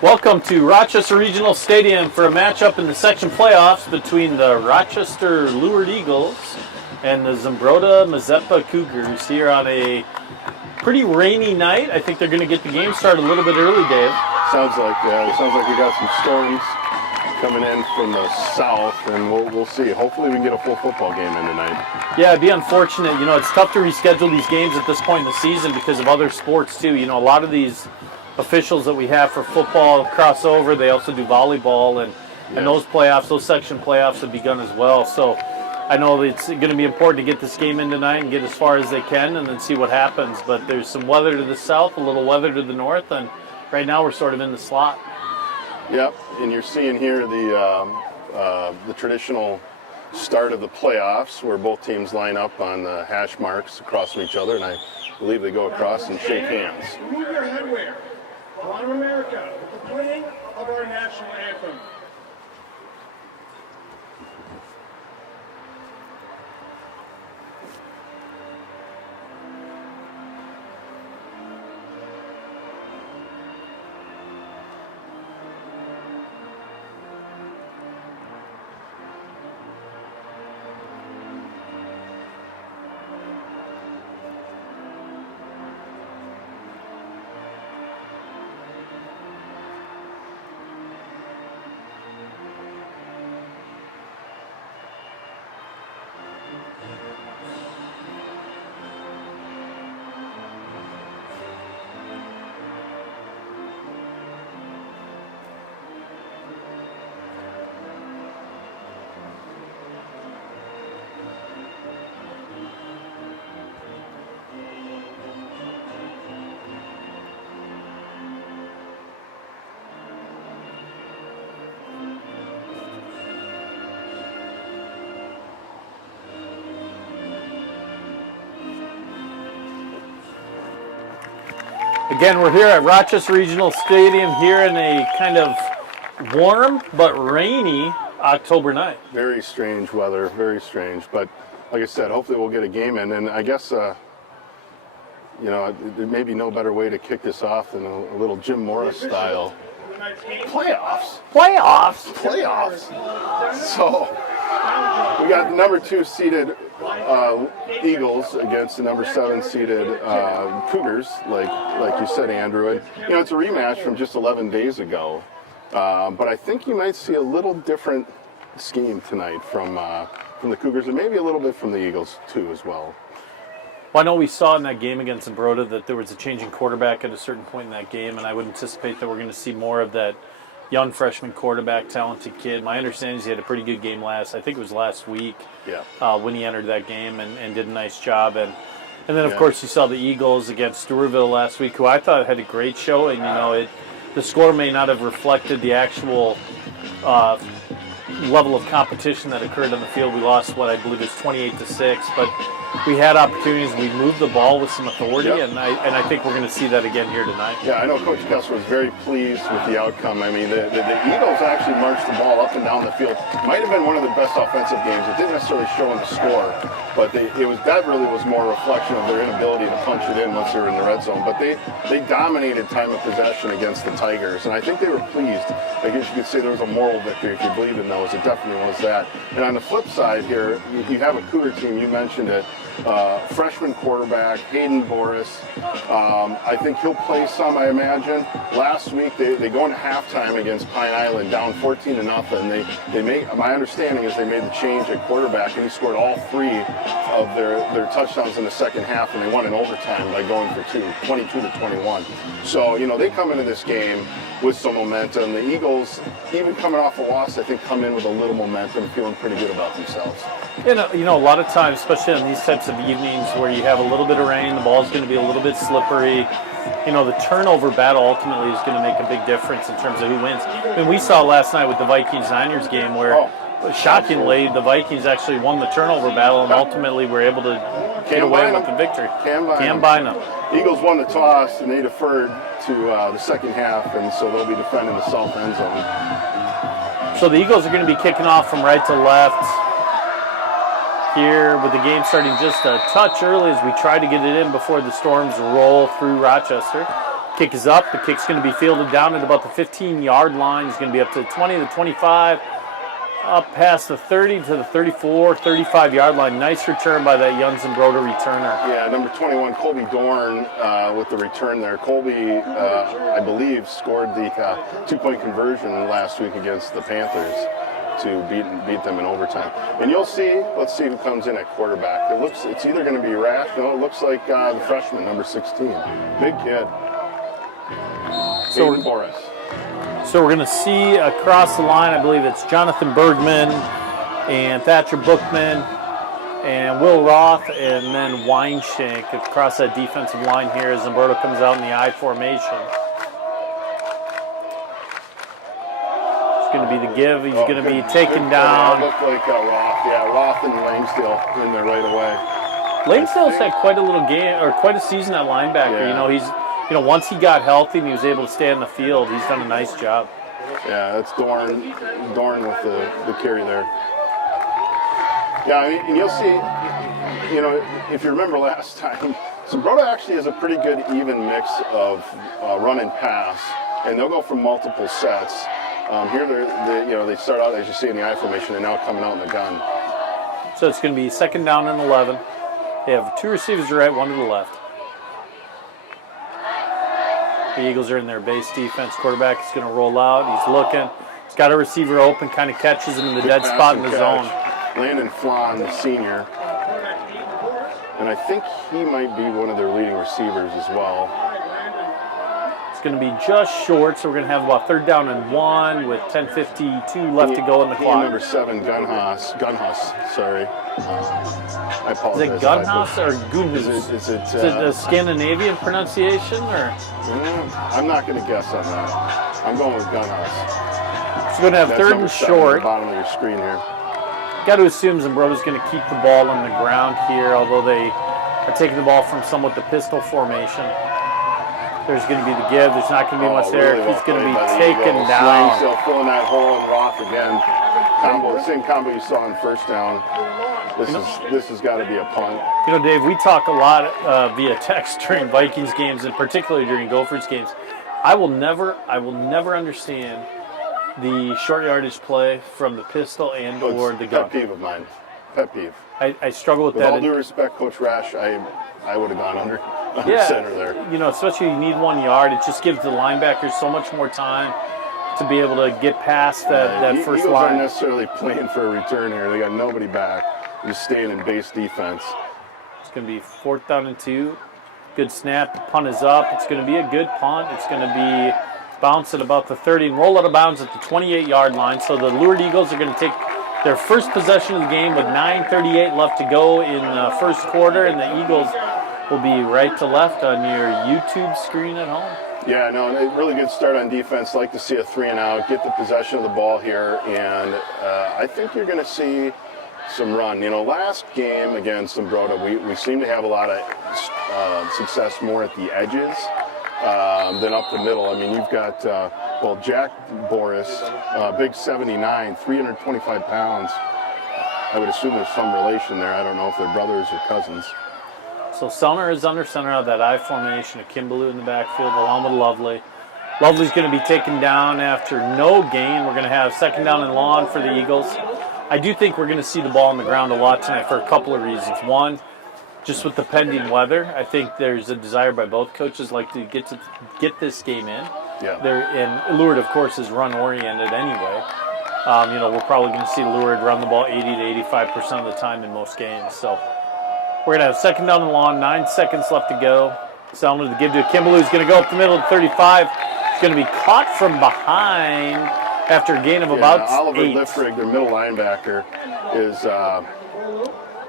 Welcome to Rochester Regional Stadium for a matchup in the section playoffs between the Rochester Lourdes Eagles and the Zumbrota-Mazeppa Cougars here on a pretty rainy night. I think they're going to get the game started a little bit early, Dave. Sounds like we got some storms coming in from the south, and we'll see. Hopefully we can get a full football game in tonight. Yeah, it'd be unfortunate. You know, it's tough to reschedule these games at this point in the season because of other sports too. You know, a lot of these officials that we have for football crossover, they also do volleyball, and those playoffs, those section playoffs have begun as well. So I know it's going to be important to get this game in tonight and get as far as they can and then see what happens. But there's some weather to the south, a little weather to the north, and right now we're sort of in the slot. Yep, and you're seeing here the traditional start of the playoffs where both teams line up on the hash marks across from each other, and I believe they go across and shake hands. Remove your headwear. Honor America with the playing of our national anthem. Again, we're here at Rochester Regional Stadium here in a kind of warm but rainy October night. Very strange weather, very strange. But like I said, hopefully we'll get a game in. And I guess, there may be no better way to kick this off than a little Jim Morris style. Playoffs. So we got the number 2 seeded Eagles against the number 7 seeded Cougars, like you said, Andrew. And it's a rematch from just 11 days ago. But I think you might see a little different scheme tonight from the Cougars, and maybe a little bit from the Eagles too as well. Well, I know we saw in that game against Zumbrota that there was a change in quarterback at a certain point in that game, and I would anticipate that we're going to see more of that young freshman quarterback, talented kid. My understanding is he had a pretty good game last week when he entered that game and did a nice job. And then, of course, you saw the Eagles against Stewartville last week, who I thought had a great showing. The score may not have reflected the actual level of competition that occurred on the field. We lost what I believe is 28-6, but we had opportunities. We moved the ball with some authority, and I think we're going to see that again here tonight. Yeah, I know Coach Kessler was very pleased with the outcome. I mean, the Eagles actually marched the ball up and down the field. Might have been one of the best offensive games. It didn't necessarily show in the score, but that really was more a reflection of their inability to punch it in once they were in the red zone. But they dominated time of possession against the Tigers, and I think they were pleased. I guess you could say there was a moral victory if you believe in those. It definitely was that. And on the flip side here, you have a Cougar team, you mentioned it, freshman quarterback, Hayden Boris. I think he'll play some, I imagine. Last week, they go into halftime against Pine Island, down 14-0. They make, my understanding is they made the change at quarterback, and he scored all 3 of their touchdowns in the second half, and they won in overtime by going for 22-21. So, they come into this game with some momentum. The Eagles, even coming off a loss, I think come in with a little momentum, feeling pretty good about themselves. A lot of times, especially on these types of evenings where you have a little bit of rain, the ball's going to be a little bit slippery. The turnover battle ultimately is going to make a big difference in terms of who wins. I mean, we saw last night with the Vikings-Niners game where, shockingly, the Vikings actually won the turnover battle and ultimately were able to get away with the victory. Cam Bynum. Eagles won the toss and they deferred to the second half, and so they'll be defending the south end zone. So the Eagles are going to be kicking off from right to left here with the game starting just a touch early as we try to get it in before the Storms roll through Rochester. Kick is up. The kick's going to be fielded down at about the 15-yard line. It's going to be up to the 20, the 25, up past the 30 to the 34, 35-yard line. Nice return by that young Zumbrota returner. Yeah, number 21, Colby Dorn, with the return there. Colby, I believe, scored the 2-point conversion last week against the Panthers to beat them in overtime. And you'll see, let's see who comes in at quarterback. It's either going to be Rash. No, it looks like the freshman, number 16. Big kid. So Boris. So we're going to see across the line, I believe it's Jonathan Bergman and Thatcher Bookman and Will Roth and then Weinshank across that defensive line here as Zumbrota comes out in the I formation. It's going to be the give. He's going to be taken down. Looked like Roth. Yeah, Roth and Langsdale in there right away. Langsdale's had quite a little game, or quite a season at linebacker. Yeah. Once he got healthy and he was able to stay on the field, he's done a nice job. Yeah, that's Dorn with the carry there. Yeah, and you'll see, if you remember last time, Zumbrota actually has a pretty good even mix of run and pass, and they'll go from multiple sets. Here they start out, as you see in the I formation, and now coming out in the gun. So it's going to be 2nd down and 11. They have 2 receivers to the right, 1 to the left. The Eagles are in their base defense. Quarterback is going to roll out. He's looking. He's got a receiver open, kind of catches him in the dead spot in the zone. Landon Flan, the senior. And I think he might be one of their leading receivers as well. It's going to be just short, so we're going to have about 3rd down and 1 with 10:52 left to go in the clock. Number 7, Gunhus, sorry. I apologize. Is it Gunhus or Gunhus? Is it a Scandinavian pronunciation? Or? I'm not going to guess on that. I'm going with Gunhus. So we're going to have 3rd and short. At the bottom of your screen here. Got to assume Zumbrota's going to keep the ball on the ground here, although they are taking the ball from somewhat the pistol formation. There's going to be the give. There's not going to be much there. Really He's going to be taken down. Still filling that hole, and Roth again. The same combo you saw on 1st down. This has got to be a punt. Dave, we talk a lot via text during Vikings games, and particularly during Gophers games. I will never understand the short yardage play from the pistol and or the gun. Pet peeve of mine. Pet peeve. I struggle with that. With all due respect, Coach Rash, I would have gone under center there. Especially you need 1 yard. It just gives the linebackers so much more time to be able to get past that first Eagles line. aren't necessarily playing for a return here. They got nobody back. Just staying in base defense. It's going to be 4th down and 2. Good snap. The punt is up. It's going to be a good punt. It's going to be bounced at about the 30 and roll out of bounds at the 28-yard line. So the Lourdes Eagles are going to take their first possession of the game with 9:38 left to go in the first quarter, and the Eagles will be right to left on your YouTube screen at home. Yeah, no, a really good start on defense. Like to see a 3-and-out, get the possession of the ball here, and I think you're going to see some run. Last game against Zumbrota, we seem to have a lot of success more at the edges than up the middle. I mean, you've got, Jack Boris, big 79, 325 pounds. I would assume there's some relation there. I don't know if they're brothers or cousins. So Selner is under center of that I formation. Kimbaloo in the backfield along with Lovely. Lovely's going to be taken down after no gain. We're going to have 2nd down and long for the Eagles. I do think we're going to see the ball on the ground a lot tonight for a couple of reasons. One, just with the pending weather, I think there's a desire by both coaches to get this game in. Yeah. And Lourdes, of course, is run-oriented anyway. We're probably going to see Lourdes run the ball 80 to 85% of the time in most games. So we're going to have 2nd down and long, 9 seconds left to go. Selner to give to Kimbaloo, who's going to go up the middle at 35. He's going to be caught from behind after a gain of about 8. Oliver Liffrig, their middle linebacker, is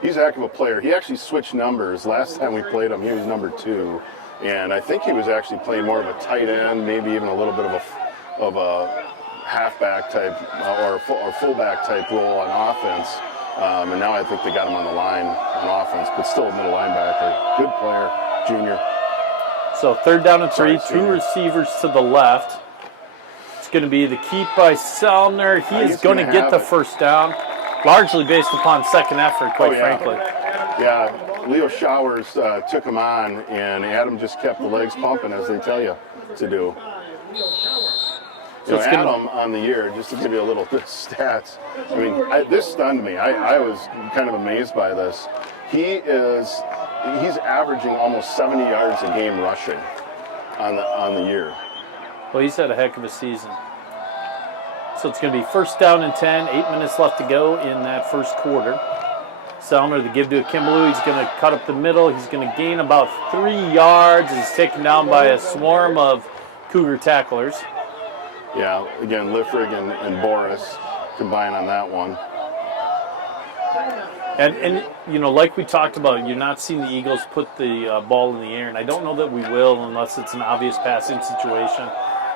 he's a heck of a player. He actually switched numbers. Last time we played him, he was number 2. And I think he was actually playing more of a tight end, maybe even a little bit of a halfback type or fullback type role on offense. And now I think they got him on the line on offense, but still a middle linebacker. Good player, junior. So 3rd down and 3, 2 receivers to the left. It's going to be the keep by Selner. He is going to get the 1st down, largely based upon second effort, quite frankly. Yeah, Leo Showers took him on, and Adam just kept the legs pumping, as they tell you to do. So Adam on the year, just to give you a little stats. I mean, this stunned me. I was kind of amazed by this. He's averaging almost 70 yards a game rushing on the year. Well, he's had a heck of a season. So it's going to be first down and 10, 8 minutes left to go in that first quarter. Selmer, the give to Kimbaloo. He's going to cut up the middle. He's going to gain about 3 yards. He's taken down by a swarm of Cougar tacklers. Yeah, again, Liffrig and Boris combine on that one. And you know, like we talked about, you're not seeing the Eagles put the ball in the air, and I don't know that we will unless it's an obvious passing situation.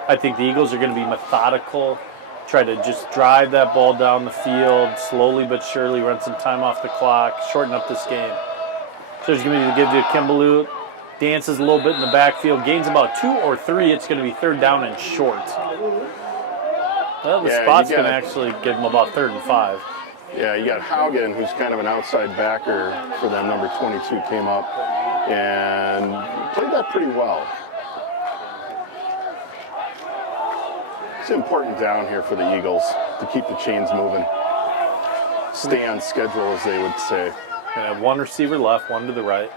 I think the Eagles are going to be methodical, try to just drive that ball down the field, slowly but surely run some time off the clock, shorten up this game. So there's going to be the give to Kimbaloo. Dances a little bit in the backfield, gains about 2 or 3. It's going to be third down and short. Well, the spot's going to actually give them about 3rd and 5. Yeah, you got Haugen, who's kind of an outside backer for them. Number 22 came up and played that pretty well. It's important down here for the Eagles to keep the chains moving. Stay on schedule, as they would say. Going to have one receiver left, one to the right.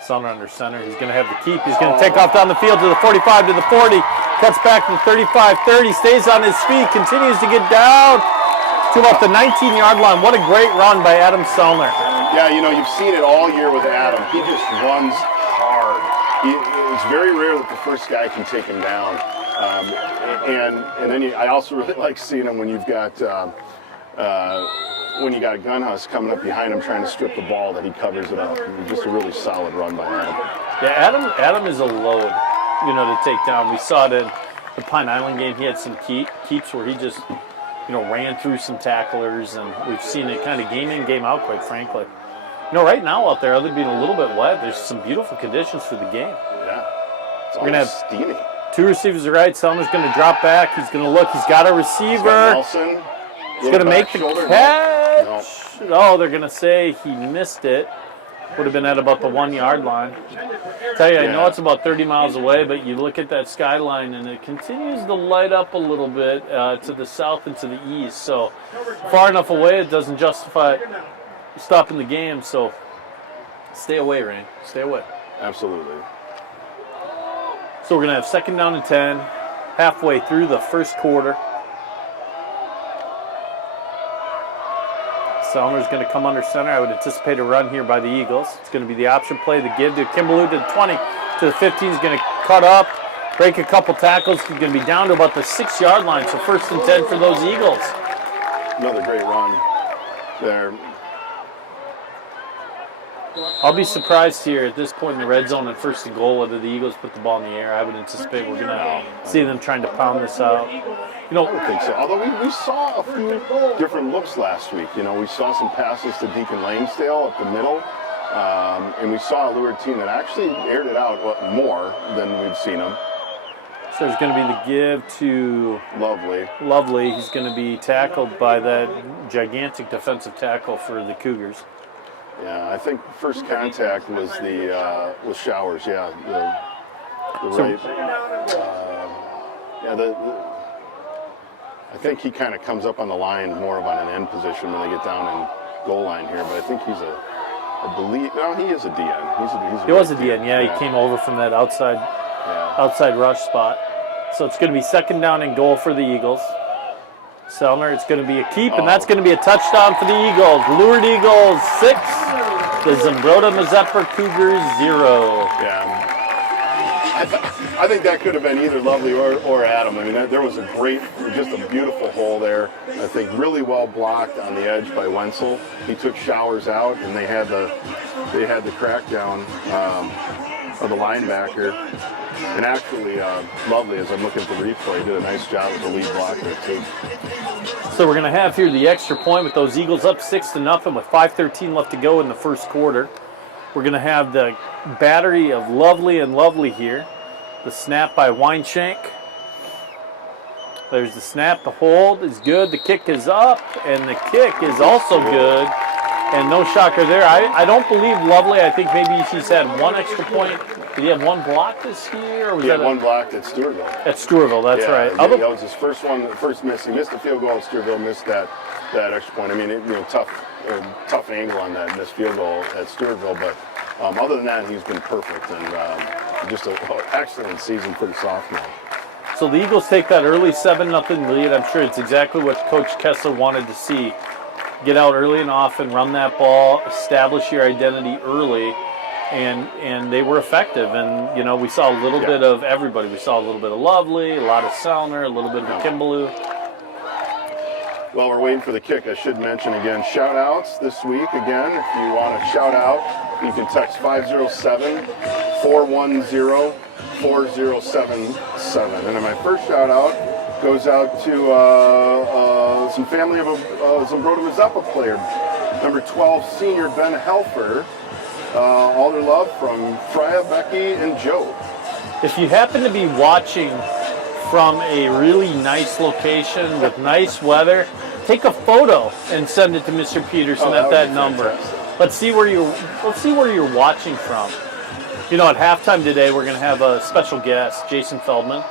Sumner under center. He's going to have the keep. He's going to take off down the field to the 45, to the 40. Cuts back to the 35-30. Stays on his feet. Continues to get down to about the 19-yard line. What a great run by Adam Selner. Yeah, you know, you've seen it all year with Adam. He just runs hard. It's very rare that the first guy can take him down. And then I also really like seeing him when you've got when you got a Gunhouse coming up behind him trying to strip the ball, that he covers it up. Just a really solid run by Adam. Yeah, Adam is a load, you know, to take down. We saw it in the Pine Island game. He had some keeps where he just, you know, ran through some tacklers, and we've seen it kind of game in, game out, quite frankly. You know, right now out there, other than being a little bit wet, there's some beautiful conditions for the game. Yeah. It's We're going to have steamy. 2 receivers to the right. Selmer's going to drop back. He's going to look. He's got a receiver. Nelson. He's going to make the catch. No. Oh, they're going to say he missed it. Would have been at about the 1-yard line. Tell you, I know it's about 30 miles away, but you look at that skyline, and it continues to light up a little bit to the south and to the east. So far enough away, it doesn't justify stopping the game. So stay away, Rain. Stay away. Absolutely. So we're going to have second down and 10, halfway through the first quarter. Selmer's going to come under center. I would anticipate a run here by the Eagles. It's going to be the option play, the give to Kimbaloo to the 20, to the 15. He's going to cut up, break a couple tackles. He's going to be down to about the 6-yard line. So first and 10 for those Eagles. Another great run there. I'll be surprised here at this point in the red zone at first and goal whether the Eagles put the ball in the air. I would anticipate we're going to see them trying to pound this out. You know, I don't think so. Although we saw a few different looks last week. You know, we saw some passes to Deacon Langsdale up the middle. And we saw a Lourdes team that actually aired it out more than we've seen them. So there's going to be the give to Lovely. He's going to be tackled by that gigantic defensive tackle for the Cougars. Yeah, I think first contact was with Showers. Yeah, the right. I think he kind of comes up on the line more of on an end position when they get down in goal line here. But I think he is a DN. He was a DN. Yeah, he came over from that outside rush spot. So it's going to be second down and goal for the Eagles. Selmer, it's going to be a keep, and that's going to be a touchdown for the Eagles. Lourdes Eagles 6, the Zumbrota-Mazeppa Cougars 0. Yeah. I think that could have been either Lovely or Adam. I mean, there was just a beautiful hole there. I think really well blocked on the edge by Wenzel. He took Showers out, and they had the crackdown of the linebacker. And actually, Lovely, as I'm looking for replay, did a nice job with the lead block there too. So we're going to have here the extra point with those Eagles up 6-0 with 5:13 left to go in the first quarter. We're going to have the battery of Lovely here. The snap by Weinshank. There's the snap. The hold is good. The kick is up, and the kick is also good. And no shocker there. I don't believe Lovely. I think maybe he's had one extra point. Did he have one block this year? Or was He had that one blocked at Stewartville. At Stewartville, that's right. Yeah, that was his first one, the first miss. He missed the field goal, and Stewartville missed that extra point. I mean, tough angle on that missed field goal at Stewartville, but other than that, he's been perfect and just an excellent season for the sophomore. So the Eagles take that early 7-0 lead. I'm sure it's exactly what Coach Kessler wanted to see. Get out early and often, run that ball, establish your identity early, and they were effective. And, you know, we saw a little bit of everybody. We saw a little bit of Lovely, a lot of Sellner, a little bit of Kimbaloo. While we're waiting for the kick, I should mention again, shout-outs this week. Again, if you want to shout out, you can text 507-410-4077. And then my first shout-out goes out to some family of a Zumbrota-Mazeppa player, number 12 senior Ben Helfer. All their love from Freya, Becky, and Joe. If you happen to be watching from a really nice location with nice weather, take a photo and send it to Mr. Peterson at that number. Fantastic. Let's see where you're watching from. You know, at halftime today, we're going to have a special guest, Jason Feldman,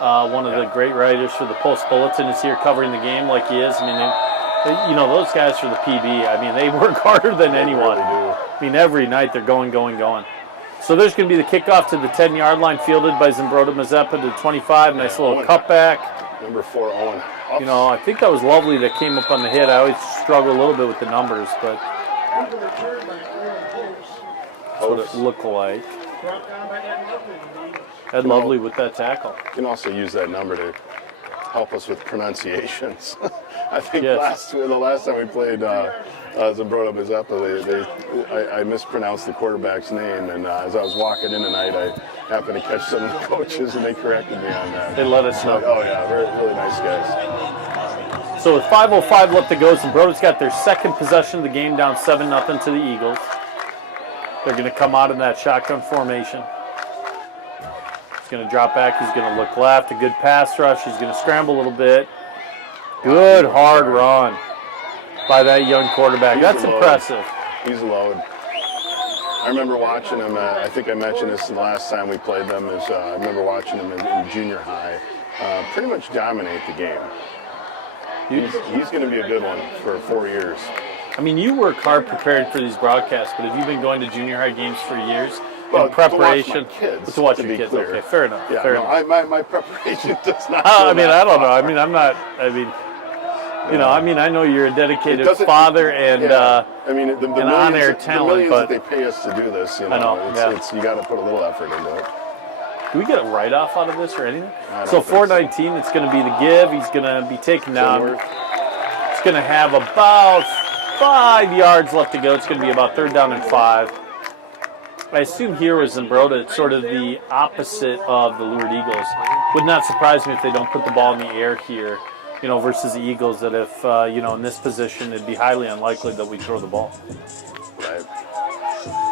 one of the great writers for the Post Bulletin, is here covering the game like he is. I mean, you know, those guys for the PB, I mean, they work harder than anyone. They really do. I mean, every night they're going. So there's going to be the kickoff to the 10-yard line, fielded by Zumbrota-Mazeppa to the 25. Nice little Owen. cutback. Number 4, Owen. You know, I think that was Lovely that came up on the hit. I always struggle a little bit with the numbers, but that's what it looked like. Ed Lovely with that tackle. You can also use that number to help us with pronunciations. I think the last time we played Zumbrota-Mazeppa, I mispronounced the quarterback's name, and as I was walking in tonight, I happened to catch some of the coaches, and they corrected me on that. They let us know. Oh yeah, really nice guys. So with 5:05 left to go, Zumbrota's got their second possession of the game, down 7-0 to the Eagles. They're going to come out in that shotgun formation. He's going to drop back. He's going to look left. A good pass rush. He's going to scramble a little bit. Good hard run by that young quarterback. That's impressive. He's a load. I remember watching him. I think I mentioned this the last time we played them. I remember watching him in junior high pretty much dominate the game. He's going to be a good one for 4 years. I mean, you work hard preparing for these broadcasts, but have you been going to junior high games for years? Well, in preparation to watch my kids. To watch your kids. Clear. Okay, fair enough. Yeah, fair enough. My preparation does not. I mean, I don't know. I mean, I'm not. I mean, you know, I mean, I know you're a dedicated father and I mean, the an on-air talent, the millions but that they pay us to do this, you know, I know, it's you got to put a little effort into it. Do we get a write-off out of this or anything? I So don't think 419, it's going to be the give. He's going to be taken down. It's going to have about 5 yards left to go. It's going to be about 3rd down and 5. I assume here with Zumbrota, it's sort of the opposite of the Lourdes Eagles. Would not surprise me if they don't put the ball in the air here, you know, versus the Eagles, that if, you know, in this position, it'd be highly unlikely that we throw the ball. Right.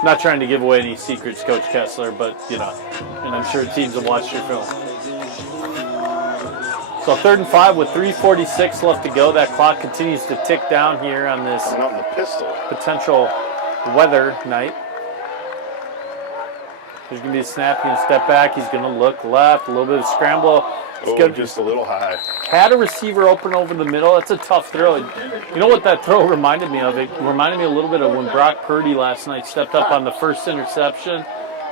Not trying to give away any secrets, Coach Kessler, but, you know, and I'm sure teams have watched your film. So 3rd and 5 with 3:46 left to go. That clock continues to tick down here on this Not in the pistol. potential weather night. There's going to be a snap. He's going to step back. He's going to look left. A little bit of scramble. Just a little high. Had a receiver open over the middle. That's a tough throw. You know what that throw reminded me of? It reminded me a little bit of when Brock Purdy last night stepped up on the first interception.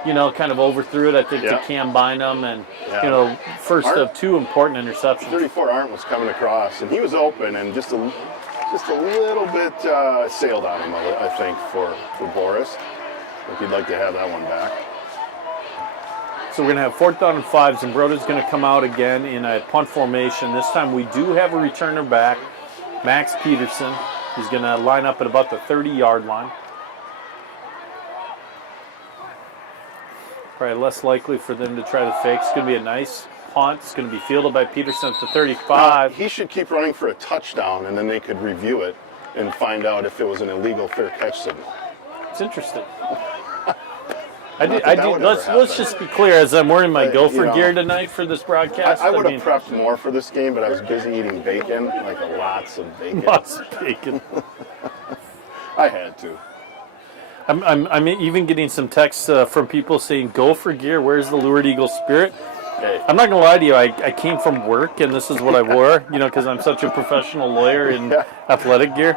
You know, kind of overthrew it, I think, to Cam Bynum. And, you know, first of 2 important interceptions. 34 Arndt was coming across, and he was open, and just a little bit sailed on him, I think, for Boris. I think he'd like to have that one back. So we're going to have 4th down and 5. Zumbrota's going to come out again in a punt formation. This time we do have a returner back, Max Peterson. He's going to line up at about the 30-yard line. Probably less likely for them to try to fake. It's going to be a nice punt. It's going to be fielded by Peterson at the 35. He should keep running for a touchdown, and then they could review it and find out if it was an illegal fair catch signal. It's interesting. Let's just be clear, as I'm wearing my Gopher gear tonight for this broadcast. I would have prepped more for this game, but I was busy eating bacon, like lots of bacon. Lots of bacon. I had to. I'm even getting some texts from people saying, "Go for gear. Where's the Lured Eagle spirit?" Hey. I'm not gonna lie to you. I came from work and this is what I wore. Because I'm such a professional lawyer in athletic gear.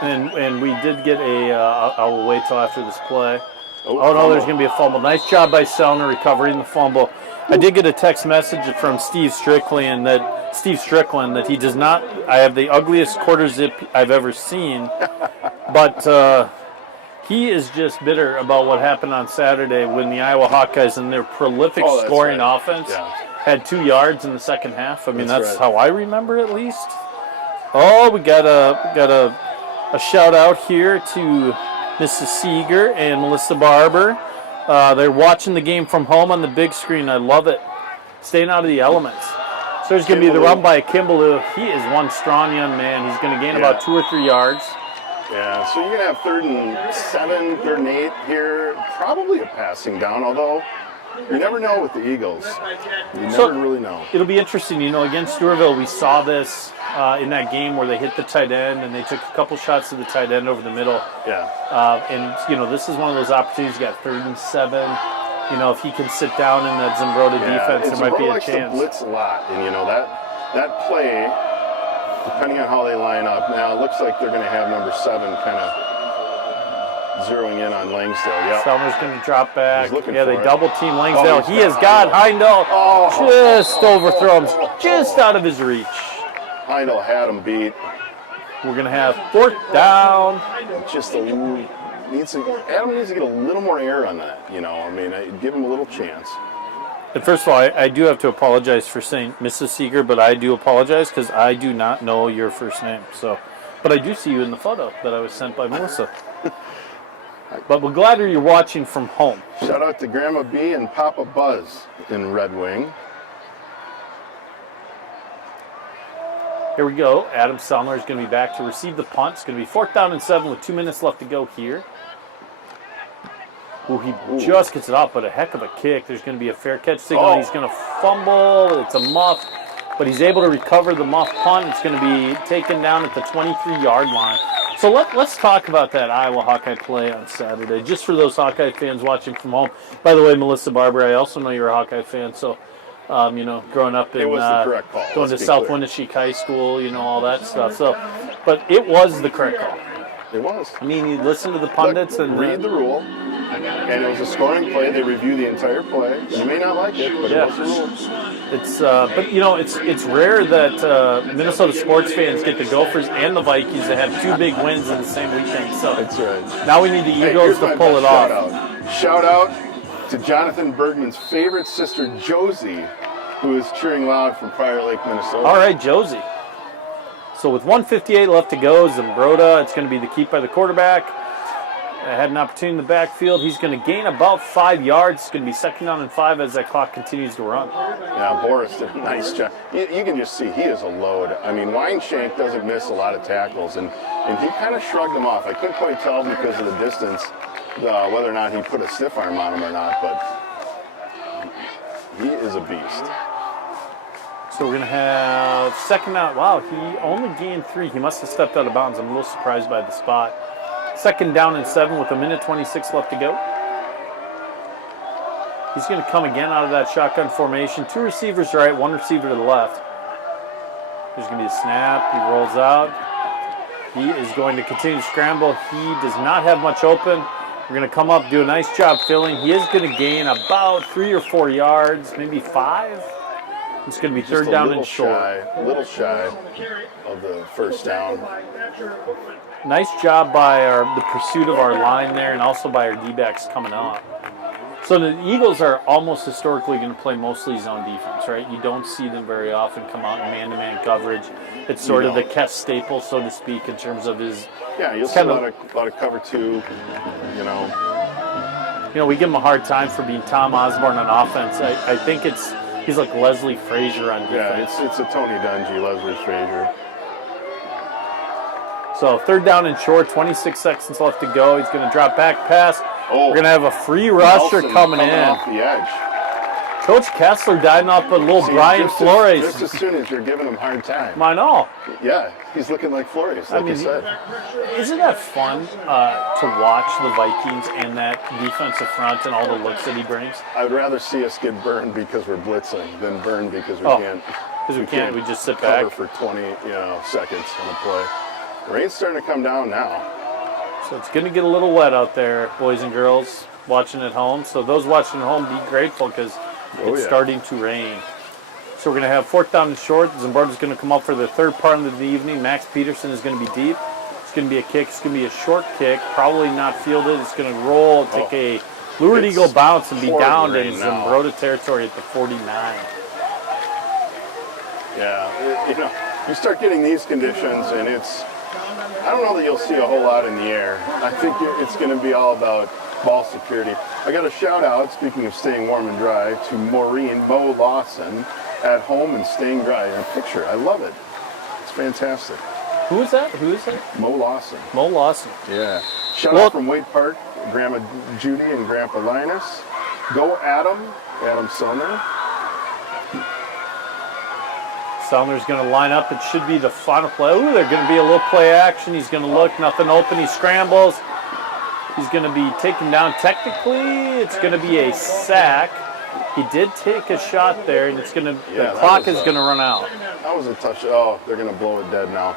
And we did get I will wait till after this play. Oh no, there's going to be a fumble. Nice job by Sellner recovering the fumble. I did get a text message from Steve Strickland that he does not. I have the ugliest quarter zip I've ever seen, but he is just bitter about what happened on Saturday when the Iowa Hawkeyes and their prolific scoring offense had 2 yards in the second half. I mean, that's how I remember at least. Oh, we got a shout out here to Mrs. Seeger and Melissa Barber. They're watching the game from home on the big screen. I love it. Staying out of the elements. So there's going to be the run by Kimball. He is one strong young man. He's going to gain about 2 or 3 yards. Yeah, so you're going to have 3rd and 7, 3rd and 8 here. Probably a passing down, although you never know with the Eagles. You never really know. It'll be interesting. Against Stewartville, we saw this in that game where they hit the tight end and they took a couple shots to the tight end over the middle. Yeah. And this is one of those opportunities. You got 3rd and 7. If he can sit down in that Zumbrota defense, there might be a chance. To blitz a lot, and that play, depending on how they line up. Now it looks like they're going to have number 7 kind of zeroing in on Langsdale. Yep. Sellner's going to drop back. They it. double team Langsdale. He has got Heindel just overthrown, just out of his reach. Heindel had him beat. We're going to have 4th down. Just Adam needs to get a little more air on that. Give him a little chance. And first of all, I do have to apologize for saying Mrs. Seeger, but I do apologize because I do not know your first name. But I do see you in the photo that I was sent by Melissa. But we're glad that you're watching from home. Shout out to Grandma B and Papa Buzz in Red Wing. Here we go. Adam Sellner is going to be back to receive the punt. It's going to be 4th down and 7 with 2 minutes left to go here. He just gets it off, but a heck of a kick. There's going to be a fair catch signal. He's going to fumble. It's a muff, but he's able to recover the muff punt. It's going to be taken down at the 23-yard line. So let's talk about that Iowa Hawkeye play on Saturday, just for those Hawkeye fans watching from home. By the way, Melissa Barber, I also know you're a Hawkeye fan, so growing up in going to South Winneshiek High School, all that stuff. So, but it was the correct call. It was. I mean, you listen to the pundits and read the rule, and it was a scoring play. They review the entire play. You may not like it, but it was the rule. It's rare that Minnesota sports fans get the Gophers and the Vikings to have 2 big wins in the same weekend. So that's right. Now we need the Eagles to pull it off. Shout out to Jonathan Bergman's favorite sister, Josie, who is cheering loud from Prior Lake, Minnesota. All right, Josie. So with 1:58 left to go, Zumbrota, it's going to be the keep by the quarterback. Had an opportunity in the backfield. He's going to gain about 5 yards. It's going to be 2nd down and 5 as that clock continues to run. Yeah, Boris did a nice job. You can just see he is a load. I mean, Weinshank doesn't miss a lot of tackles, and he kind of shrugged him off. I couldn't quite tell because of the distance whether or not he put a stiff arm on him or not, but he is a beast. So we're going to have 2nd down. Wow, he only gained 3. He must have stepped out of bounds. I'm a little surprised by the spot. 2nd down and 7 with 1:26 left to go. He's going to come again out of that shotgun formation. 2 receivers right, 1 receiver to the left. There's going to be a snap. He rolls out. He is going to continue to scramble. He does not have much open. We're going to come up, do a nice job filling. He is going to gain about 3 or 4 yards, maybe 5. It's going to be 3rd down and short. A little shy of the 1st down. Nice job by the pursuit of our line there and also by our D-backs coming up. So the Eagles are almost historically going to play mostly zone defense, right? You don't see them very often come out in man-to-man coverage. It's sort of the Kess staple, so to speak, in terms of his... Yeah, you'll see a lot of cover 2, we give him a hard time for being Tom Osborne on offense. I think he's like Leslie Frazier on defense. Yeah, it's a Tony Dungy, Leslie Frazier. So 3rd down and short, 26 seconds left to go. He's going to drop back pass. We're going to have a free rusher coming in. Off the edge. Coach Kessler diving up a little See, Brian Flores. Just as soon as you're giving him a hard time. I know. Yeah, he's looking like Flores, like I said. Isn't that fun to watch the Vikings and that defensive front and all the looks that he brings? I would rather see us get burned because we're blitzing than burned because we can't. Because we can't. We just sit cover back for 20, seconds on the play. The rain's starting to come down now. So it's going to get a little wet out there, boys and girls watching at home. So those watching at home, be grateful because it's starting to rain. So we're going to have 4th down and short. Zumbrota's going to come up for the third part of the evening. Max Peterson is going to be deep. It's going to be a kick. It's going to be a short kick, probably not fielded. It's going to roll, take a Lourdes Eagle bounce and be down in Zumbrota territory at the 49. Yeah, you start getting these conditions and I don't know that you'll see a whole lot in the air. I think it's going to be all about ball security. I got a shout out, speaking of staying warm and dry, to Maureen Mo Lawson at home and staying dry in a picture. I love it. It's fantastic. Who is that? Mo Lawson. Mo Lawson. Yeah. Shout out from Wade Park, Grandma Judy and Grandpa Linus. Go Adam Sumner. Sumner's going to line up. It should be the final play. Ooh, they're going to be a little play action. He's going to look, nothing open. He scrambles. He's going to be taken down. Technically, it's going to be a sack. He did take a shot there, and it's going to. The clock is going to run out. That was a touch. Oh, they're going to blow it dead now.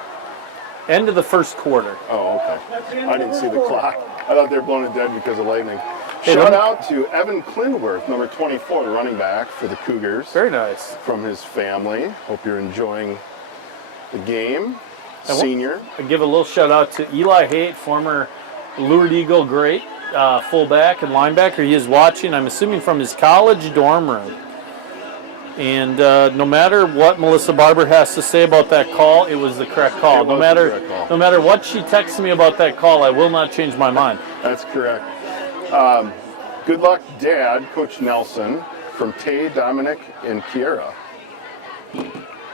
End of the first quarter. Oh, okay. I didn't see the clock. I thought they were blowing it dead because of lightning. Shout out to Evan Clinworth, number 24, the running back for the Cougars. Very nice. From his family. Hope you're enjoying the game. Senior. I give a little shout out to Eli Haight, former Lourdes Eagle great fullback and linebacker. He is watching, I'm assuming, from his college dorm room. And no matter what Melissa Barber has to say about that call, it was the correct call. No matter what she texts me about that call, I will not change my mind. That's correct. Good luck, Dad, Coach Nelson, from Tay, Dominic, and Kiera.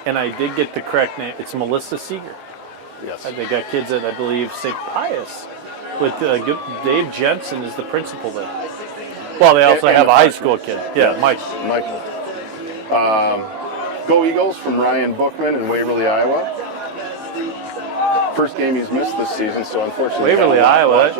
And I did get the correct name. It's Melissa Seeger. Yes. They got kids at, I believe, St. Pius. With Dave Jensen is the principal there. Well, they also have a high school kid. Yeah, Michael. Go Eagles from Ryan Bookman in Waverly, Iowa. First game he's missed this season, so unfortunately. Waverly, Iowa.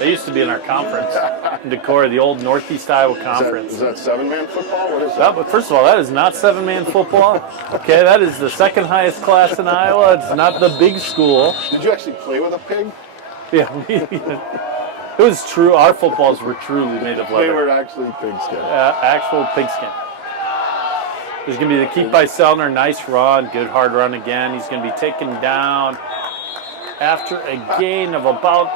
They used to be in our conference in Decorah, the old Northeast Iowa Conference. Is that 7-man football? What is that? But first of all, that is not 7-man football. Okay, that is the second highest class in Iowa. It's not the big school. Did you actually play with a pig? Yeah, it was true. Our footballs were truly made of leather. They were actually pigskin. Actual pigskin. There's going to be the keep by Sellner. Nice run. Good hard run again. He's going to be taken down after a gain of about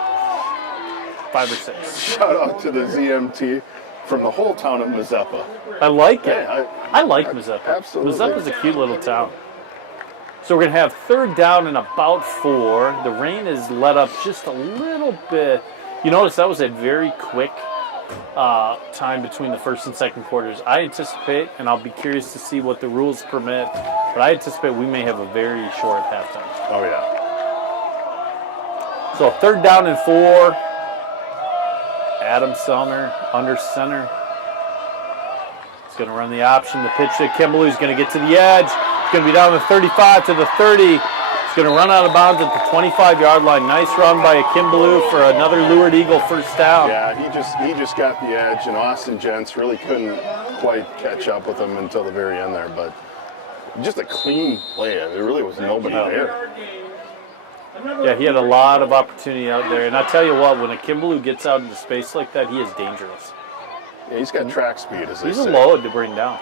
5 or 6. Shout out to the ZMT from the whole town of Mazeppa. I like it. Yeah, I like Mazeppa. Absolutely. Mazeppa's a cute little town. So we're going to have 3rd down and about 4. The rain is let up just a little bit. You notice that was a very quick time between the first and second quarters. I anticipate, and I'll be curious to see what the rules permit, but I anticipate we may have a very short halftime. Oh, yeah. So 3rd down and 4. Adam Sellner under center. He's going to run the option. The pitch to Kimball. He's going to get to the edge. He's going to be down the 35 to the 30. He's going to run out of bounds at the 25-yard line. Nice run by Kimball for another Lourdes Eagle first down. Yeah, he just got the edge, and Austin Gents really couldn't quite catch up with him until the very end there. But just a clean play. There really was nobody there. Yeah, he had a lot of opportunity out there. And I tell you what, when a Kimball gets out into space like that, he is dangerous. Yeah, he's got track speed, as they say. He's a load to bring down.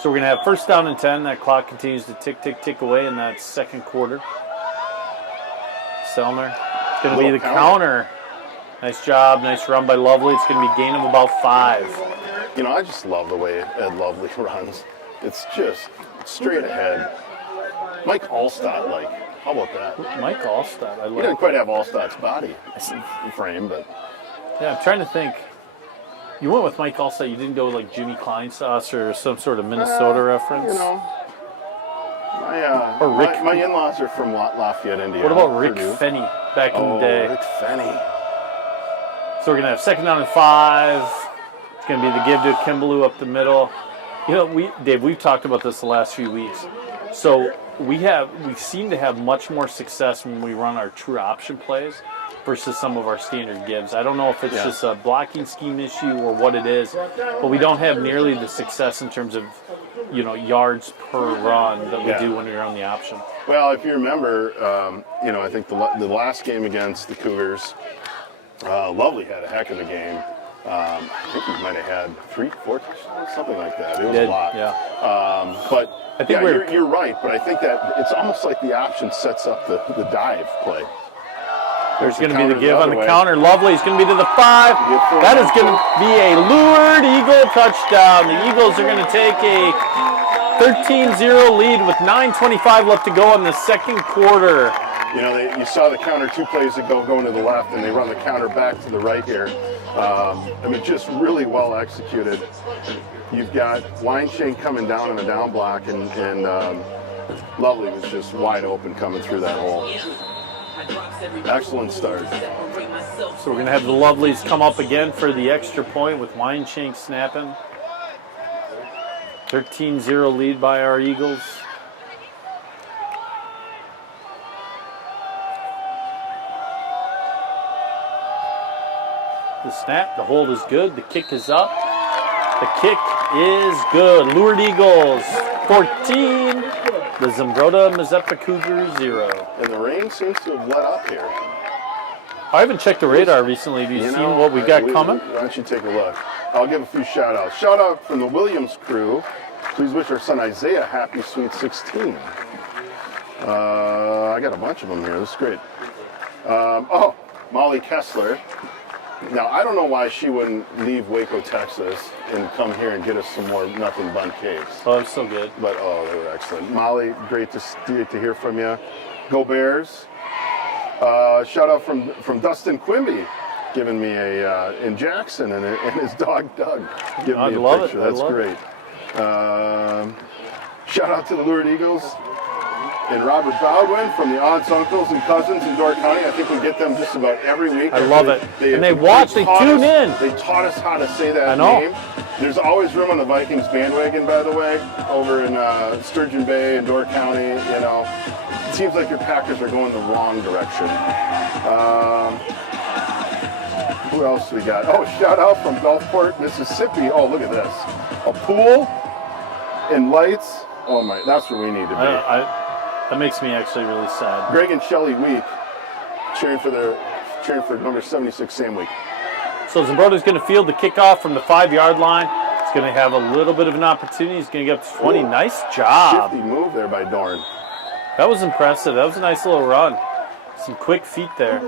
So we're going to have 1st down and 10. That clock continues to tick away in that second quarter. Sellner. It's going to be the counter. Nice job. Nice run by Lovely. It's going to be a gain of about 5. You know, I just love the way Ed Lovely runs. It's just straight ahead. Mike Allstott, how about that? Mike Allstott. I love he didn't quite have Allstott's body frame, but. Yeah, I'm trying to think. You went with Mike Allstott. You didn't go with Jimmy Kleinsauce or some sort of Minnesota reference? You know, my in-laws are from Lafayette, Indiana. What about Rick Fenney back in the day? Rick Fenney. So we're going to have 2nd down and 5. It's going to be the give to Kimball up the middle. You know, Dave, we've talked about this the last few weeks. So we seem to have much more success when we run our true option plays versus some of our standard gives. I don't know if it's just a blocking scheme issue or what it is, but we don't have nearly the success in terms of, you know, yards per run that we do when we run the option. Well, if you remember, you know, I think the last game against the Cougars, Lovely had a heck of a game. I think he might have had 3, 4 touchdowns, something like that. It was a lot. Yeah. But I think you're right. But I think that it's almost like the option sets up the dive play. There's going to be the give on the counter. Lovely. It's going to be to the 5. That is going to be a Lourdes Eagle touchdown. The Eagles are going to take a 13-0 lead with 9:25 left to go in the second quarter. You know, you saw the counter 2 plays ago going to the left, and they run the counter back to the right here. I mean, just really well executed. You've got Weinstein coming down in the down block, and Lovely was just wide open coming through that hole. Excellent start. So we're going to have the Lovelies come up again for the extra point with Weinstein snapping. 13-0 lead by our Eagles. The snap, the hold is good. The kick is up. The kick is good. Lourdes Eagles 14. The Zumbrota-Mazeppa Cougars 0. And the rain seems to have let up here. I haven't checked the radar recently. Have you seen what we got coming? Why don't you take a look? I'll give a few shout outs. Shout out from the Williams crew. Please wish our son Isaiah happy Sweet 16. I got a bunch of them here. This is great. Oh, Molly Kessler. Now, I don't know why she wouldn't leave Waco, Texas, and come here and get us some more nothing bun cakes. Oh, it's so good. But, oh, they were excellent. Molly, great to hear from you. Go Bears. Shout out from Dustin Quimby, giving me in Jackson, and his dog Doug giving me a picture. That's great. Shout out to the Lourdes Eagles and Robert Baldwin from the aunts, uncles, and cousins in Door County. I think we get them just about every week. I love it. And they tune in. They taught us how to say that name. There's always room on the Vikings bandwagon, by the way, over in Sturgeon Bay and Door County. You know, it seems like your Packers are going the wrong direction. Who else we got? Oh, shout out from Gulfport, Mississippi. Oh, look at this. A pool and lights. Oh my, that's where we need to be. That makes me actually really sad. Greg and Shelley Week cheering for number 76 Sam Week. So Zambrota's going to field the kickoff from the 5-yard line. He's going to have a little bit of an opportunity. He's going to get up to 20. Ooh, nice job. Shifty move there by Dorn. That was impressive. That was a nice little run. Some quick feet there.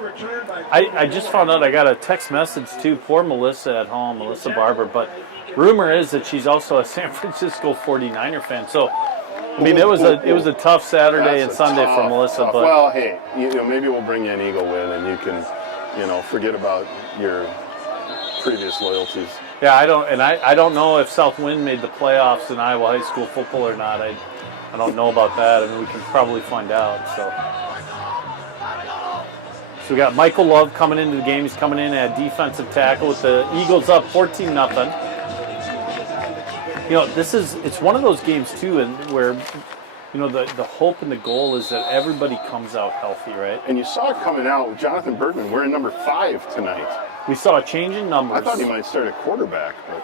I just found out I got a text message too. Poor Melissa at home, Melissa Barber. But rumor is that she's also a San Francisco 49er fan. So, I mean, it was a tough Saturday and Sunday for Melissa. But well, hey, maybe we'll bring you an Eagle win, and you can, forget about your previous loyalties. Yeah, I don't know if Southwind made the playoffs in Iowa high school football or not. I don't know about that. I mean, we can probably find out. So we got Michael Love coming into the game. He's coming in at defensive tackle with the Eagles up 14-0. It's one of those games too, and where the hope and the goal is that everybody comes out healthy, right? And you saw it coming out with Jonathan Bergman wearing number 5 tonight. We saw a change in numbers. I thought he might start at quarterback, but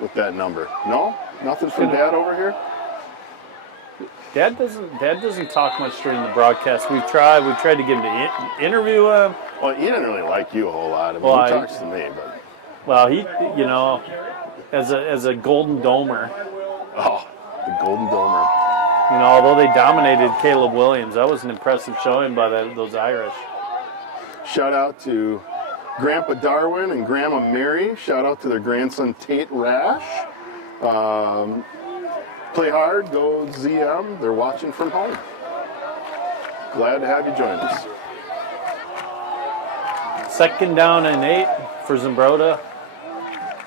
with that number. No? Nothing from Dad over here? Dad doesn't talk much during the broadcast. We've tried to get him to interview him. Well, he didn't really like you a whole lot. I mean, he talks to me, but. Well, he, as a Golden Domer. Oh, the Golden Domer. Although they dominated Caleb Williams, that was an impressive showing by those Irish. Shout out to Grandpa Darwin and Grandma Mary. Shout out to their grandson Tate Rash. Play hard, go ZM. They're watching from home. Glad to have you join us. 2nd down and 8 for Zumbrota.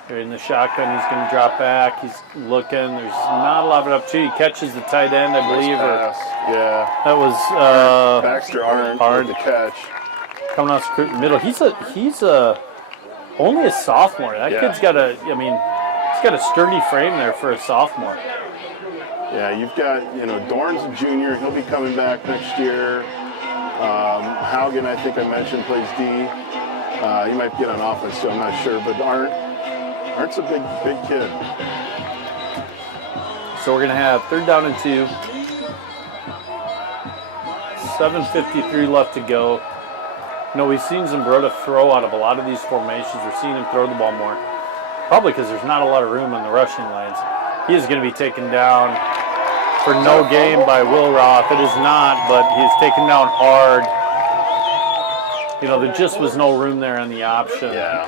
They're in the shotgun. He's going to drop back. He's looking. There's not a lot of opportunity. He catches the tight end, I believe. Yeah. That was Baxter Arndt with the catch. Coming off the middle. He's only a sophomore. That kid's got He's got a sturdy frame there for a sophomore. Yeah, you've got, Dorn's a junior. He'll be coming back next year. Haugen, I think I mentioned, plays D. He might get on offense too, I'm not sure. But Arndt's a big kid. So we're going to have 3rd down and 2. 7:53 left to go. We've seen Zumbrota throw out of a lot of these formations. We're seeing him throw the ball more. Probably because there's not a lot of room on the rushing lanes. He is going to be taken down for no gain by Will Roth. It is not, but he's taken down hard. There just was no room there on the option. Yeah.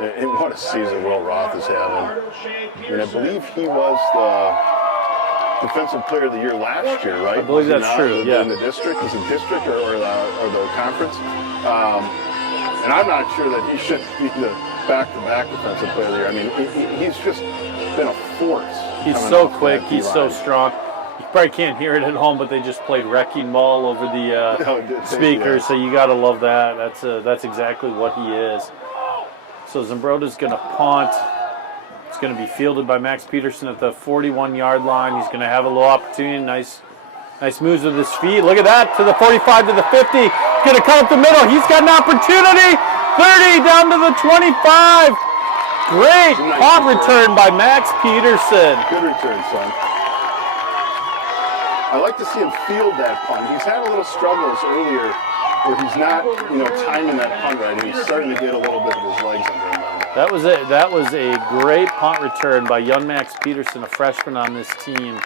And what a season Will Roth is having. I believe he was the Defensive Player of the Year last year, right? I believe that's true, yeah. In the district? Is it district or the conference? And I'm not sure that he should be the back-to-back Defensive Player of the Year. I mean, he's just been a force. He's so quick. He's so strong. You probably can't hear it at home, but they just played Wrecking Ball over the speakers, so you got to love that. That's exactly what he is. So Zumbrota's going to punt. It's going to be fielded by Max Peterson at the 41-yard line. He's going to have a little opportunity. Nice moves with his feet. Look at that, to the 45, to the 50. He's going to come up the middle. He's got an opportunity. 30 down to the 25. Great punt return by Max Peterson. Good return, son. I like to see him field that punt. He's had a little struggles earlier where he's not, timing that punt right, and he's starting to get a little bit of his legs under him. That was a great punt return by young Max Peterson, a freshman on this team.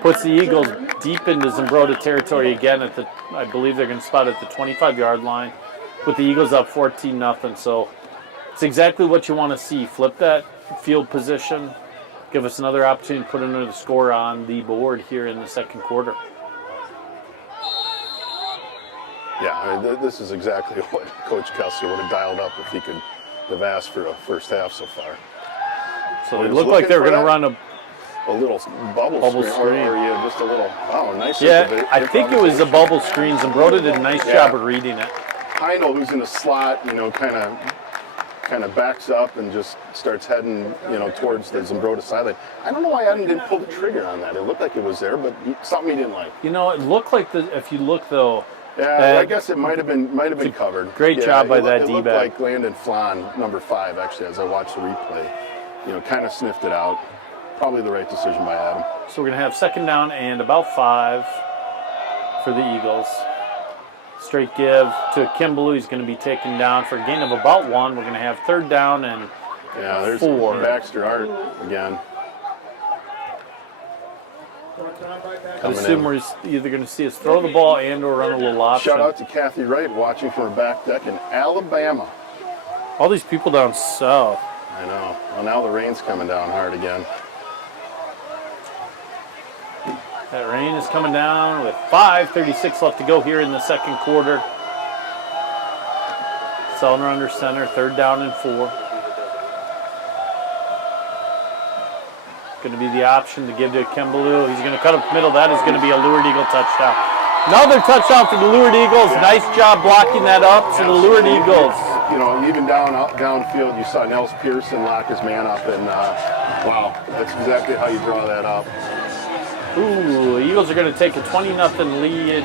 Puts the Eagles deep into Zumbrota territory again I believe they're going to spot at the 25-yard line, with the Eagles up 14-0. So it's exactly what you want to see. Flip that field position, give us another opportunity to put another score on the board here in the second quarter. Yeah, this is exactly what Coach Kelsey would have dialed up if he could have asked for a first half so far. So they look like they were going to run a little bubble screen. Or just a little, nice. Yeah, I think it was a bubble screen. Zumbrota did a nice job of reading it. Heino, who's in the slot, kind of backs up and just starts heading, towards the Zumbrota sideline. I don't know why Adam didn't pull the trigger on that. It looked like it was there, but something he didn't like. It looked like if you look though. Yeah, I guess it might have been covered. Great job by that D-back. It looked like Landon Flan, number 5, actually, as I watched the replay. Kind of sniffed it out. Probably the right decision by Adam. So we're going to have 2nd down and about 5 for the Eagles. Straight give to Kimball. He's going to be taken down for a gain of about 1. We're going to have 3rd down and 4. There's Baxter Art again. I assume we're either going to see us throw the ball and or run a little option. Shout out to Kathy Wright watching from her back deck in Alabama. All these people down south. I know. Well, now the rain's coming down hard again. That rain is coming down with 5:36 left to go here in the second quarter. Sellner under center, 3rd down and 4. Going to be the option to give to Kimball. He's going to cut up the middle. That is going to be a Lourdes Eagle touchdown. Another touchdown for the Lourdes Eagles. Nice job blocking that up to the Lourdes Eagles. Even downfield, you saw Nels Pearson lock his man up, and wow, that's exactly how you draw that up. Ooh, the Eagles are going to take a 20-0 lead.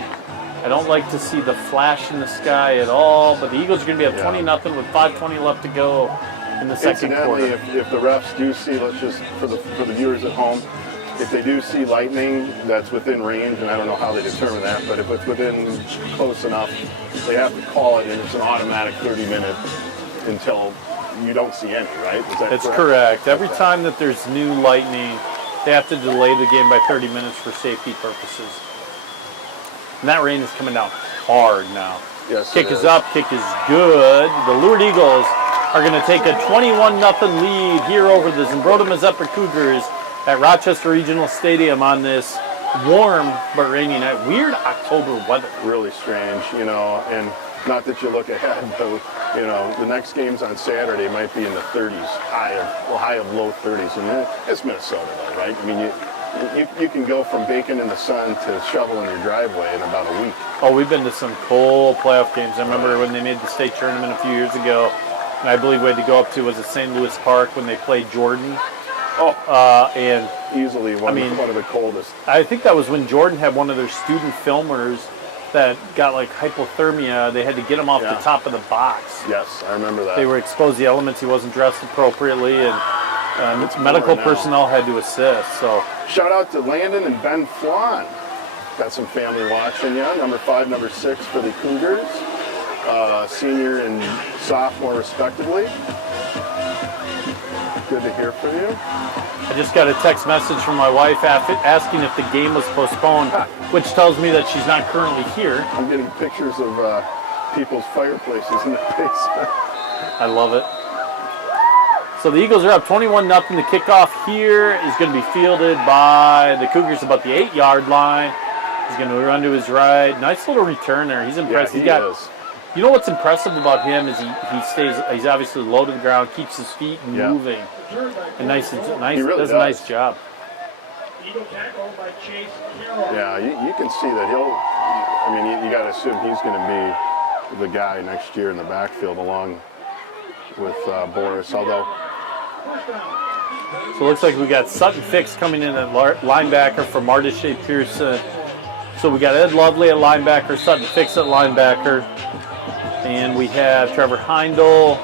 I don't like to see the flash in the sky at all, but the Eagles are going to be up 20-0 with 5:20 left to go in the second quarter. If the refs do see, let's just for the viewers at home, if they do see lightning that's within range, and I don't know how they determine that, but if it's within close enough, they have to call it, and it's an automatic 30-minute until you don't see any, right? That's correct. Every time that there's new lightning, they have to delay the game by 30 minutes for safety purposes. And that rain is coming down hard now. Yes, kick is up, kick is good. The Lourdes Eagles are going to take a 21-0 lead here over the Zumbrota-Mazeppa Cougars at Rochester Regional Stadium on this warm but rainy night. Weird October weather. Really strange, and not that you look ahead, though, the next game's on Saturday might be in the 30s, high of low 30s, and it's Minnesota, though, right? I mean, you can go from baking in the sun to shoveling your driveway in about a week. Oh, we've been to some cold playoff games. I remember when they made the state tournament a few years ago. And I believe we had to go up to, was it St. Louis Park when they played Jordan? Oh, And easily one of the coldest. I think that was when Jordan had one of their student filmers that got like hypothermia. They had to get him off the top of the box. Yes, I remember that. They were exposed to the elements. He wasn't dressed appropriately, and medical personnel had to assist. So shout out to Landon and Ben Flan. Got some family watching you. Number 5, number 6 for the Cougars. Senior and sophomore respectively. Good to hear from you. I just got a text message from my wife asking if the game was postponed, which tells me that she's not currently here. I'm getting pictures of people's fireplaces in the basement. I love it. So the Eagles are up 21-0. The kickoff here is going to be fielded by the Cougars about the 8-yard line. He's going to run to his right. Nice little return there. He's impressed. Yeah, he is. You know what's impressive about him is he stays. He's obviously low to the ground, keeps his feet moving, and nice. He really does a nice job. Yeah, you can see that you got to assume he's going to be the guy next year in the backfield along with Boris. Although, so it looks like we got Sutton Fix coming in at linebacker for Mardishe Pearson. So we got Ed Lovely at linebacker, Sutton Fix at linebacker. And we have Trevor Heindel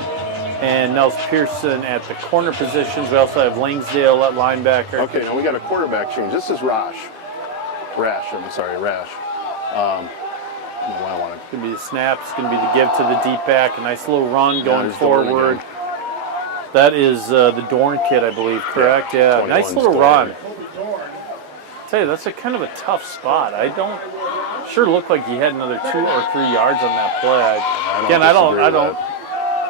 and Nels Pearson at the corner positions. We also have Langsdale at linebacker. Okay, now we got a quarterback change. This is Rash. I don't know why I want It's going to be the snap. It's going to be the give to the deep back. A nice little run going forward. That is the Dorn kid, I believe, correct? Yeah, nice little run. I tell you, that's a kind of a tough spot. Sure looked like he had another 2 or 3 yards on that play.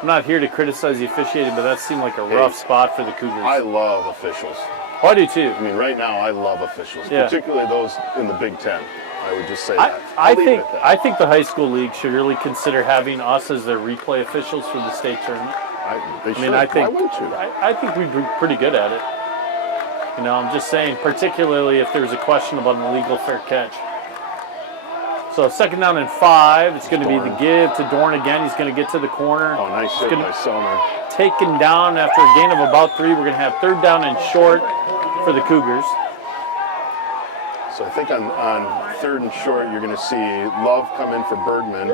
I'm not here to criticize the officiating, but that seemed like a rough spot for the Cougars. I love officials. Oh, I do too. I mean, right now I love officials, Yeah. particularly those in the Big Ten. I would just say that. I think the high school league should really consider having us as their replay officials for the state tournament. I think we'd be pretty good at it. You know, I'm just saying, particularly if there's a question about an illegal fair catch. So 2nd down and 5. It's going to be the give to Dorn again. He's going to get to the corner. Oh, nice hit by Selmer. Taken down after a gain of about 3. We're going to have 3rd down and short for the Cougars. So I think on 3rd and short, you're going to see Love come in for Bergman.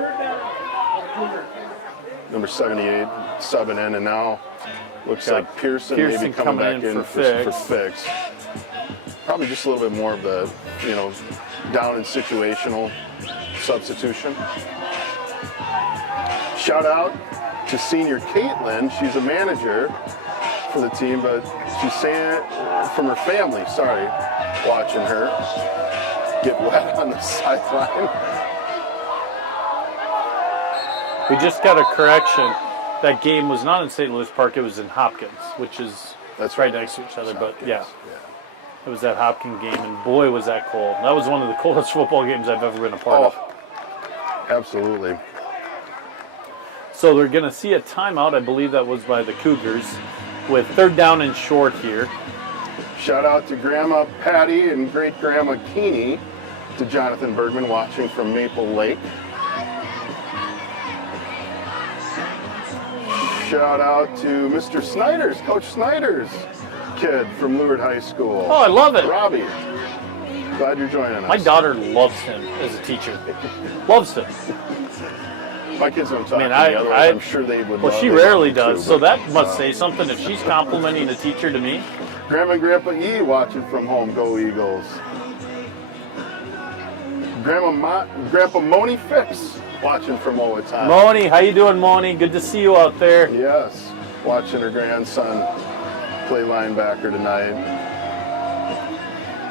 Number 78, subbing in, and now looks like Pearson maybe coming back in for Fix. Probably just a little bit more of the, down and situational substitution. Shout out to senior Caitlin. She's a manager for the team, but she's saying it from her family. Sorry, watching her get wet on the sideline. We just got a correction. That game was not in St. Louis Park. It was in Hopkins, which is right next to each other. But yeah. It was that Hopkins game, and boy, was that cold. That was one of the coldest football games I've ever been a part of. Absolutely. So they're going to see a timeout. I believe that was by the Cougars with 3rd down and short here. Shout out to Grandma Patty and Great Grandma Keeney, to Jonathan Bergman watching from Maple Lake. Shout out to Mr. Snyder's, Coach Snyder's kid from Lourdes High School. Oh, I love it. Robbie. Glad you're joining us. My daughter loves him as a teacher. Loves him. My kids don't talk to me, otherwise I'm sure they would. Well, she rarely does, so that must say something if she's complimenting a teacher to me. Grandma and Grandpa E watching from home. Go Eagles. Grandpa Moni Fix watching from Owatonna. Moni, how you doing, Moni? Good to see you out there. Yes, watching her grandson play linebacker tonight.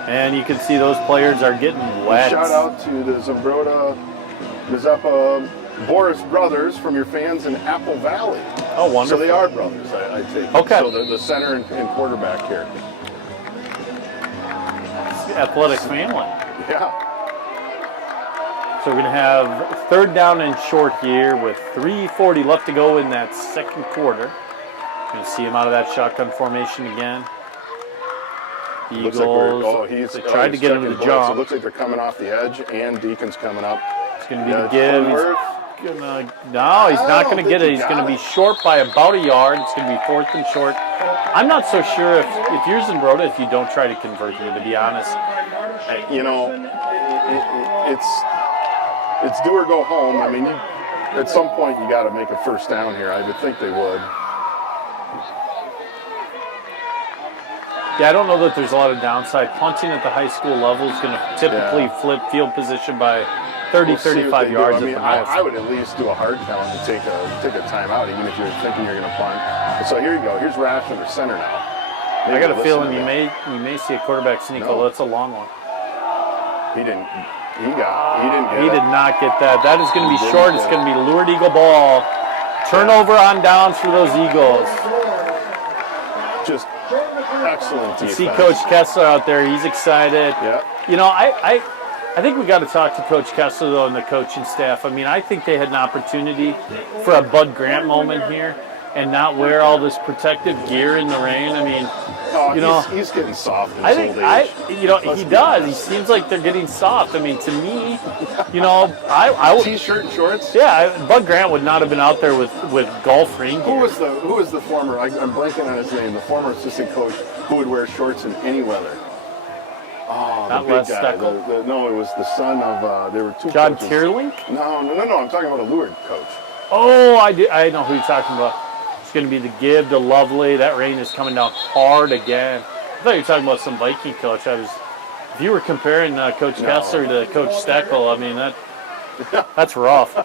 And you can see those players are getting wet. Shout out to the Zumbrota-Mazeppa Boris brothers from your fans in Apple Valley. Oh, wonderful. So they are brothers, I take it. Okay. So they're the center and quarterback here. It's the athletic family. Yeah. So we're going to have 3rd down and short here with 3:40 left to go in that 2nd quarter. Going to see him out of that shotgun formation again. The Eagles, they tried to get him to jump. It looks like they're coming off the edge, and Deacon's coming up. It's going to be the give. No, he's not going to get it. He's going to be short by about a yard. It's going to be 4th and short. I'm not so sure if you're Zumbrota, if you don't try to convert here, to be honest. You know, it's do or go home. I mean, at some point you got to make a first down here. I would think they would. Yeah, I don't know that there's a lot of downside. Punting at the high school level is going to typically flip field position by 30, 35 yards. I mean, I would at least do a hard count and take a timeout, even if you're thinking you're going to punt. So here you go. Here's Rash under center now. I got a feeling you may see a quarterback sneak, although it's a long one. He didn't. He did not get that. That is going to be short. It's going to be Lourdes Eagle ball. Turnover on downs for those Eagles. Just excellent defense. You see Coach Kessler out there. He's excited. Yeah. You know, I think we got to talk to Coach Kessler, though, and the coaching staff. I mean, I think they had an opportunity for a Bud Grant moment here and not wear all this protective gear in the rain. I mean, he's getting soft in his old age. He does. He seems like they're getting soft. I mean, to me, I would. T-shirt and shorts. Yeah, Bud Grant would not have been out there with golf rain gear. Who was the former? I'm blanking on his name. The former assistant coach who would wear shorts in any weather. Oh, not Les Steckel. No, it was the son of. There were two. John coaches. Tierlink? No. I'm talking about a Lourdes coach. Oh, I know who you're talking about. It's going to be the give to Lovely. That rain is coming down hard again. I thought you were talking about some Viking coach. If you were comparing Coach Kessler to Coach Steckel, I mean that's rough.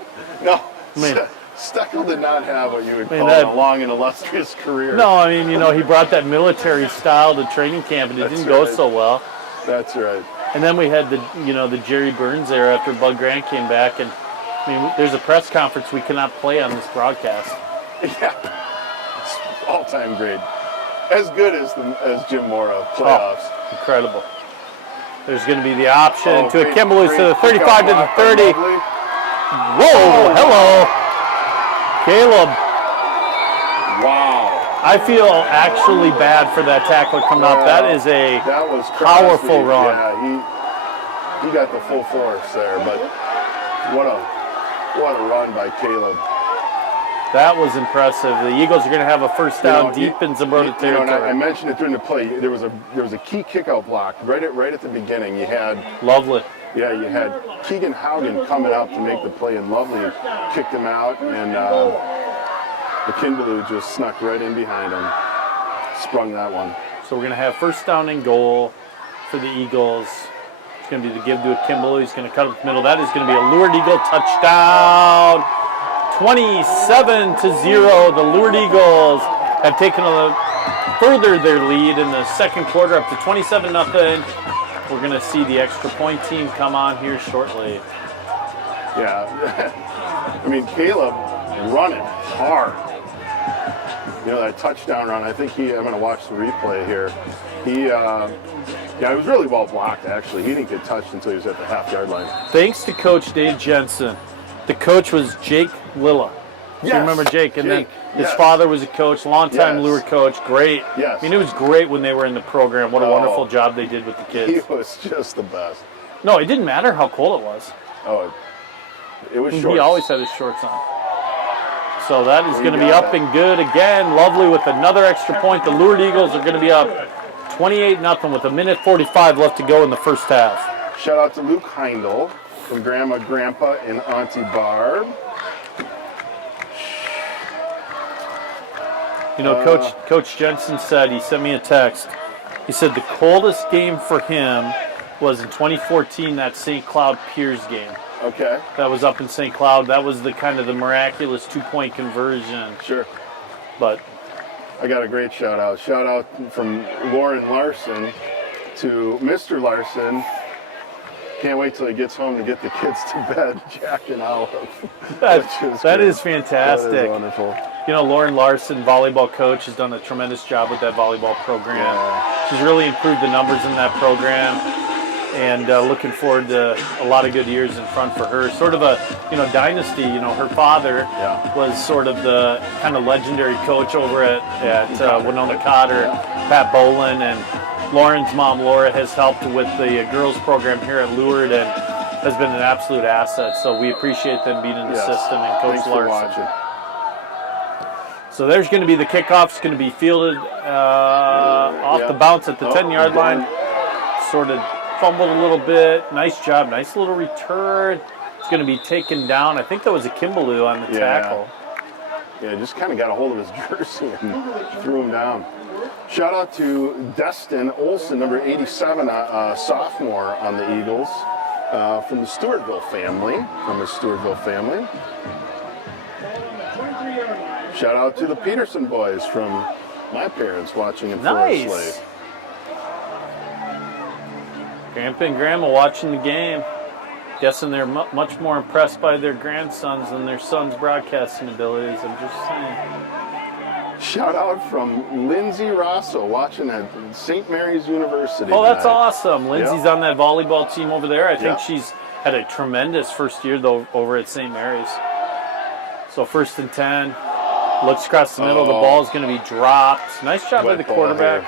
No, I mean, Steckel did not have what you would call a long and illustrious career. No, I mean he brought that military style to training camp, and it didn't go so well. That's right. And then we had the Jerry Burns era after Bud Grant came back, and I mean there's a press conference we cannot play on this broadcast. Yeah. All-time great, as good as Jim Mora playoffs. Oh, incredible. There's going to be the option to Akimbalus to the 35 to the 30. Whoa! Hello, Caleb. Wow. I feel actually bad for that tackler coming up. That was powerful run. Yeah, he got the full force there, but what a run by Caleb. That was impressive. The Eagles are going to have a first down deep in Zumbrota territory. I mentioned it during the play. There was a key kickout block right at the beginning. You had Lovely. Yeah, you had Keegan Haugen coming out to make the play, and Lovely kicked him out, and Akimbalus just snuck right in behind him, sprung that one. So we're going to have first down and goal for the Eagles. It's going to be the give to Akimbalus. He's going to cut up the middle. That is going to be a Lourdes Eagle touchdown. 27-0. The Lourdes Eagles have taken further their lead in the second quarter up to 27-0. We're going to see the extra point team come on here shortly. Yeah. I mean, Caleb running hard. That touchdown run, I think I'm going to watch the replay here. It was really well blocked, actually. He didn't get touched until he was at the half-yard line. Thanks to Coach Dave Jensen. The coach was Jake Lilla. Yes, you remember Jake? And Jake, then his father was a coach, longtime Lourdes coach. Great. Yes. I mean, it was great when they were in the program. What a wonderful job they did with the kids. He was just the best. No, it didn't matter how cold it was. Oh, it was shorts. He always had his shorts on. So that is going to be up and good again. Lovely with another extra point. The Lourdes Eagles are going to be up 28-0 with 1:45 left to go in the first half. Shout out to Luke Heindel from Grandma, Grandpa, and Auntie Barb. Coach Jensen said, he sent me a text. He said the coldest game for him was in 2014, that St. Cloud Piers game. Okay. That was up in St. Cloud. That was the miraculous 2-point conversion. Sure. But I got a great shout out. Shout out from Lauren Larson to Mr. Larson. Can't wait till he gets home to get the kids to bed, Jack and Olive. That is fantastic. That is wonderful. Lauren Larson, volleyball coach, has done a tremendous job with that volleyball program. Yeah. She's really improved the numbers in that program, and looking forward to a lot of good years in front for her. Sort of a dynasty. Her father was sort of the kind of legendary coach over at Winona Cotter, Pat Bolin, and Lauren's mom Laura has helped with the girls program here at Lourdes, and has been an absolute asset. So we appreciate them being in the system and Coach Thanks for Larson. watching. So there's going to be the kickoff. It's going to be fielded off the bounce at the 10-yard line. Sort of fumbled a little bit. Nice job. Nice little return. It's going to be taken down. I think that was a Kimbaloo on the tackle. Yeah, just kind of got a hold of his jersey and threw him down. Shout out to Destin Olson, number 87, a sophomore on the Eagles, from the Stewartville family. Shout out to the Peterson boys from my parents watching in Forest Lake. Grandpa and Grandma watching the game. Guessing they're much more impressed by their grandsons than their son's broadcasting abilities. I'm just saying. Shout out from Lindsay Rosso watching at St. Mary's University. Oh, that's tonight. Awesome. Lindsay's on that volleyball team over there. I think she's had a tremendous first year, though, over at St. Mary's. So 1st and 10. Looks across the middle. The ball is going to be dropped. Nice job by the quarterback.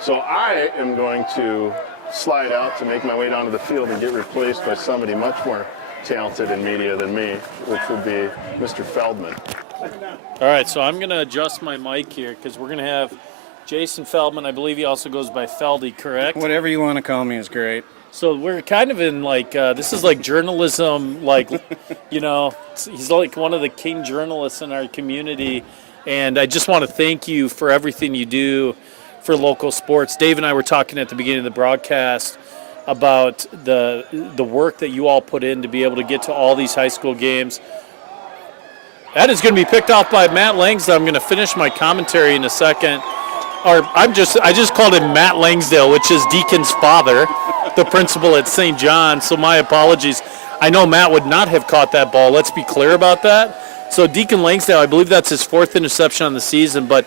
So I am going to slide out to make my way down to the field and get replaced by somebody much more talented in media than me, which would be Mr. Feldman. All right, so I'm going to adjust my mic here because we're going to have Jason Feldman. I believe he also goes by Feldy, correct? Whatever you want to call me is great. So we're kind of in this is like journalism, he's like one of the king journalists in our community. And I just want to thank you for everything you do for local sports. Dave and I were talking at the beginning of the broadcast about the work that you all put in to be able to get to all these high school games. That is going to be picked off by Matt Langsdale. I'm going to finish my commentary in a second. I just called him Matt Langsdale, which is Deacon's father, the principal at St. John. So my apologies. I know Matt would not have caught that ball. Let's be clear about that. So Deacon Langsdale, I believe that's his 4th interception on the season. But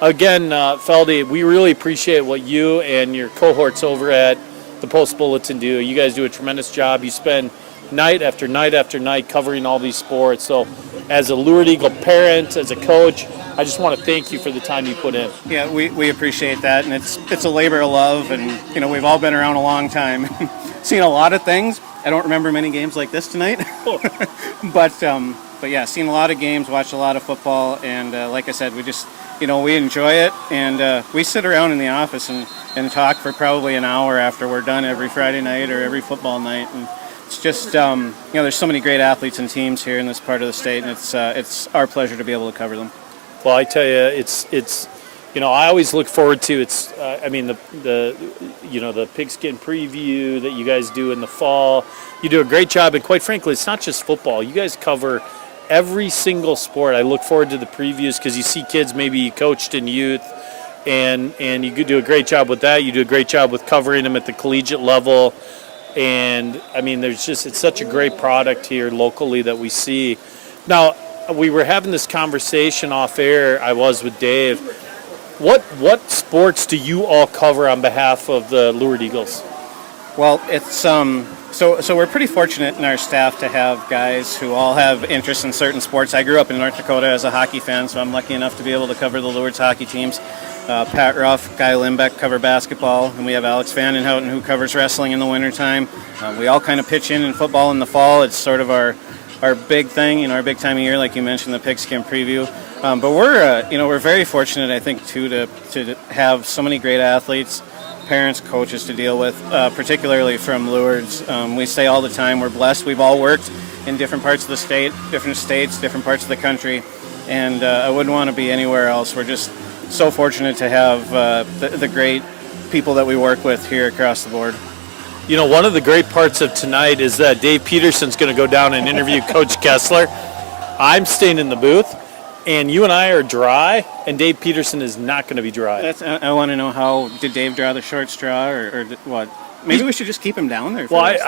again, Feldy, we really appreciate what you and your cohorts over at the Post Bulletin do. You guys do a tremendous job. You spend night after night after night covering all these sports. So as a Lourdes Eagle parent, as a coach, I just want to thank you for the time you put in. Yeah, we appreciate that, and it's a labor of love, and we've all been around a long time, seen a lot of things. I don't remember many games like this tonight, but yeah, seen a lot of games, watched a lot of football, and like I said, we just we enjoy it, and we sit around in the office and talk for probably an hour after we're done every Friday night or every football night, and it's just there's so many great athletes and teams here in this part of the state, and it's our pleasure to be able to cover them. Well, I tell you, it's I always look forward to the pigskin preview that you guys do in the fall. You do a great job, and quite frankly, it's not just football. You guys cover every single sport. I look forward to the previews because you see kids maybe you coached in youth, and you do a great job with that. You do a great job with covering them at the collegiate level, and I mean, it's such a great product here locally that we see. Now, we were having this conversation off air. I was with Dave. What sports do you all cover on behalf of the Lourdes Eagles? Well, it's so we're pretty fortunate in our staff to have guys who all have interests in certain sports. I grew up in North Dakota as a hockey fan, so I'm lucky enough to be able to cover the Lourdes hockey teams. Pat Ruff, Guy Limbeck cover basketball, and we have Alex Vandenhouten who covers wrestling in the wintertime. We all kind of pitch in football in the fall. It's sort of our big thing, our big time of year, like you mentioned, the pigskin preview. But we're very fortunate, I think, too, to have so many great athletes, parents, coaches to deal with, particularly from Lourdes. We say all the time we're blessed. We've all worked in different parts of the state, different states, different parts of the country, and I wouldn't want to be anywhere else. We're just so fortunate to have the great people that we work with here across the board. One of the great parts of tonight is that Dave Peterson's going to go down and interview Coach Kessler. I'm staying in the booth, and you and I are dry, and Dave Peterson is not going to be dry. I want to know, how did Dave draw the short straw, or what? Maybe we should just keep him down there. Well,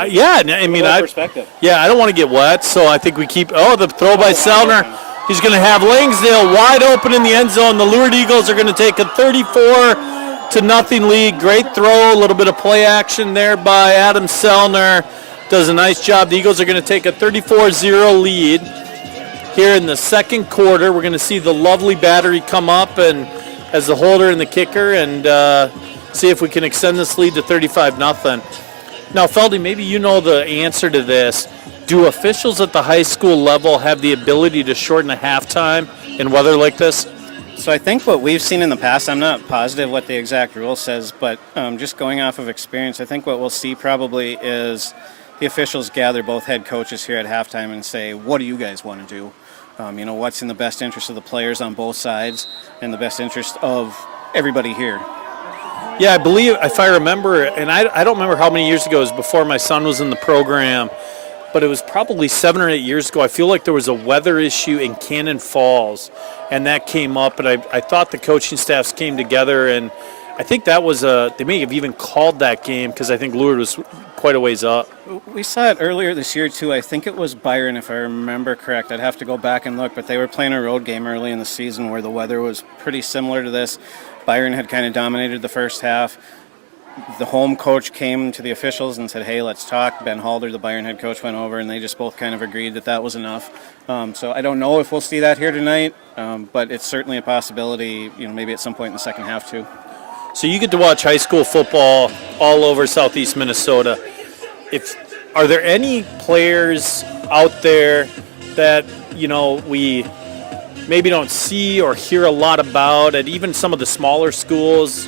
Perspective. Yeah, I don't want to get wet, so I think we keep. Oh, the throw by Sellner. He's going to have Langsdale wide open in the end zone. The Lourdes Eagles are going to take a 34-0 lead. Great throw, a little bit of play action there by Adam Sellner. Does a nice job. The Eagles are going to take a 34-0 lead here in the second quarter. We're going to see the lovely battery come up and as the holder and the kicker, and see if we can extend this lead to 35-0. Now, Feldy, maybe you know the answer to this. Do officials at the high school level have the ability to shorten a halftime in weather like this? So I think what we've seen in the past, I'm not positive what the exact rule says, but just going off of experience, I think what we'll see probably is the officials gather both head coaches here at halftime and say, what do you guys want to do? What's in the best interest of the players on both sides and the best interest of everybody here. Yeah, I believe, if I remember, and I don't remember how many years ago, it was before my son was in the program, but it was probably 7 or 8 years ago. I feel like there was a weather issue in Cannon Falls, and that came up, and I thought the coaching staffs came together, and I think that was they may have even called that game because I think Lourdes was quite a ways up. We saw it earlier this year, too. I think it was Byron, if I remember correct. I'd have to go back and look, but they were playing a road game early in the season where the weather was pretty similar to this. Byron had kind of dominated the first half. The home coach came to the officials and said, hey, let's talk. Ben Halder, the Byron head coach, went over, and they just both kind of agreed that that was enough. So I don't know if we'll see that here tonight, but it's certainly a possibility, maybe at some point in the second half, too. So you get to watch high school football all over southeast Minnesota. Are there any players out there that, we maybe don't see or hear a lot about at even some of the smaller schools,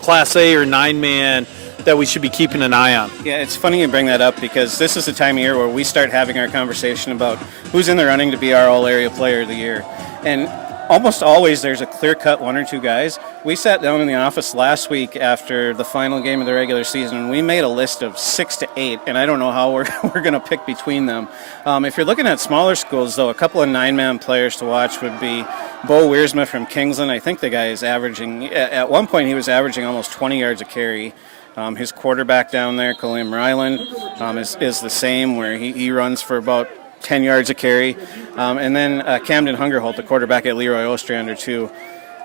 Class A or 9-man, that we should be keeping an eye on? Yeah, it's funny you bring that up because this is the time of year where we start having our conversation about who's in the running to be our all-area player of the year. And almost always there's a clear-cut 1 or 2 guys. We sat down in the office last week after the final game of the regular season, and we made a list of 6 to 8, and I don't know how we're going to pick between them. If you're looking at smaller schools, though, a couple of 9-man players to watch would be Bo Wiersma from Kingsland. I think the guy is averaging, at one point he was averaging almost 20 yards a carry. His quarterback down there, Kaleem Ryland, is the same, where he runs for about 10 yards a carry. And then Camden Hungerholt, the quarterback at Leroy Ostrander, too.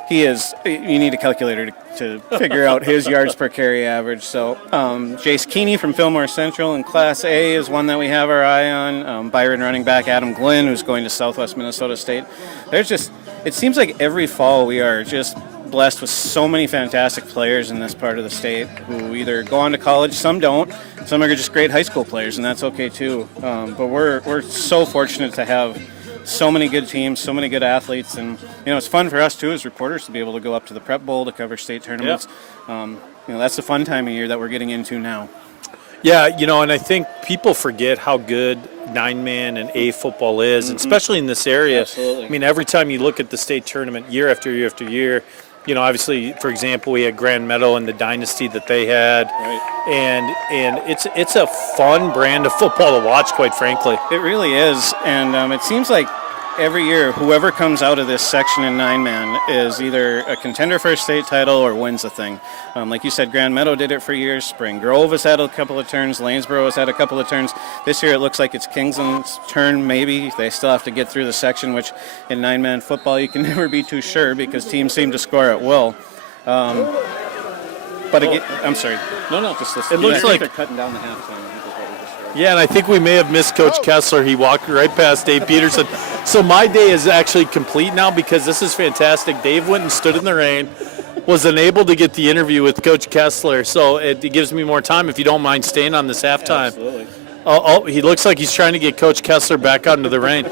You need a calculator to figure out his yards per carry average. So Jace Keeney from Fillmore Central in Class A is one that we have our eye on. Byron running back Adam Glynn, who's going to Southwest Minnesota State. It seems like every fall we are just blessed with so many fantastic players in this part of the state who either go on to college, some don't, some are just great high school players, and that's okay too. But we're so fortunate to have so many good teams, so many good athletes, and it's fun for us too as reporters to be able to go up to the Prep Bowl to cover state tournaments. Yeah. That's the fun time of year that we're getting into now. Yeah, and I think people forget how good 9-man and A football is, and especially in this area. Absolutely. I mean, every time you look at the state tournament year after year after year, obviously, for example, we had Grand Meadow and the dynasty that they had, right. and it's a fun brand of football to watch, quite frankly. It really is, and it seems like every year, whoever comes out of this section in 9-man is either a contender for a state title or wins the thing. Like you said, Grand Meadow did it for years. Spring Grove has had a couple of turns. Lanesboro has had a couple of turns. This year it looks like it's Kingsland's turn, maybe. They still have to get through the section, which in 9-man football you can never be too sure because teams seem to score at will. But again, I'm sorry. No. Just listen. It looks like they're cutting down the halftime. Yeah, and I think we may have missed Coach Kessler. He walked right past Dave Peterson. So my day is actually complete now because this is fantastic. Dave went and stood in the rain, was unable to get the interview with Coach Kessler. So it gives me more time if you don't mind staying on this halftime. Absolutely. He looks like he's trying to get Coach Kessler back out into the rain.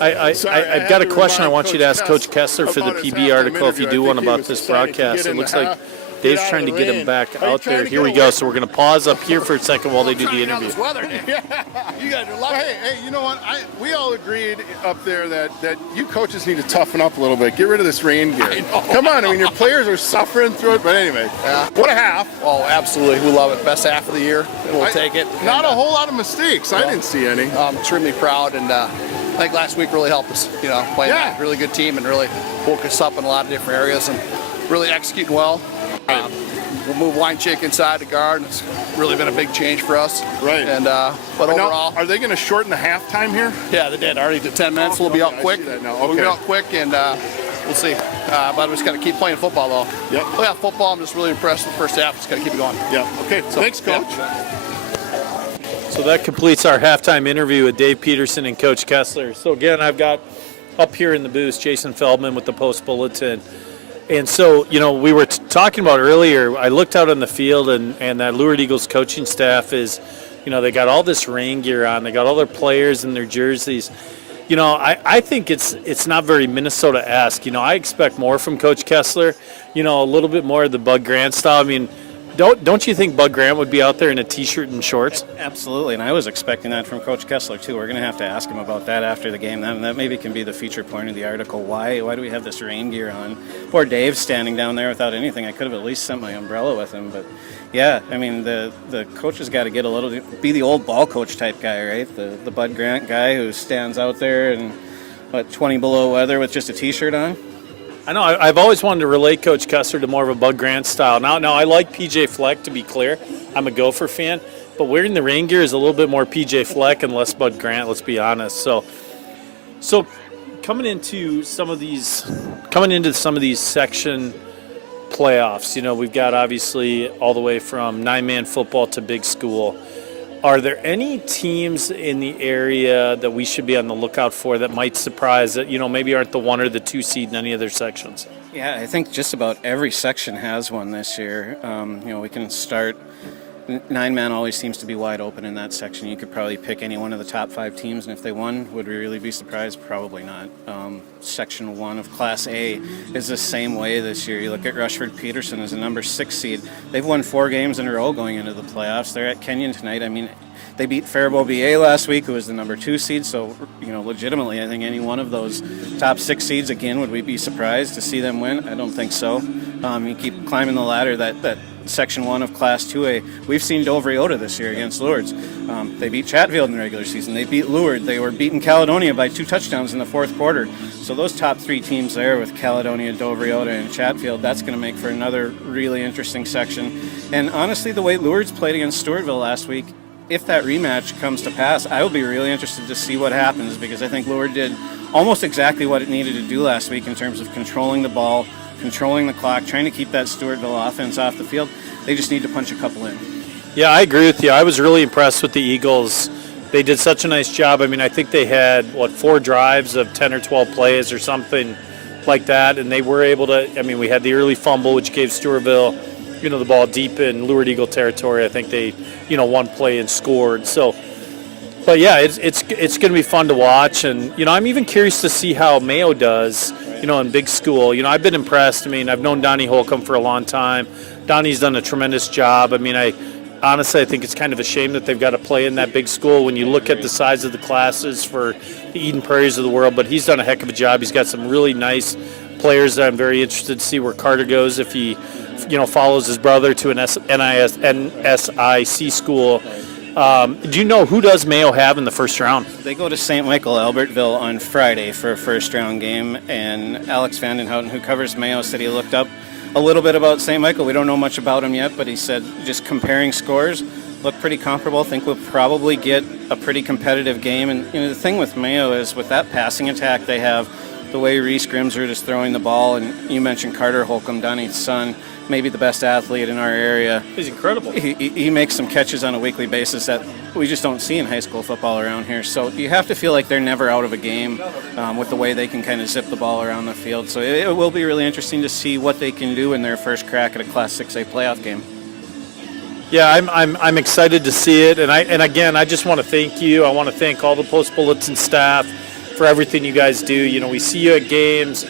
I've got a question I want you to ask Coach Kessler for the PB article if you do one about this broadcast. It looks like Dave's trying to get him back out there. Here we go. So we're going to pause up here for a second while they do the interview. You guys are lucky. Hey, you know what? We all agreed up there that you coaches need to toughen up a little bit. Get rid of this rain gear. Come on. I mean, your players are suffering through it. But anyway, what a half. Oh, absolutely. We love it. Best half of the year. And we'll take it. Not a whole lot of mistakes. I didn't see any. I'm extremely proud. And I think last week really helped us, playing a really good team and really woke us up in a lot of different areas and really executing well. We'll move Wine Chick inside the guard. It's really been a big change for us. Right. And but overall, are they going to shorten the halftime here? Yeah, they did. Already to 10 minutes. We'll be out quick. We'll be out quick, and we'll see. But we just got to keep playing football, though. Yep. Oh yeah, football. I'm just really impressed with the first half. Just got to keep it going. Yeah. Okay. So, thanks, Coach. So that completes our halftime interview with Dave Peterson and Coach Kessler. So again, I've got up here in the booth Jason Feldman with the Post Bulletin. And so, we were talking about earlier, I looked out on the field, and that Lourdes Eagles coaching staff is, they got all this rain gear on. They got all their players in their jerseys. I think it's not very Minnesota-esque. I expect more from Coach Kessler, a little bit more of the Bud Grant style. I mean, don't you think Bud Grant would be out there in a T-shirt and shorts? Absolutely, and I was expecting that from Coach Kessler too. We're going to have to ask him about that after the game. That maybe can be the feature point of the article. Why do we have this rain gear on? Poor Dave's standing down there without anything. I could have at least sent my umbrella with him, but yeah, I mean the coach has got to be the old ball coach type guy, right? The Bud Grant guy who stands out there in 20 below weather with just a T-shirt on. I know. I've always wanted to relate Coach Kessler to more of a Bud Grant style. Now I like PJ Fleck, to be clear. I'm a Gopher fan, but wearing the rain gear is a little bit more PJ Fleck and less Bud Grant. Let's be honest. So coming into some of these section playoffs, we've got obviously all the way from 9-man football to big school. Are there any teams in the area that we should be on the lookout for that might surprise that, maybe aren't the 1 or the 2 seed in any of their sections? Yeah, I think just about every section has one this year. We can start. 9-man always seems to be wide open in that section. You could probably pick any one of the top 5 teams, and if they won, would we really be surprised? Probably not. Section 1 of Class A is the same way this year. You look at Rushford-Peterson as a number 6 seed. They've won 4 games in a row going into the playoffs. They're at Kenyon tonight. I mean, they beat Faribault BA last week, who was the number 2 seed, so, legitimately, I think any one of those top 6 seeds, again, would we be surprised to see them win? I don't think so. You keep climbing the ladder, that Section 1 of Class 2A. We've seen Dover-Iota this year against Lourdes. They beat Chatfield in the regular season. They beat Lourdes. They were beating Caledonia by 2 touchdowns in the 4th quarter. So those top 3 teams there with Caledonia, Dover-Iota, and Chatfield, that's going to make for another really interesting section. And honestly, the way Lourdes played against Stewartville last week, if that rematch comes to pass, I will be really interested to see what happens, because I think Lourdes did almost exactly what it needed to do last week in terms of controlling the ball, controlling the clock, trying to keep that Stewartville offense off the field. They just need to punch a couple in. Yeah, I agree with you. I was really impressed with the Eagles. They did such a nice job. I mean, I think they had, 4 drives of 10 or 12 plays or something like that, and they were able to, we had the early fumble, which gave Stewartville, the ball deep in Lourdes Eagle territory. I think they, 1 play and scored. So, but yeah, it's going to be fun to watch, and I'm even curious to see how Mayo does, in big school. I've been impressed. I've known Donnie Holcomb for a long time. Donnie's done a tremendous job. I honestly think it's kind of a shame that they've got to play in that big school when you look at the size of the classes for the Eden Prairies of the world. But he's done a heck of a job. He's got some really nice players that I'm very interested to see where Carter goes if he, follows his brother to an NSIC school. Do you know who does Mayo have in the first round? They go to St. Michael Albertville on Friday for a first round game, and Alex Vandenhouten, who covers Mayo, said he looked up a little bit about St. Michael. We don't know much about him yet, but he said just comparing scores look pretty comparable. I think we'll probably get a pretty competitive game. And the thing with Mayo is with that passing attack they have, the way Reese Grimsrud is throwing the ball, and you mentioned Carter Holcomb, Donnie's son, maybe the best athlete in our area. He's incredible. He makes some catches on a weekly basis that we just don't see in high school football around here. So you have to feel like they're never out of a game with the way they can kind of zip the ball around the field. So it will be really interesting to see what they can do in their first crack at a Class 6A playoff game. Yeah, I'm excited to see it, and again, I just want to thank you. I want to thank all the Post Bulletin staff for everything you guys do. We see you at games.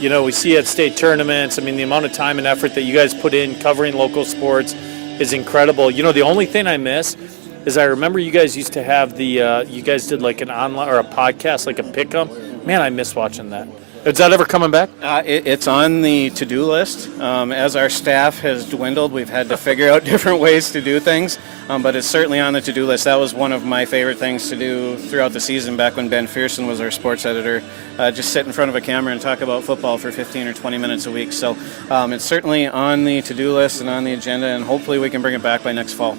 We see you at state tournaments. The amount of time and effort that you guys put in covering local sports is incredible. The only thing I miss is I remember you guys used to have you guys did like an online or a podcast, like a pick'em. Man, I miss watching that. Is that ever coming back? It's on the to-do list. As our staff has dwindled, we've had to figure out different ways to do things, but it's certainly on the to-do list. That was one of my favorite things to do throughout the season back when Ben Fearson was our sports editor, just sit in front of a camera and talk about football for 15 or 20 minutes a week. So it's certainly on the to-do list and on the agenda, and hopefully we can bring it back by next fall.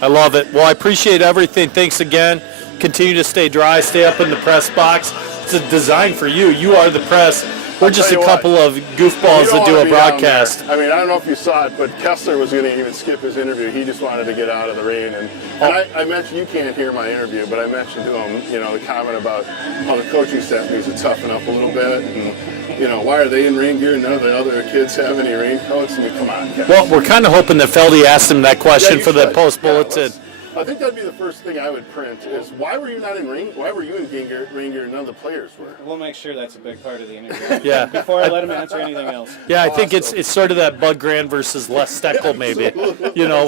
I love it. Well, I appreciate everything. Thanks again. Continue to stay dry, stay up in the press box. It's a design for you. You are the press. We're just a couple of goofballs that do a broadcast. I mean, I don't know if you saw it, but Kessler was going to even skip his interview. He just wanted to get out of the rain. And I mentioned, you can't hear my interview, but I mentioned to him, the comment about how the coaching staff needs to toughen up a little bit. And, why are they in rain gear and none of the other kids have any raincoats? I mean, come on, Kessler. Well, we're kind of hoping that Feldy asked him that question for the post bulletin. I think that'd be the first thing I would print is why were you not in rain? Why were you in rain gear and none of the players were? We'll make sure that's a big part of the interview. Yeah. Before I let him answer anything else. Yeah, I think it's sort of that Bud Grant versus Les Steckel, maybe.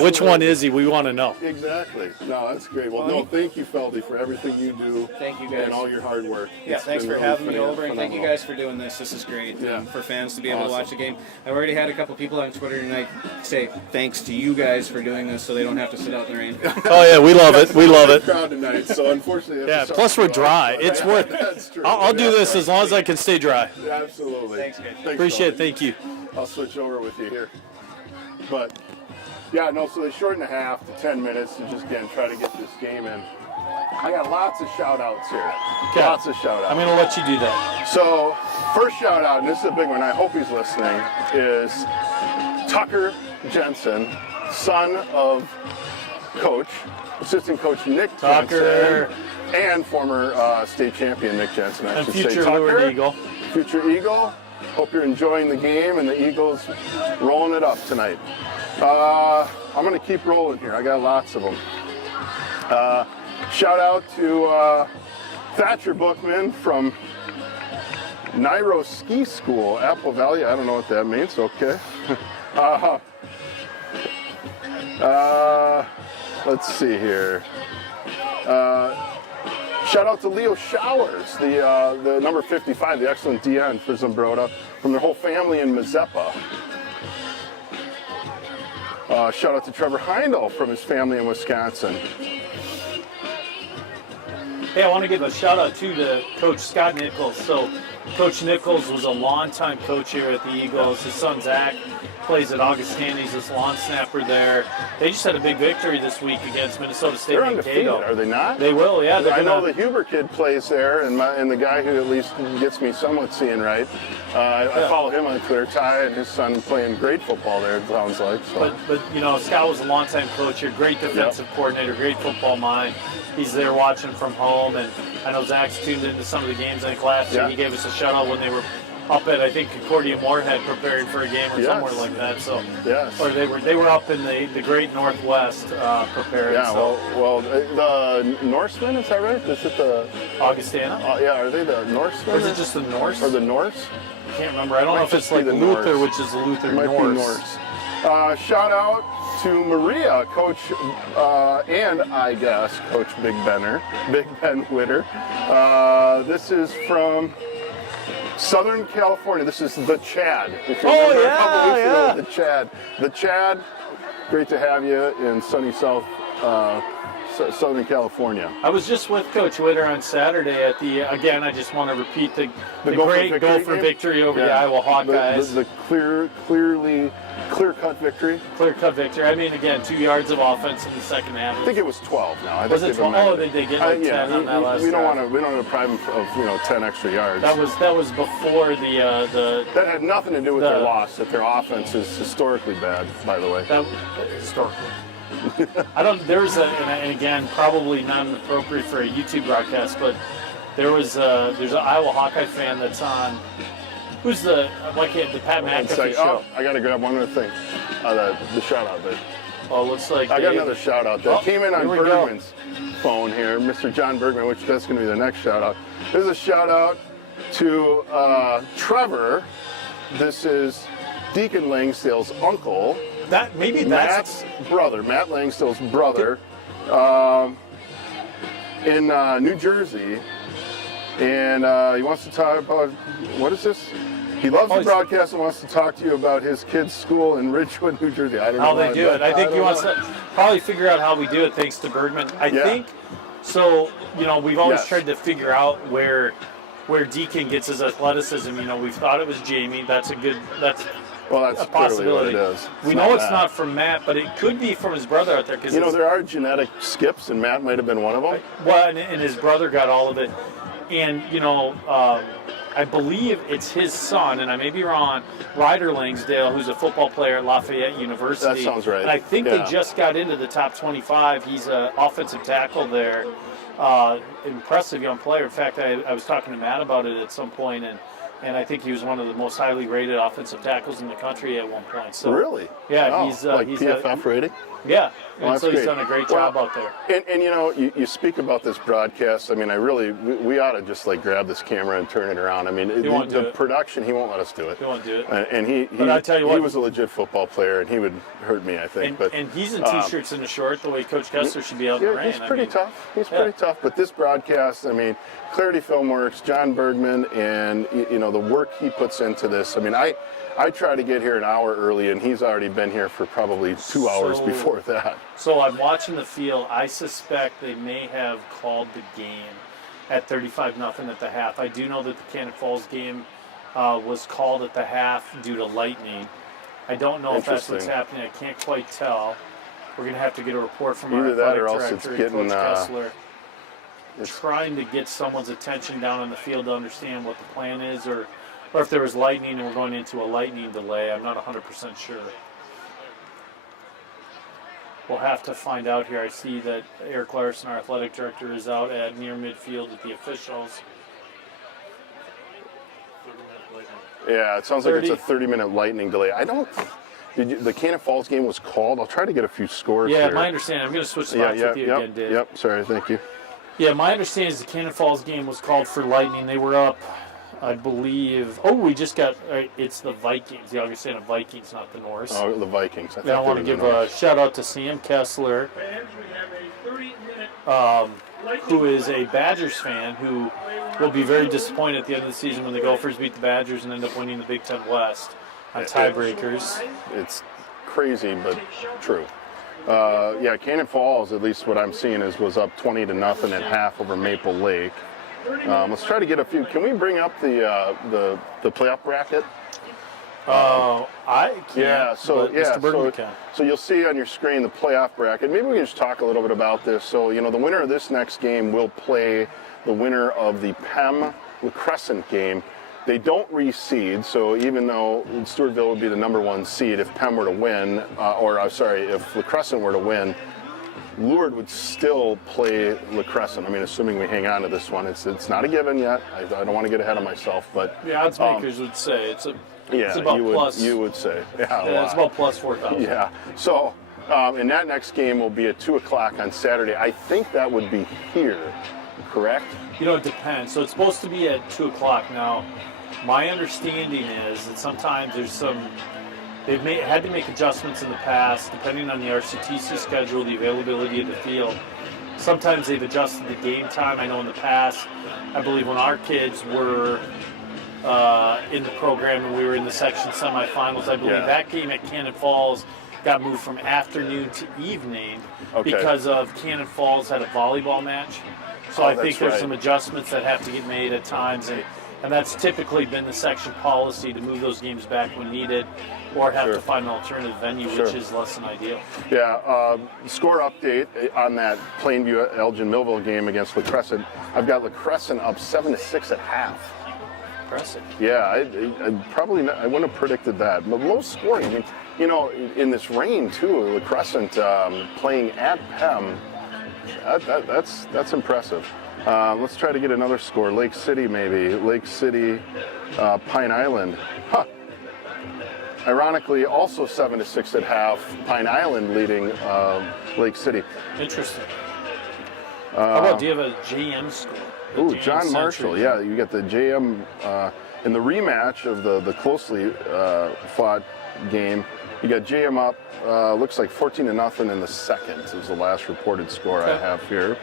Which one is he? We want to know. Exactly. No, that's great. Well, no, thank you, Feldy, for everything you do. Thank you, guys. And all your hard work. Yeah, thanks for having me over, and thank you guys for doing this. This is great. Yeah. For fans to be able to watch the game. I've already had a couple people on Twitter tonight say thanks to you guys for doing this so they don't have to sit out in the rain. Oh, yeah, we love it. We love it. Crowd tonight, so unfortunately, Yeah, plus we're dry. It's worth That's true. I'll do this as long as I can stay dry. Absolutely. Thanks, guys. Appreciate it. Feldy. Thank you. I'll switch over with you here. But, yeah, no, so they shortened the half to 10 minutes to just, again, try to get this game in. I got lots of shout-outs here. Okay. Lots of shout-outs. I'm going to let you do that. So, first shout-out, and this is a big one, I hope he's listening, is Tucker Jensen, son of assistant coach Nick Tucker. Jensen, and former state champion Nick Jensen, I And should future say. Tucker, Lourdes Eagle. Future Eagle. Hope you're enjoying the game and the Eagles rolling it up tonight. I'm going to keep rolling here. I got lots of them. Shout out to Thatcher Bookman from Nairo Ski School, Apple Valley. I don't know what that means. Okay. Let's see here. Shout out to Leo Showers, the number 55, the excellent DN for Zumbrota, from their whole family in Mazeppa. Shout out to Trevor Heindel from his family in Wisconsin. Hey, I want to give a shout out too to Coach Scott Nichols. So, Coach Nichols was a longtime coach here at the Eagles. His son Zach plays at Augustana. He's this long snapper there. They just had a big victory this week against Minnesota State. They're undefeated, are they not? They will, yeah. I know the Huber kid plays there, and the guy who at least gets me somewhat seeing right. I follow him on Twitter. Ty and his son playing great football there, it sounds like. So. But Scott was a longtime coach here, great defensive coordinator, great football mind. He's there watching from home, and I know Zach's tuned into some of the games. I think last year he gave us a shout out when they were up at, I think, Concordia Moorhead preparing for a game or somewhere like that. So, or they were up in the Great Northwest preparing. Yeah, so. well, the Norsemen, is that right? Is it the Augustana? Yeah, are they the Norsemen? Or is it just the Norse? Or the Norse? I can't remember. I don't know if it's like Luther, which is the Luther Might Norse. Be Norse. Shout out to Maria, Coach, and I guess Coach Big Ben Witter. This is from Southern California. This is the Chad. If you remember a couple weeks ago, the Chad. Great to have you in sunny Southern Clearly I was just with Coach Witter on Saturday at again, I just want to repeat the great goal for victory over the Iowa Hawkeyes. The clear-cut victory. Clear-cut victory. I mean, again, 2 yards of offense in the second half. I think it was 12 now. Was it 12? Oh, they get like 10 on that last We don't want to deprive them of 10 extra yards. That was before the That had nothing to do with their loss. That their offense is historically bad, by the way. Historically. And again, probably not appropriate for a YouTube broadcast, but there's an Iowa Hawkeye fan that's on. Who's the Pat McAfee show? I got to grab one other thing. The shout out bit. Oh, looks like I got another shout out that came in on Bergman's phone here, Mr. John Bergman, which that's going to be the next shout out. This is a shout out to Trevor. This is Deacon Langsdale's uncle. Matt's brother, Matt Langsdale's brother, in New Jersey, and he wants to talk about, what is this? He loves the broadcast and wants to talk to you about his kid's school in Ridgewood, New Jersey. I don't know how they do it. I think he wants to probably figure out how we do it thanks to Bergman. I think so. We've always tried to figure out where Deacon gets his athleticism. We've thought it was Jamie. That's a possibility. What it is. We know it's not from Matt, but it could be from his brother out there. Because there are genetic skips, and Matt might have been one of them. Well, and his brother got all of it. And, I believe it's his son, and I may be wrong, Ryder Langsdale, who's a football player at Lafayette University. That sounds right. And I think Yeah. they just got into the top 25. He's an offensive tackle there. Impressive young player. In fact, I was talking to Matt about it at some point, and I think he was one of the most highly rated offensive tackles in the country at one point. So Really? yeah, Oh, he's like he's PFF rating? yeah, Well, and that's so he's great. done a great job Well, out there. And you know, you speak about this broadcast. I mean, we ought to just like grab this camera and turn it around. I mean, won't do the it. production, he won't let us do it. He won't do it. And he But I tell you what, he was a legit football player, and he would hurt me, I think. And he's in t-shirts and a short, the way Coach Kessler should be out in the Yeah, rain. he's pretty tough. He's yeah. pretty tough. But this broadcast, I mean, Clarity Filmworks, John Bergman, and you know the work he puts into this. I mean, I try to get here an hour early, and he's already been here for probably 2 hours So- before that. So I'm watching the field. I suspect they may have called the game at 35-0 at the half. I do know that the Cannon Falls game was called at the half due to lightning. I don't know if that's what's Interesting. happening. I can't quite tell. We're going to have to get a report from our Either that athletic or else it's director, getting, Coach Kessler. it's- Trying to get someone's attention down on the field to understand what the plan is, or if there was lightning and we're going into a lightning delay. I'm not 100% sure. We'll have to find out here. I see that Eric Larson, our athletic director, is out at near midfield with the officials. Yeah, it sounds like it's a 30. 30-minute lightning delay. The Cannon Falls game was called. I'll try to get a few scores Yeah, here. my understanding. I'm going to switch spots with you again, Dave. Yep. Sorry, thank you. Yeah, my understanding is the Cannon Falls game was called for lightning. They were up, I believe. Oh, we just got. It's the Vikings, the Augustana Vikings, not the Norse. Oh, the Vikings. And I want to give a shout out to Sam Kessler, Fans, we have a 30-minute who is a Badgers fan, who will be very disappointed at the end of the season when the Gophers beat the Badgers and end up winning the Big Ten West on tiebreakers. It's crazy, but true. Yeah, Cannon Falls, at least what I'm seeing, was up 20-0 at half over Maple Lake. Let's try to get a few. Can we bring up the playoff bracket? I can't. Yeah, so but yeah, Mr. Bergman can. so you'll see on your screen the playoff bracket. Maybe we can just talk a little bit about this. So you know, the winner of this next game will play the winner of the PEM La Crescent game. They don't reseed, so even though Stewartville would be the #1 seed, if PEM were to win, if La Crescent were to win, Lourdes would still play La Crescent. I mean, assuming we hang on to this one, it's not a given yet. I don't want to get ahead of myself, but The odds makers would say it's yeah, about you would say, yeah, it's about plus 4,000. yeah. So, and that next game will be at 2 o'clock on Saturday. I think that would be here, correct? You know, it depends. So it's supposed to be at 2 o'clock now. My understanding is that sometimes there's they've had to make adjustments in the past, depending on the RCTC schedule, the availability of the field. Sometimes they've adjusted the game time. I know in the past, I believe when our kids were in the program and we were in the section semifinals, I believe that game at Cannon Falls got moved from afternoon to evening because of Cannon Falls had a volleyball match. So I think there's some adjustments that have to get made at times, and that's typically been the section policy to move those games back when needed, or have to find an alternative venue, which is less than ideal. Yeah, score update on that Plainview Elgin Millville game against La Crescent. I've got La Crescent up 7-6 at half. Impressive. Yeah, I wouldn't have predicted that. But low scoring. I mean, you know, in this rain too, La Crescent playing at PEM. That's impressive. Let's try to get another score. Lake City, maybe. Lake City, Pine Island. Huh. Ironically, also 7-6 at half. Pine Island leading Lake City. Interesting. How about, do you have a JM score? Ooh, John Marshall. Yeah, you got the JM in the rematch of the closely fought game. You got JM up. Looks like 14-0 in the second is the last reported score I have here.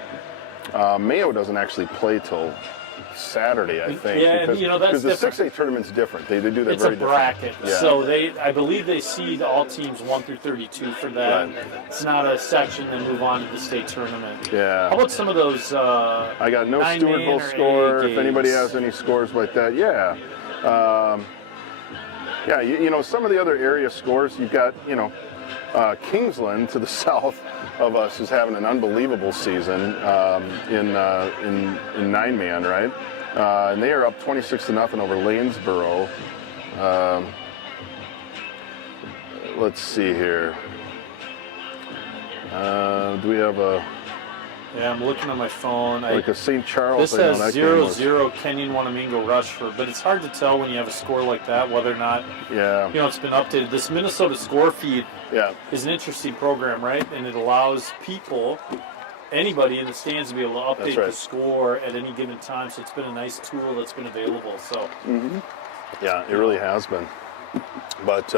Mayo doesn't actually play till Saturday, I think. Yeah, because, you know, that's because the different. 6A tournament's different. They do that It's very a bracket, different. Yeah. so I believe they seed all teams 1 through 32 for that. Right. It's not a section and move on to the state tournament. Yeah. How about some of those? I got no 9-man Stewartville or score. AA If anybody games? has any scores like that, yeah. Yeah, you know, some of the other area scores, you've got, you know, Kingsland to the south of us is having an unbelievable season in 9-man, right? And they are up 26-0 over Lanesboro. Let's see here. Do we have a Yeah, I'm looking on my phone. a St. Charles? This I know has that game was- 0-0 Kenyon Wanamingo Rushford, but it's hard to tell when you have a score like that whether or not Yeah, it's been updated. This Minnesota score feed yeah, is an interesting program, right? And it allows people, anybody in the stands, to be able to update right. the score at any given time. So it's been a nice tool that's been available. So yeah. It really has been. But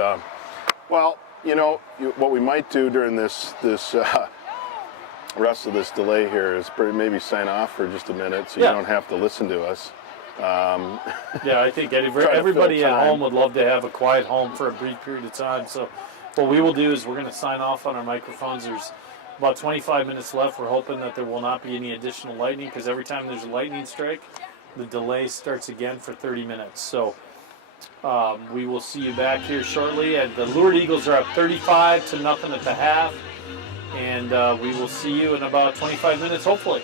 well, what we might do during this rest of this delay here is maybe sign off for just a minute, so Yeah. you don't have to listen to us. yeah, I think to everybody fill at time. home would love to have a quiet home for a brief period of time. So what we will do is we're going to sign off on our microphones. There's about 25 minutes left. We're hoping that there will not be any additional lightning, because every time there's a lightning strike, the delay starts again for 30 minutes. So we will see you back here shortly. And the Lourdes Eagles are up 35-0 at the half. And we will see you in about 25 minutes, hopefully.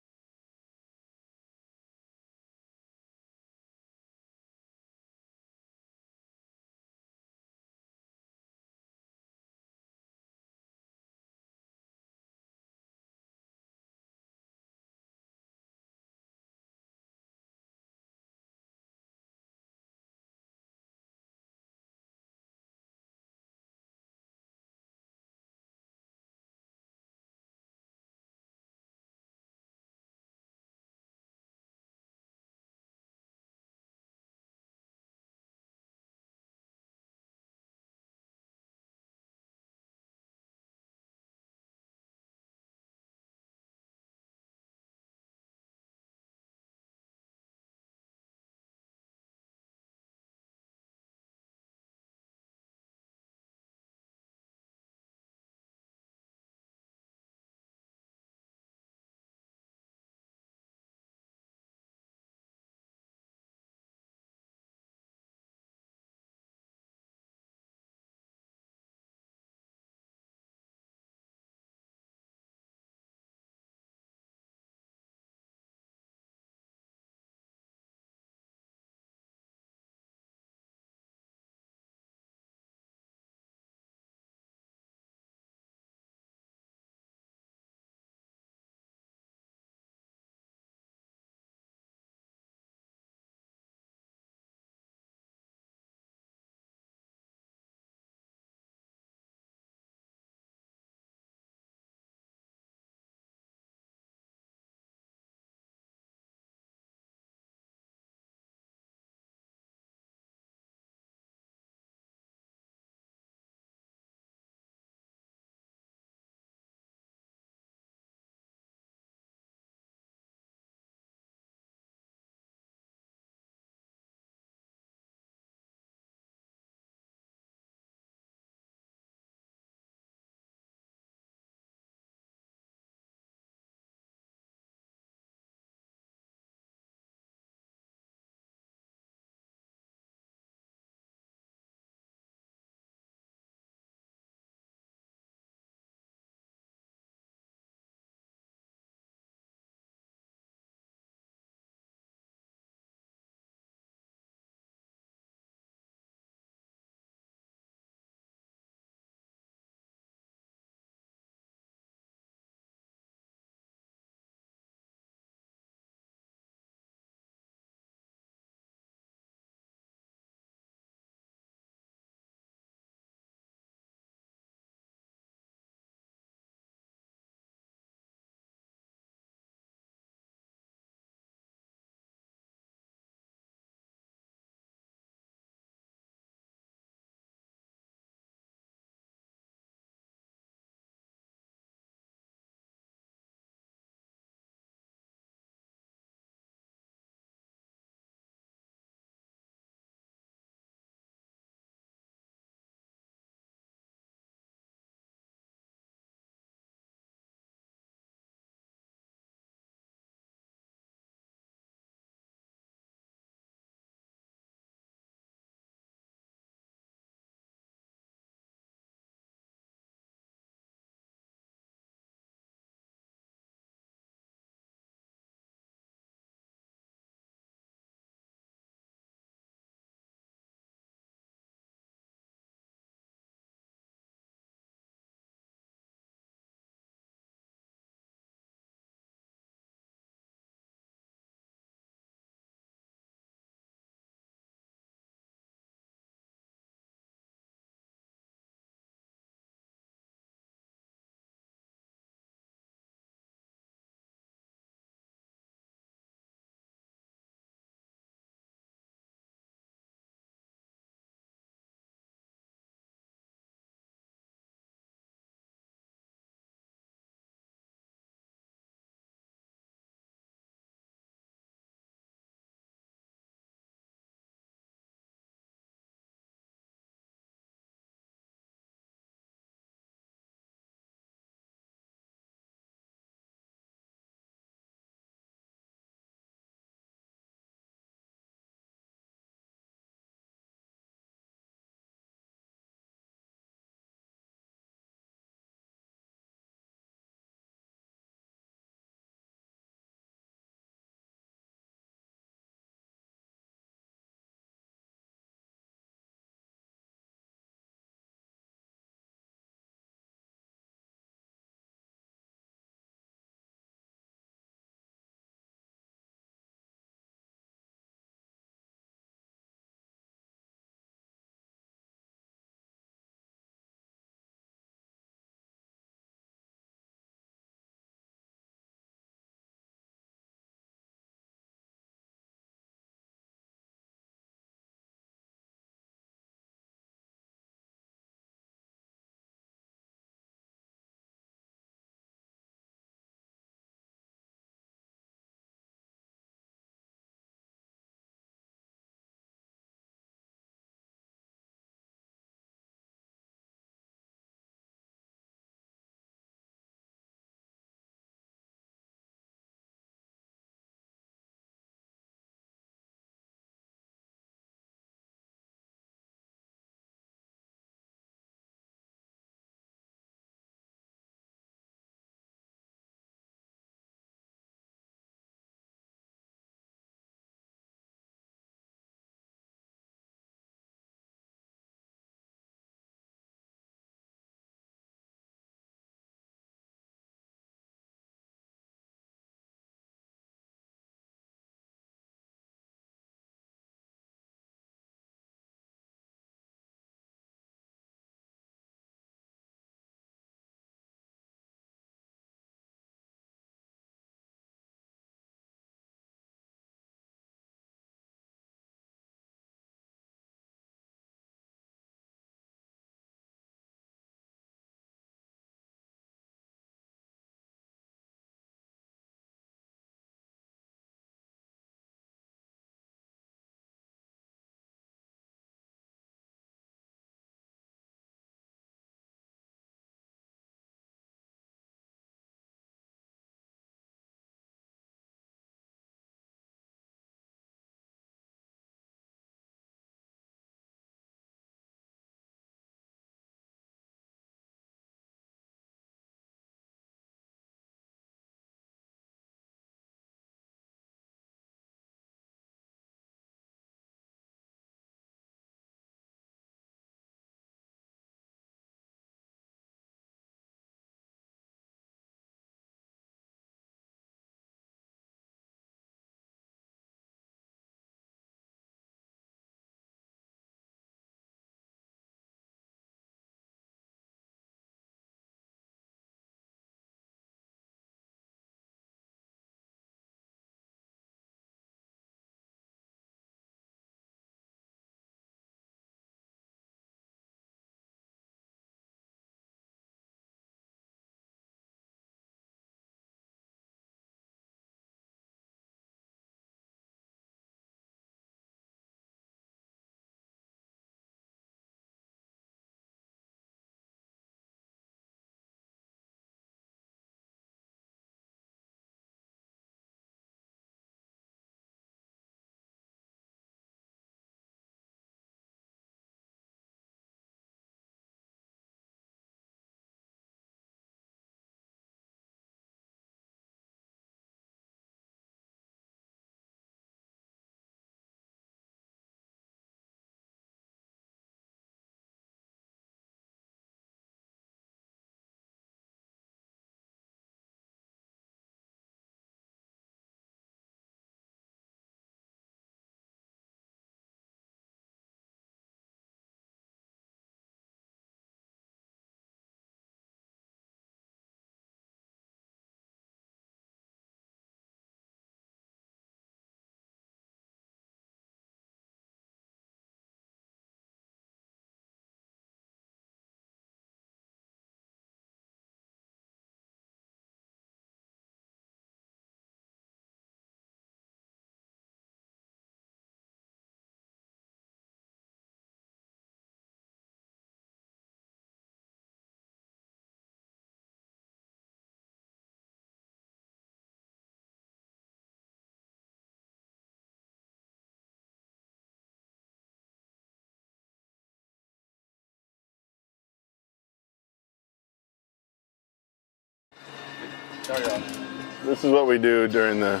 This is what we do during the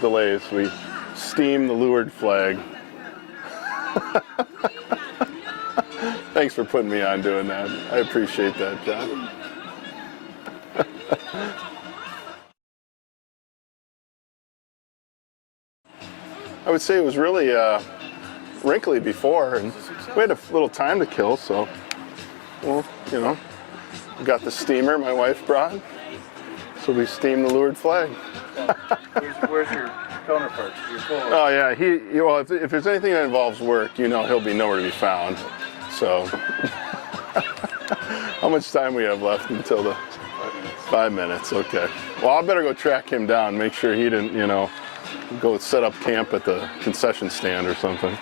delays. We steam the Lourdes flag. Thanks for putting me on doing that. I appreciate that, John. I would say it was really wrinkly before, and we had a little time to kill, so, well, you know, we got the steamer my wife brought, so we steamed the Lourdes flag. Where's your counterpart? Oh yeah, well, if there's anything that involves work, you know he'll be nowhere to be found. So, how much time we have left until the 5 minutes? Okay. Well, I better go track him down, make sure he didn't, you know, go set up camp at the concession stand or something.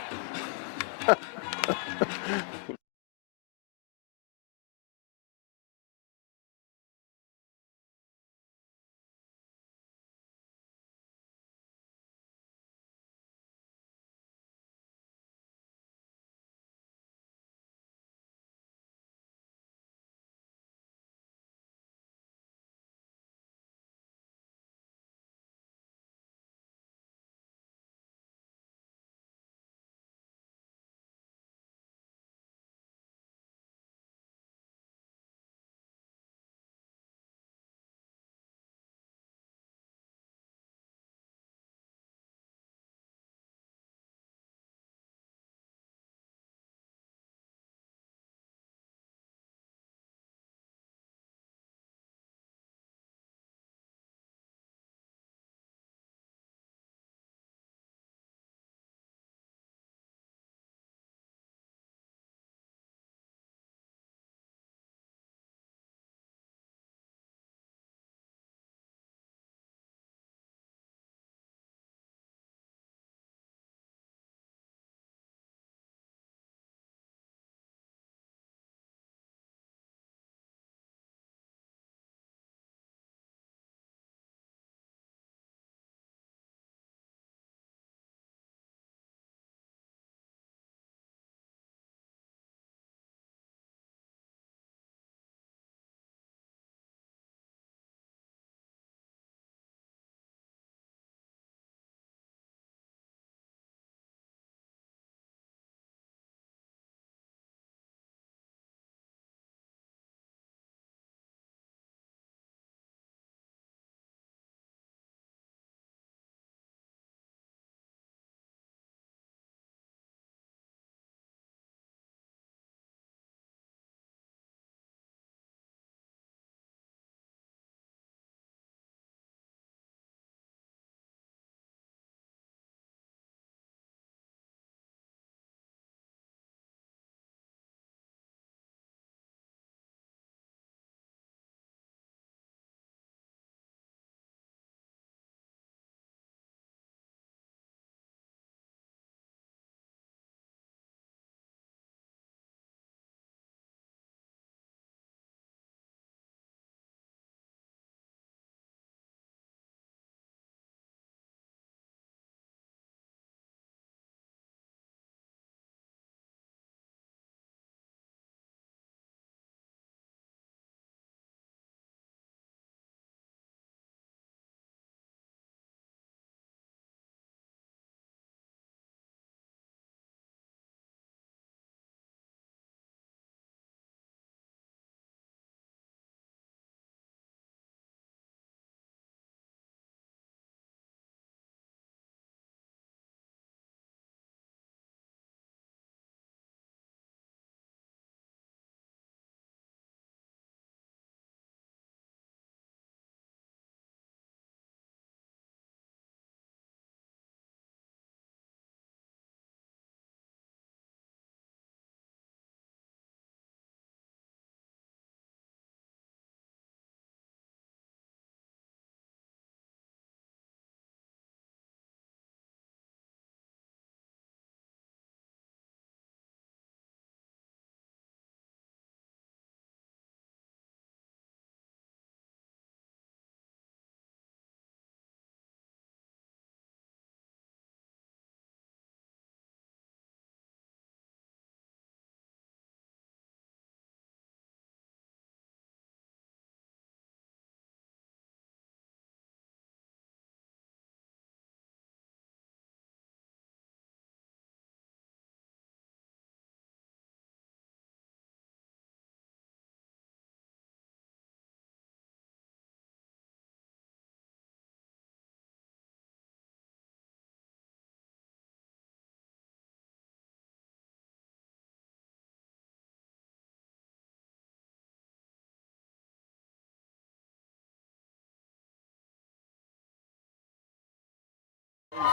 Welcome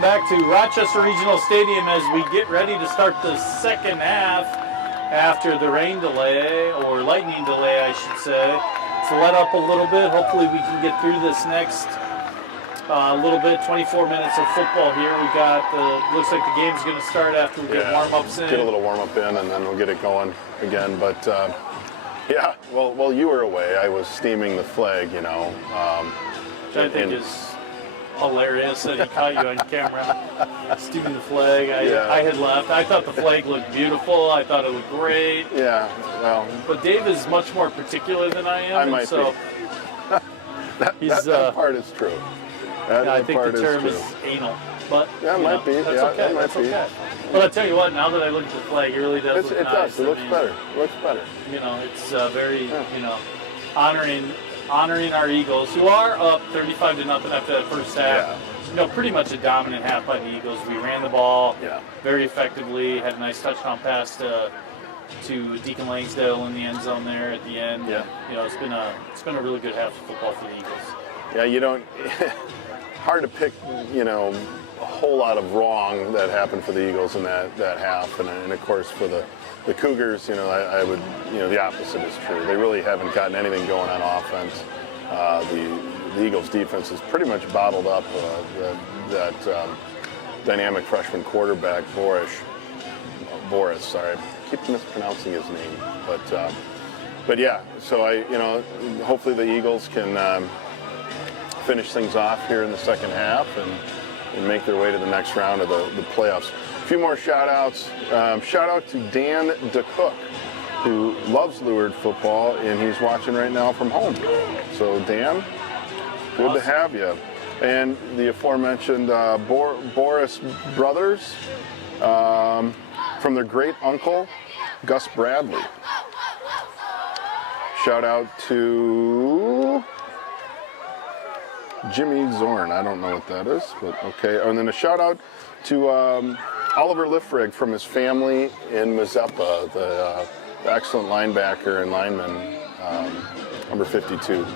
back to Rochester Regional Stadium as we get ready to start the second half after the rain delay, or lightning delay, I should say. It's let up a little bit. Hopefully we can get through this next little bit, 24 minutes of football here. We got looks like the game's going to start after we get warm-ups in. Get a little warm-up in, and then we'll get it going again. But, yeah, well, you were away. I was steaming the flag, you know. Which I think is hilarious that he caught you on camera steaming the flag. I had left. I thought the flag looked beautiful. I thought it looked great. Yeah, well. But Dave is much more particular than I am. I might so be. that part is true. I think the term is anal. But yeah, it might be. That's yeah, okay. It might That's be. okay. But I'll tell you what, now that I look at the flag, it really does look it nice. Does. It looks better. It looks better. You know, it's very, honoring our Eagles, who are up 35-0 after that first half. Yeah. You know, pretty much a dominant half by the Eagles. We ran the ball very effectively, had a nice touchdown pass to Deacon Langsdale in the end zone there at the end. Yeah. You know, it's been a really good half of football for the Eagles. Yeah, you don't. Hard to pick, you know, a whole lot of wrong that happened for the Eagles in that half, and of course for the Cougars, you know, I would, you know, the opposite is true. They really haven't gotten anything going on offense. The Eagles' defense is pretty much bottled up. That dynamic freshman quarterback, Boris. Sorry, I keep mispronouncing his name, but yeah. So hopefully the Eagles can finish things off here in the second half and make their way to the next round of the playoffs. A few more shout-outs. Shout out to Dan DeCook, who loves Lourdes football, and he's watching right now from home. So, Dan, good to have you. And the aforementioned Boris brothers from their great uncle, Gus Bradley. Shout out to Jimmy Zorn. I don't know what that is, but okay. And then a shout out to Oliver Liffrig from his family in Mazeppa, the excellent linebacker and lineman, number 52.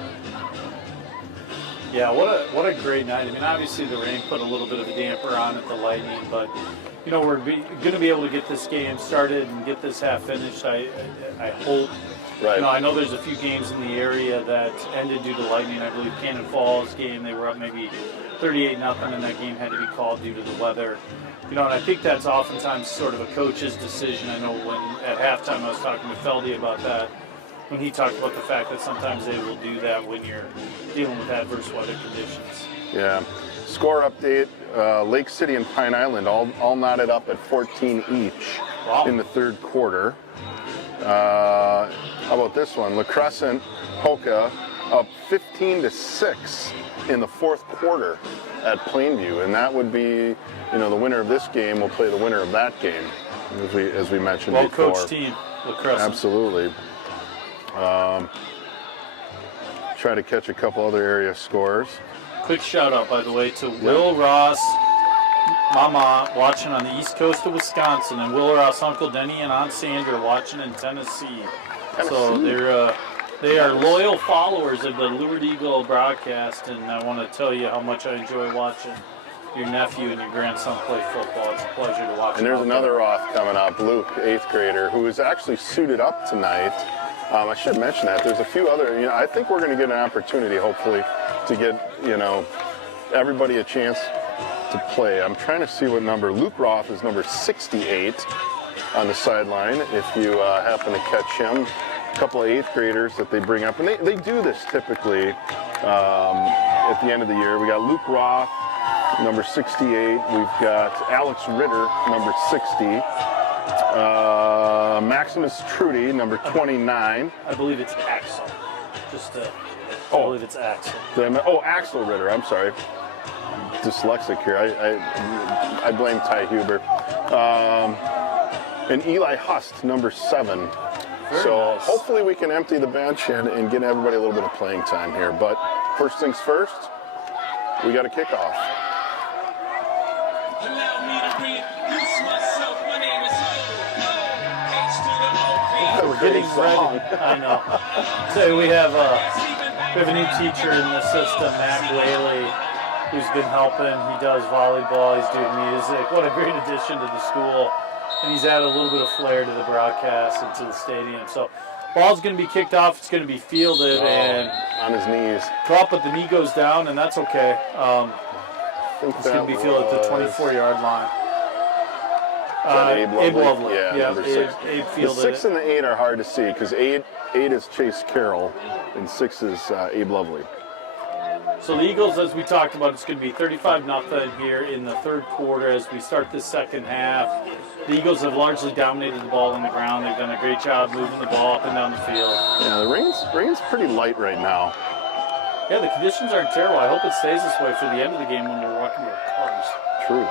Yeah, what a great night. I mean, obviously the rain put a little bit of a damper on it, the lightning, but you know, we're going to be able to get this game started and get this half finished. I hope. Right. You know, I know there's a few games in the area that ended due to lightning. I believe Cannon Falls game, they were up maybe 38-0, and that game had to be called due to the weather. You know, and I think that's oftentimes sort of a coach's decision. I know when at halftime I was talking to Feldy about that, when he talked about the fact that sometimes they will do that when you're dealing with adverse weather conditions. Yeah. Score update, Lake City and Pine Island all knotted up at 14 each in the third quarter. How about this one? La Crescent, Hoka up 15-6 in the fourth quarter at Plainview, and that would be, you know, the winner of this game will play the winner of that game, as we mentioned before. Well-coached team, La Crescent. Absolutely. Try to catch a couple other area scores. Quick shout out, by the way, to Will Ross, Mama, watching on the east coast of Wisconsin, and Will Ross, Uncle Denny, and Aunt Sandra watching in Tennessee. So they are loyal followers of the Lourdes Eagle broadcast, and I want to tell you how much I enjoy watching your nephew and your grandson play football. It's a pleasure to watch. And there's another off coming up, Luke, 8th grader, who is actually suited up tonight. I should mention that. There's a few other, you know, I think we're going to get an opportunity, hopefully, to get, you know, everybody a chance to play. I'm trying to see what number. Luke Roth is number 68 on the sideline, if you happen to catch him. A couple of 8th graders that they bring up, and they do this typically at the end of the year. We got Luke Roth, number 68. We've got Alex Ritter, number 60. Maximus Trudy, number 29. I believe it's Axel. I believe it's Axel. Axel Ritter, I'm sorry. Dyslexic here. I blame Ty Huber. And Eli Hust, number 7. Very nice. Hopefully we can empty the bench and get everybody a little bit of playing time here. But first things first, we got a kickoff. Allow me to reintroduce myself. My name is We're getting ready. I know. So we have a new teacher in the system, Matt Whaley. who's been helping. He does volleyball. He's doing music. What a great addition to the school. And he's added a little bit of flair to the broadcast and to the stadium. So ball's going to be kicked off. It's going to be fielded and on his knees. drop, but the knee goes down, and that's okay. It's going to be fielded at the 24-yard line. Abe Lovely. Yeah, Abe fielded the 6 it. and the 8 are hard to see because 8 is Chase Carroll and 6 is Abe Lovely. So the Eagles, as we talked about, it's going to be 35-0 here in the third quarter as we start the second half. The Eagles have largely dominated the ball on the ground. They've done a great job moving the ball up and down the field. Yeah, the rain's pretty light right now. Yeah, the conditions aren't terrible. I hope it stays this way for the end of the game when we're walking to our cars. True.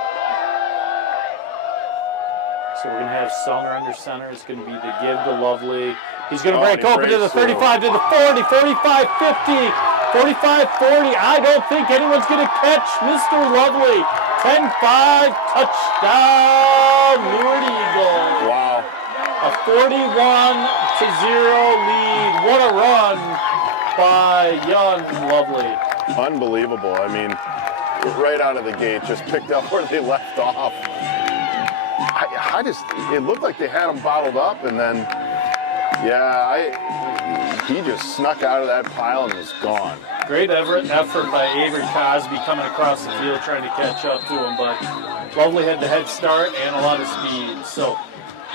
So we're going to have Sellner under center. It's going to be the give to Lovely. He's going to break he open to the breaks 35, to the 40, 45, 50, 45, 40. I don't think anyone's going to catch Mr. Lovely. 10-5, touchdown, Lourdes Eagles. Wow. A 41-0 lead. What a run by young Lovely. Unbelievable. I mean, right out of the gate, just picked up where they left off. It looked like they had him bottled up, and then, he just snuck out of that pile and was gone. Great effort by Avery Cosby coming across the field trying to catch up to him, but Lovely had the head start and a lot of speed. So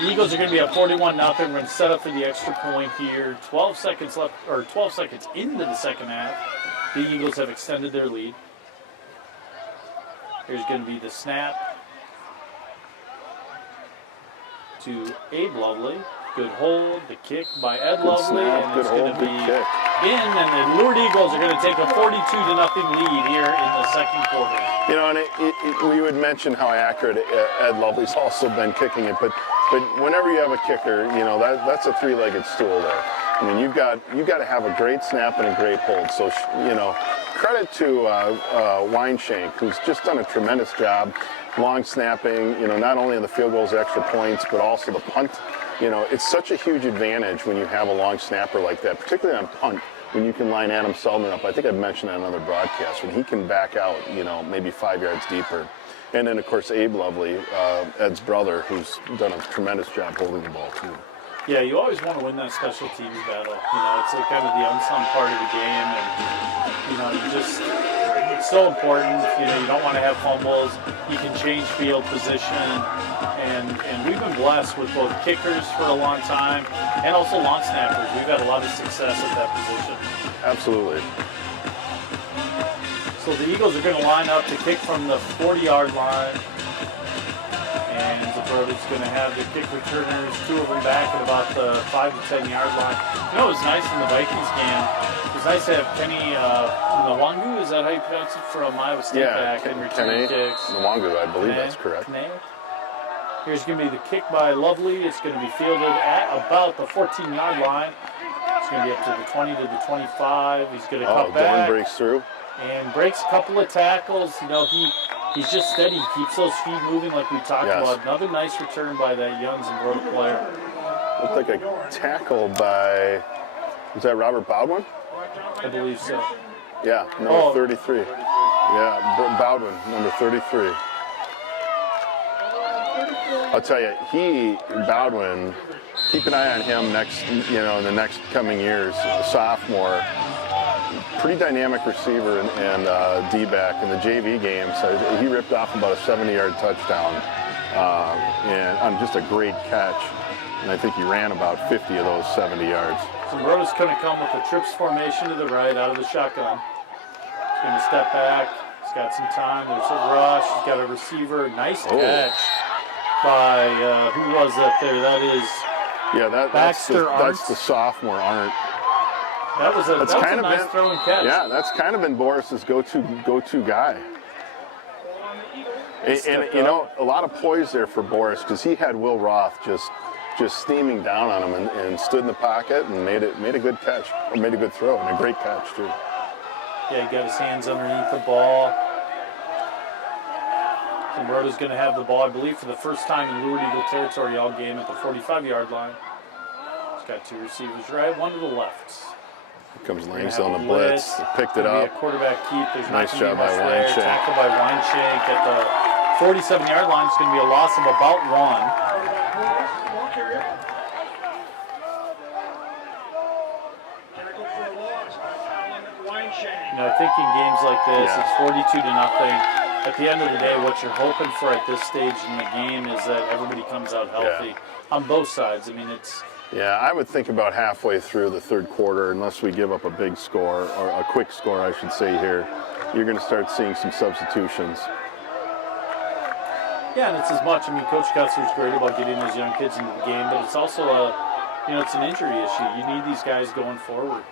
the Eagles are going to be at 41-0. We're going to set up for the extra point here. 12 seconds left, or 12 seconds into the second half. The Eagles have extended their lead. Here's going to be the snap to Abe Lovely. Good hold, the kick by Ed Lovely, snap, and good it's going hold, to be good kick. in, and the Lourdes Eagles are going to take a 42-0 lead here in the second quarter. You know, and we would mention how accurate Ed Lovely's also been kicking it, but whenever you have a kicker, you know, that's a three-legged stool there. I mean, you've got to have a great snap and a great hold. So, you know, credit to Weinshank, who's just done a tremendous job, long snapping, you know, not only in the field goals, extra points, but also the punt. You know, it's such a huge advantage when you have a long snapper like that, particularly on punt, when you can line Adam Selman up. I think I've mentioned that in another broadcast, when he can back out, you know, maybe 5 yards deeper. And then, of course, Abe Lovely, Ed's brother, who's done a tremendous job holding the ball, too. Yeah, you always want to win that special teams battle. You know, it's kind of the unsung part of the game, and, you know, it's so important. You know, you don't want to have fumbles. You can change field position, and we've been blessed with both kickers for a long time and also long snappers. We've had a lot of success at that position. Absolutely. So the Eagles are going to line up to kick from the 40-yard line. And Zumbrota is going to have the kick returners, two of them back at about the 5 to 10-yard line. You know, it was nice in the Vikings game. It was nice to have Kenny Nwangu, is that how you pronounce it, from Iowa State back and return kicks. Nwangu, I believe that's correct. Here's going to be the kick by Lovely. It's going to be fielded at about the 14-yard line. It's going to be up to the 20 to the 25. He's going to cut back. Dylan breaks through. And breaks a couple of tackles. You know, he's just steady. He keeps those feet moving like we talked about. Another nice return by that young Zumbrota player. Looked like a tackle by, was that Robert Baldwin? I believe so. Yeah, number 33. Yeah, Baldwin, number 33. I'll tell you, Baldwin, keep an eye on him in the next coming years. Sophomore, pretty dynamic receiver and D-back in the JV games. So he ripped off about a 70-yard touchdown and on just a great catch. And I think he ran about 50 of those 70 yards. Zumbrota going to come with the trips formation to the right out of the shotgun. He's going to step back. He's got some time. There's a rush. He's got a receiver. Nice catch by, who was that there? That is that's the sophomore, Arndt. That was a nice throw and catch. Yeah, that's kind of been Boris's go-to guy. And you know, a lot of poise there for Boris because he had Will Roth just steaming down on him and stood in the pocket and made a good catch, or made a good throw and a great catch too. Yeah, he got his hands underneath the ball. Zumbrota's going to have the ball, I believe, for the first time in Lourdes Eagle territory all game at the 45-yard line. He's got two receivers right, one to the left. Here comes We're gonna Langsdale on have the a blitz. Picked it Gonna be up. a quarterback keep. There's Nice not gonna job be much by there. Weinshank. Tackle by Weinshank at the 47-yard line. It's going to be a loss of about 1. Ball carrier. Tackle for a loss by Alan Weinshank. You know, I think in games like this, Yeah. it's 42-0. At the end of the day, what you're hoping for at this stage in the game is that everybody comes out healthy on both sides. I mean, it's Yeah, I would think about halfway through the third quarter, unless we give up a big score, or a quick score, I should say here, you're going to start seeing some substitutions. yeah, and it's as much. I mean, Coach Cutzer's great about getting those young kids into the game, but it's also it's an injury issue. You need these guys going forward.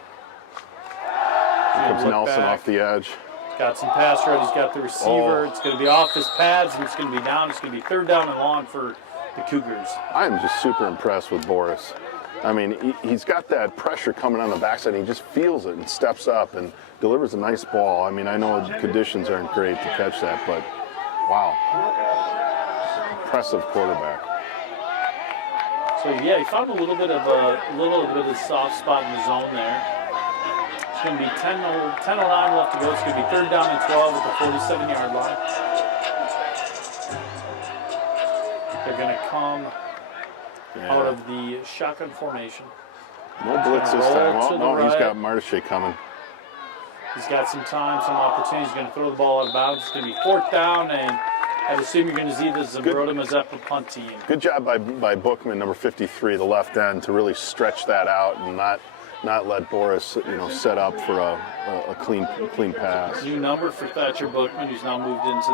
Here comes Look Nelson back. off the edge. Got some pass rush. He's got the receiver. Oh. It's going to be off his pads, and it's going to be down. It's going to be 3rd down and long for the Cougars. I'm just super impressed with Boris. I mean, he's got that pressure coming on the backside. And he just feels it and steps up and delivers a nice ball. I mean, I know the conditions aren't great to catch that, but wow. Impressive quarterback. So yeah, he found a little bit of soft spot in the zone there. It's going to be 10-9 left to go. It's going to be 3rd down and 12 at the 47-yard line. They're going to come out of the shotgun formation. No blitz this roll time. to Oh, the no, he's right. got Marche coming. He's got some time, some opportunity. He's going to throw the ball out of bounds. It's going to be 4th down, and I'd assume you're going to see the Zumbrota-Mazeppa punt team. Good job by Bookman, number 53, the left end, to really stretch that out and not let Boris, set up for a clean pass. New number for Thatcher Bookman, who's now moved into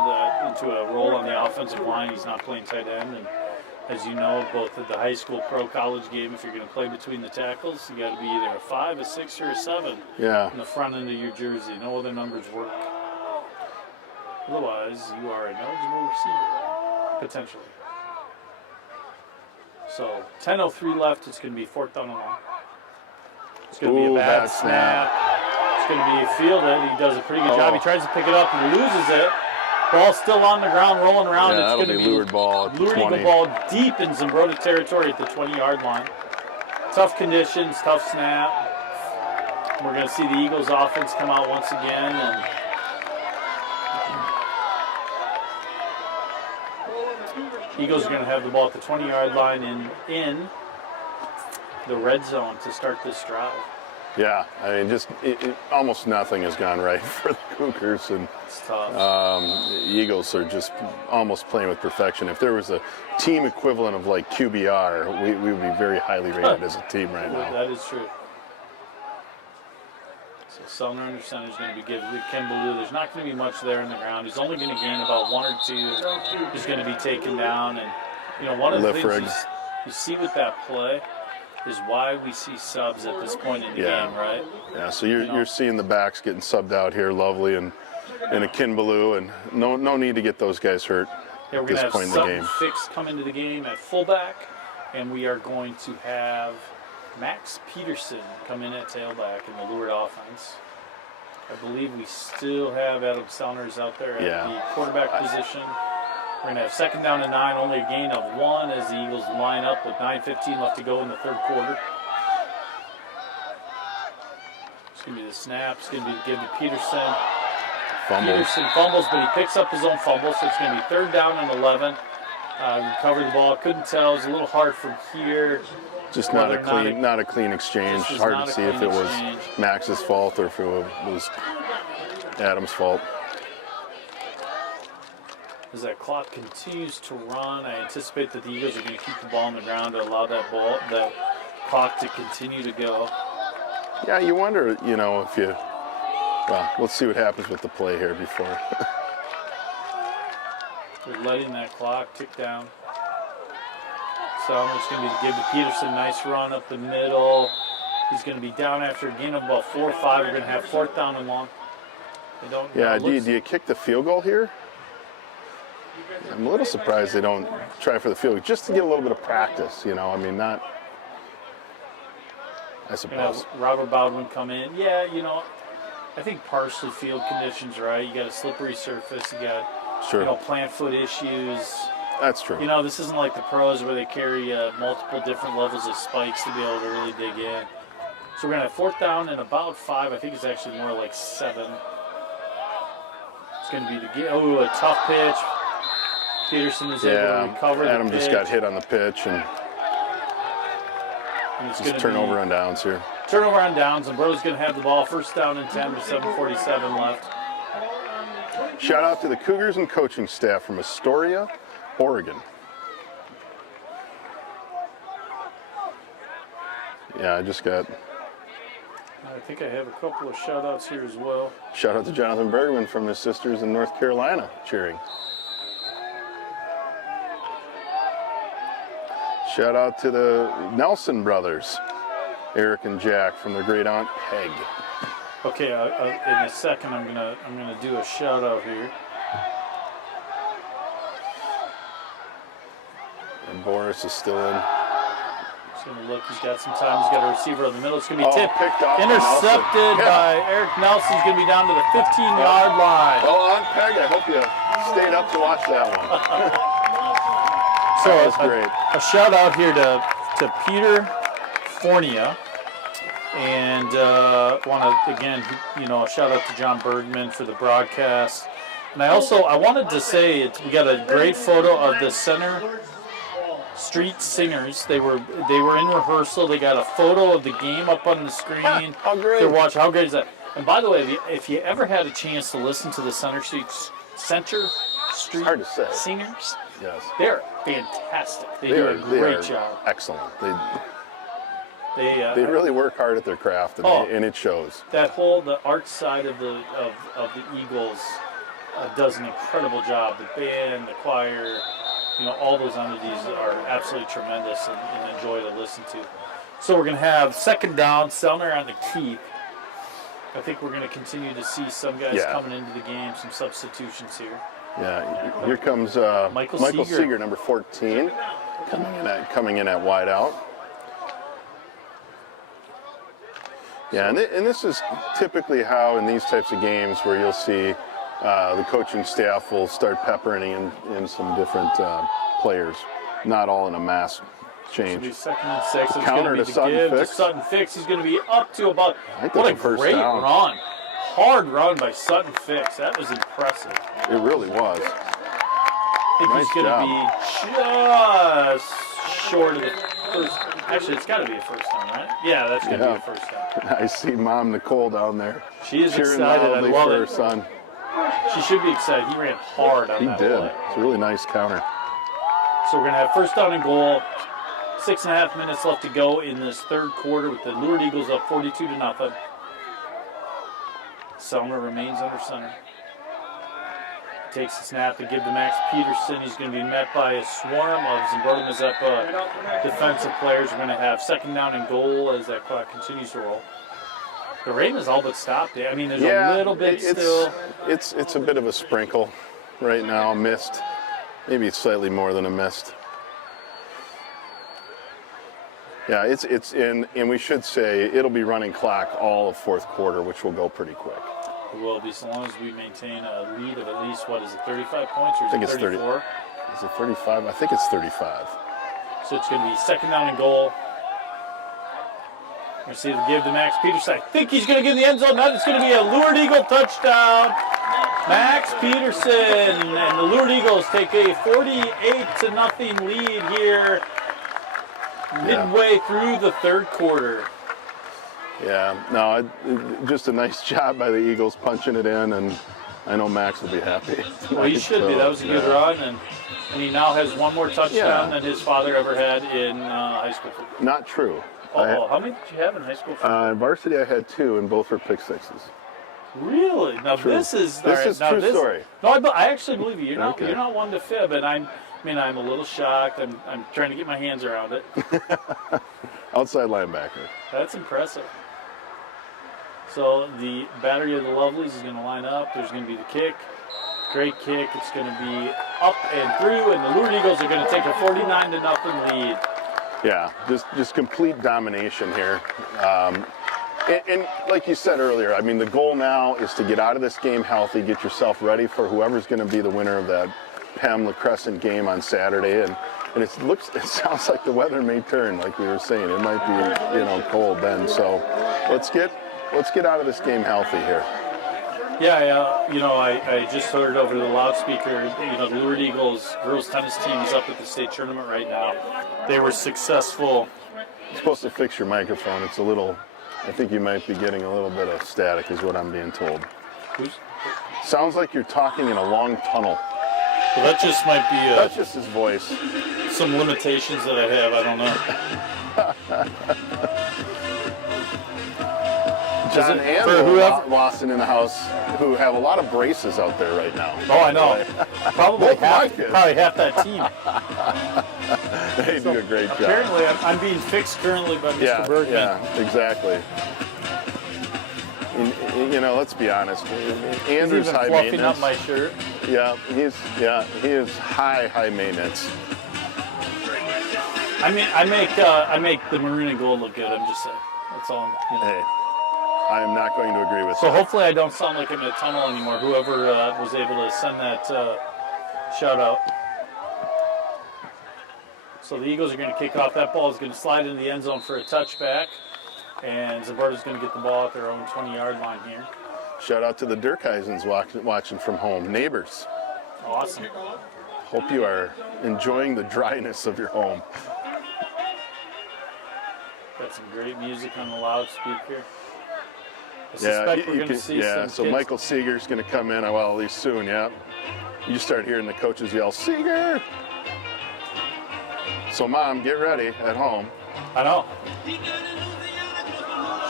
a role on the offensive line. He's not playing tight end, and as you know, both at the high school, pro, college game, if you're going to play between the tackles, you got to be either a 5, a 6, or a 7 Yeah. in the front end of your jersey. No other numbers work. Otherwise, you are an eligible receiver, potentially. So 10:03 left. It's going to be 4th down and long. It's going to be a bad snap. It's going to be fielded. He does a pretty good job. He tries to pick it up and loses it. Ball's still on the ground, rolling around. Yeah, It's that'll going to be lured ball at the 20. Eagle ball deep in Zumbrota territory at the 20-yard line. Tough conditions, tough snap. We're going to see the Eagles offense come out once again. And Eagles are going to have the ball at the 20-yard line in the red zone to start this drive. Yeah, I mean, just almost nothing has gone right for the Cougars, and It's tough. the Eagles are just almost playing with perfection. If there was a team equivalent of like QBR, we would be very highly rated as a team right now. That is true. So Selner under center is going to be given to Ken Ballou. There's not going to be much there in the ground. He's only going to gain about 1 or 2. He's going to be taken down, and one of the things you see with that play is why we see subs at this point in the game, right? Yeah, so you're seeing the backs getting subbed out here, Lovely and a Kinbaloo, and no need to get those guys hurt Yeah, we're at this going to have point in the Sutton game. Fix come into the game at fullback, and we are going to have Max Peterson come in at tailback in the Lourdes offense. I believe we still have Adam Sellners out there at the quarterback position. We're going to have 2nd down and 9, only a gain of 1 as the Eagles line up with 9:15 left to go in the 3rd quarter. It's going to be the snap. It's going to be given to Peterson. Peterson fumbles, but he picks up his own fumble, so it's going to be 3rd down and 11. Recovered the ball. Couldn't tell. It was a little hard from here. Just not a clean exchange. Hard to see if it was Max's fault or if it was Adam's fault. As that clock continues to run, I anticipate that the Eagles are going to keep the ball on the ground to allow that clock to continue to go. Yeah, you wonder, if you. Well, let's see what happens with the play here before. We're letting that clock tick down. So it's going to be give to Peterson. Nice run up the middle. He's going to be down after a gain of about 4 or 5. We're going to have 4th down and long. Do you kick the field goal here? I'm a little surprised they don't try for the field just to get a little bit of practice. Not. I suppose. Robert Baldwin come in. Yeah, I think partially field conditions, right? You got a slippery surface. You got plant foot issues. That's true. This isn't like the pros where they carry multiple different levels of spikes to be able to really dig in. So we're going to have fourth down and about 5. I think it's actually more like 7. It's going to be a tough pitch. Peterson is able to recover the Adam pitch. just got hit on the pitch, and it's just turnover on downs here. Turnover on downs, and Zumbrota going to have the ball. First down and 10 with 7:47 left. Shout out to the Cougars and coaching staff from Astoria, Oregon. Yeah, I think I have a couple of shout-outs here as well. Shout out to Jonathan Bergman from his sisters in North Carolina cheering. Shout out to the Nelson brothers, Eric and Jack, from their great aunt Peg. Okay, in a second I'm gonna do a shout-out here. And Boris is still in. He's gonna look. He's got some time. He's got a receiver in the middle. It's gonna be tipped, picked off by intercepted Nelson. by Eric Nelson. He's gonna be down to the 15-yard line. Well, Aunt Peg, I hope you stayed up to watch that one. So that was great. A shout out here to Peter Fornia, and want to again, a shout out to John Bergman for the broadcast. And I wanted to say we got a great photo of the Center Street Singers. They were in rehearsal. They got a photo of the game up on the screen. How great! They're watching. How great is that? And by the way, if you ever had a chance to listen to the Center Street Hard to say. Singers, Yes. they're fantastic. They do a great job. Excellent. They really work hard at their craft, and it shows. the art side of the Eagles does an incredible job. The band, the choir, all those entities are absolutely tremendous and enjoy to listen to. So we're going to have second down, Selner on the keep. I think we're going to continue to see some guys coming into the game, some substitutions here. Yeah, here comes Michael Seeger, number 14, coming in at wide out. Yeah, and this is typically how in these types of games where you'll see the coaching staff will start peppering in some different players, not all in a mass change. It'll be second and 6. It's counter going to be to Sutton Fix. Sutton Fix. He's going to be up to about. I think What a that's a first great down. run! Hard run by Sutton Fix. That was impressive. It really was. I think Nice he's going to be just short of the first. Actually, it's got to be a first down, right? Yeah, that's going to be a first down. I see Mom Nicole down there. She is cheering excited. I loudly love for her it. son. She should be excited. He ran hard on He that did. play. It's a really nice counter. So we're going to have first down and goal. 6.5 minutes left to go in this third quarter with the Lourdes Eagles up 42-0. Selmer remains under center. Takes the snap to give to Max Peterson. He's going to be met by a swarm of Zumbrota-Mazeppa defensive players. We're going to have second down and goal as that clock continues to roll. The rain is all but stopped. I mean, there's a little bit still. It's a bit of a sprinkle right now, mist. Maybe slightly more than a mist. Yeah, it's in, and we should say it'll be running clock all of fourth quarter, which will go pretty quick. It will be, so long as we maintain a lead of at least, 35 points, or is I think it it's 34? Is it 35? I think it's 35. So it's going to be second down and goal. We're going to see the give to Max Peterson. I think he's going to get in the end zone. Now it's going to be a Lourdes Eagle touchdown. Max Peterson and the Lourdes Eagles take a 48-0 lead here midway through the third quarter. Yeah, no, just a nice job by the Eagles punching it in, and I know Max will be happy. Well, he should be. That was a good run, and he now has one more touchdown than his father ever had in high school football. Not true. How many did you have in high school football? In varsity, I had 2, and both were pick sixes. Really? Now this is true story. No, I actually believe you. You're Okay. not one to fib, and I'm a little shocked. I'm trying to get my hands around it. Outside linebacker. That's impressive. So the battery of the Lovelies is going to line up. There's going to be the kick. Great kick. It's going to be up and through, and the Lourdes Eagles are going to take a 49-0 lead. Yeah, just complete domination here. And like you said earlier, I mean, the goal now is to get out of this game healthy, get yourself ready for whoever's going to be the winner of that PEM La Crescent game on Saturday. And it sounds like the weather may turn, like we were saying. It might be, cold then. So let's get out of this game healthy here. Yeah, I just heard over the loudspeaker, the Lourdes Eagles girls tennis team is up at the state tournament right now. They were successful. You're supposed to fix your microphone. It's a little, I think you might be getting a little bit of static is what I'm being told. Sounds like you're talking in a long tunnel. Well, that just might be That's just his voice. some limitations that I have. I don't know. John and whoever Lawson in the house, who have a lot of braces out there right now. Oh, I know. Probably Both my half kids. that team. They do a great job. Apparently, I'm being fixed currently by Mr. Bergman. Yeah, exactly. Let's be honest. Andrew's He's even high fluffing maintenance. up my shirt. Yeah, he is high maintenance. I make the maroon and gold look good. I'm just saying. That's all. Hey, I am not going to agree with So that. hopefully I don't sound like I'm in a tunnel anymore. Whoever was able to send that shout out. So the Eagles are going to kick off. That ball is going to slide into the end zone for a touchback. And Zumbrota is going to get the ball at their own 20-yard line here. Shout out to the Durkheisens watching from home. Neighbors, Awesome. hope you are enjoying the dryness of your home. Got some great music on the loudspeaker. I suspect we're going to see some so kids. Michael Seeger's going to come in, well, at least soon, yeah. You start hearing the coaches yell, Seeger! So, Mom, get ready at home. I know.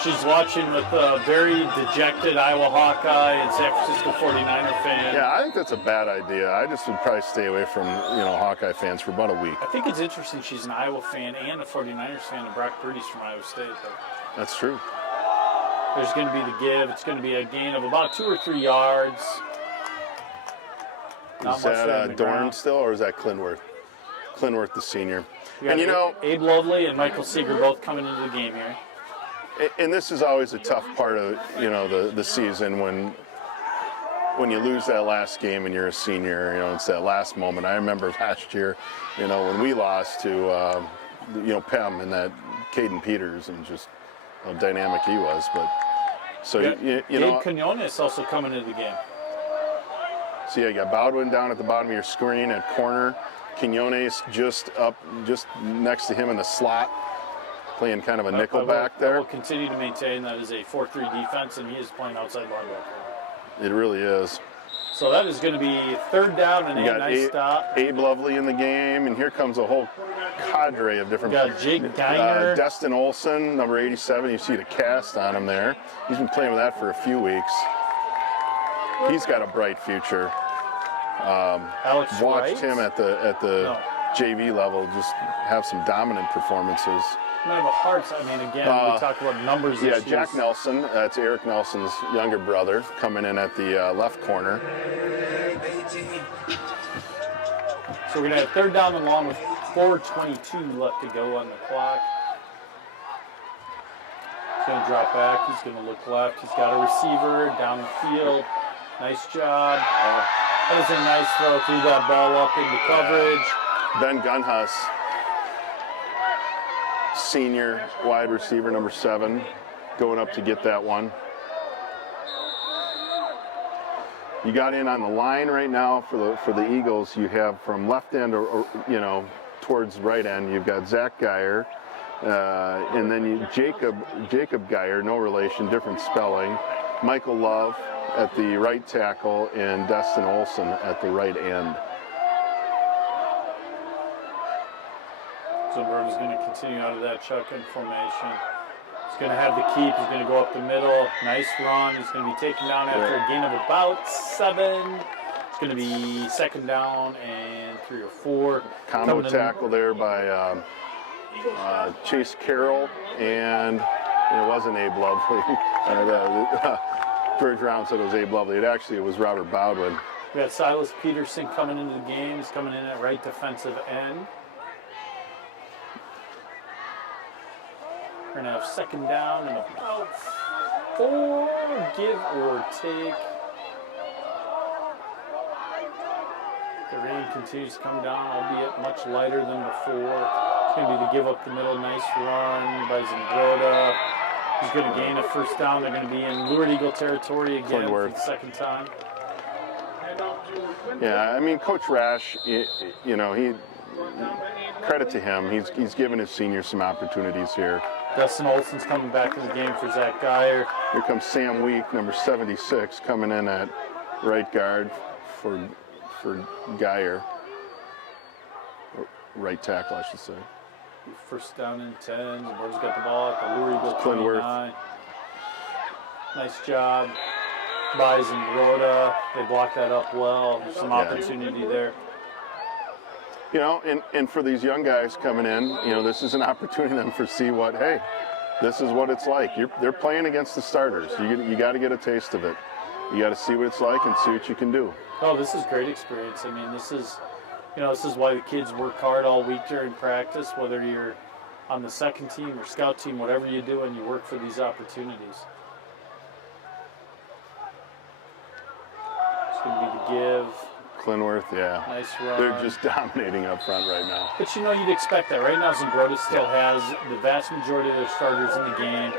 She's watching with a very dejected Iowa Hawkeye and San Francisco 49er fan. Yeah, I think that's a bad idea. I just would probably stay away from, Hawkeye fans for about a week. I think it's interesting she's an Iowa fan and a 49ers fan, and Brock Purdy's from Iowa State. But That's true. there's going to be the give. It's going to be a gain of about 2 or 3 yards. Not Is much there on that the Dorn ground. still, or is that Clinworth? Clinworth, the senior. We got And Abe Lovely and Michael Seeger both coming into the game here. and this is always a tough part of the season when you lose that last game and you're a senior. It's that last moment. I remember last year, when we lost to Pem and that Caden Peters and just how dynamic he was. But so Gabe Quinones also coming into the game. So you got Baldwin down at the bottom of your screen at corner. Quinones just next to him in the slot, playing kind of a nickel back I there. will continue to maintain that is a 4-3 defense, and he is playing outside linebacker. It really is. So that is going to be 3rd down and You a got nice stop. Abe Lovely in the game, and here comes a whole cadre of different. We got Jake Geiner. Destin Olson, number 87. You see the cast on him there. He's been playing with that for a few weeks. He's got a bright future. Alex Watched Wright. him at the JV level just have some dominant performances. None of the hearts. I mean, again, we talk about numbers Yeah, issues. Jack Nelson, that's Eric Nelson's younger brother, coming in at the left corner. So we're going to have 3rd down and long with 4:22 left to go on the clock. He's going to drop back. He's going to look left. He's got a receiver down the field. Nice job. That was a nice throw. Threw that ball up into coverage. Ben Gunhus, senior wide receiver, number 7, going up to get that one. You got in on the line right now for the Eagles. You have from left end or towards right end. You've got Zach Geyer, and then Jacob Geyer, no relation, different spelling. Michael Love at the right tackle and Destin Olson at the right end. Zumbrota is going to continue out of that shotgun formation. He's going to have the keep. He's going to go up the middle. Nice run. He's going to be taken down after a gain of about 7. It's going to be 2nd down and 3 or 4. Combo tackle there by Chase Carroll, and it wasn't Abe Lovely. George Brown said it was Abe Lovely. It was Robert Baldwin. We got Silas Peterson coming into the game. He's coming in at right defensive end. We're going to have 2nd down and about 4, give or take. The range line continues to come down, albeit much lighter than before. It's going to be the give up the middle. Nice run by Zumbrota. He's going to gain a first down. They're going to be in Lourdes Eagle territory again for the second time. Yeah, I mean, Coach Rash, you know, credit to him. He's given his seniors some opportunities here. Dustin Olson's coming back in the game for Zach Geyer. Here comes Sam Week, number 76, coming in at right guard for Geyer. Or right tackle, I should say. First down and 10. Zumbrota got the ball at the Lourdes Eagle 29. Nice job by Zumbrota. They blocked that up well. Some opportunity there. You know, and for these young guys coming in, you know, this is an opportunity for them to see what, hey, this is what it's like. They're playing against the starters. You got to get a taste of it. You got to see what it's like and see what you can do. Oh, this is great experience. I mean, this is why the kids work hard all week during practice, whether you're on the second team or scout team, whatever you do, and you work for these opportunities. It's going to be the give. Clinworth, yeah. Nice run. They're just dominating up front right now. But you know, you'd expect that. Right now, Zumbrota still has the vast majority of their starters in the game.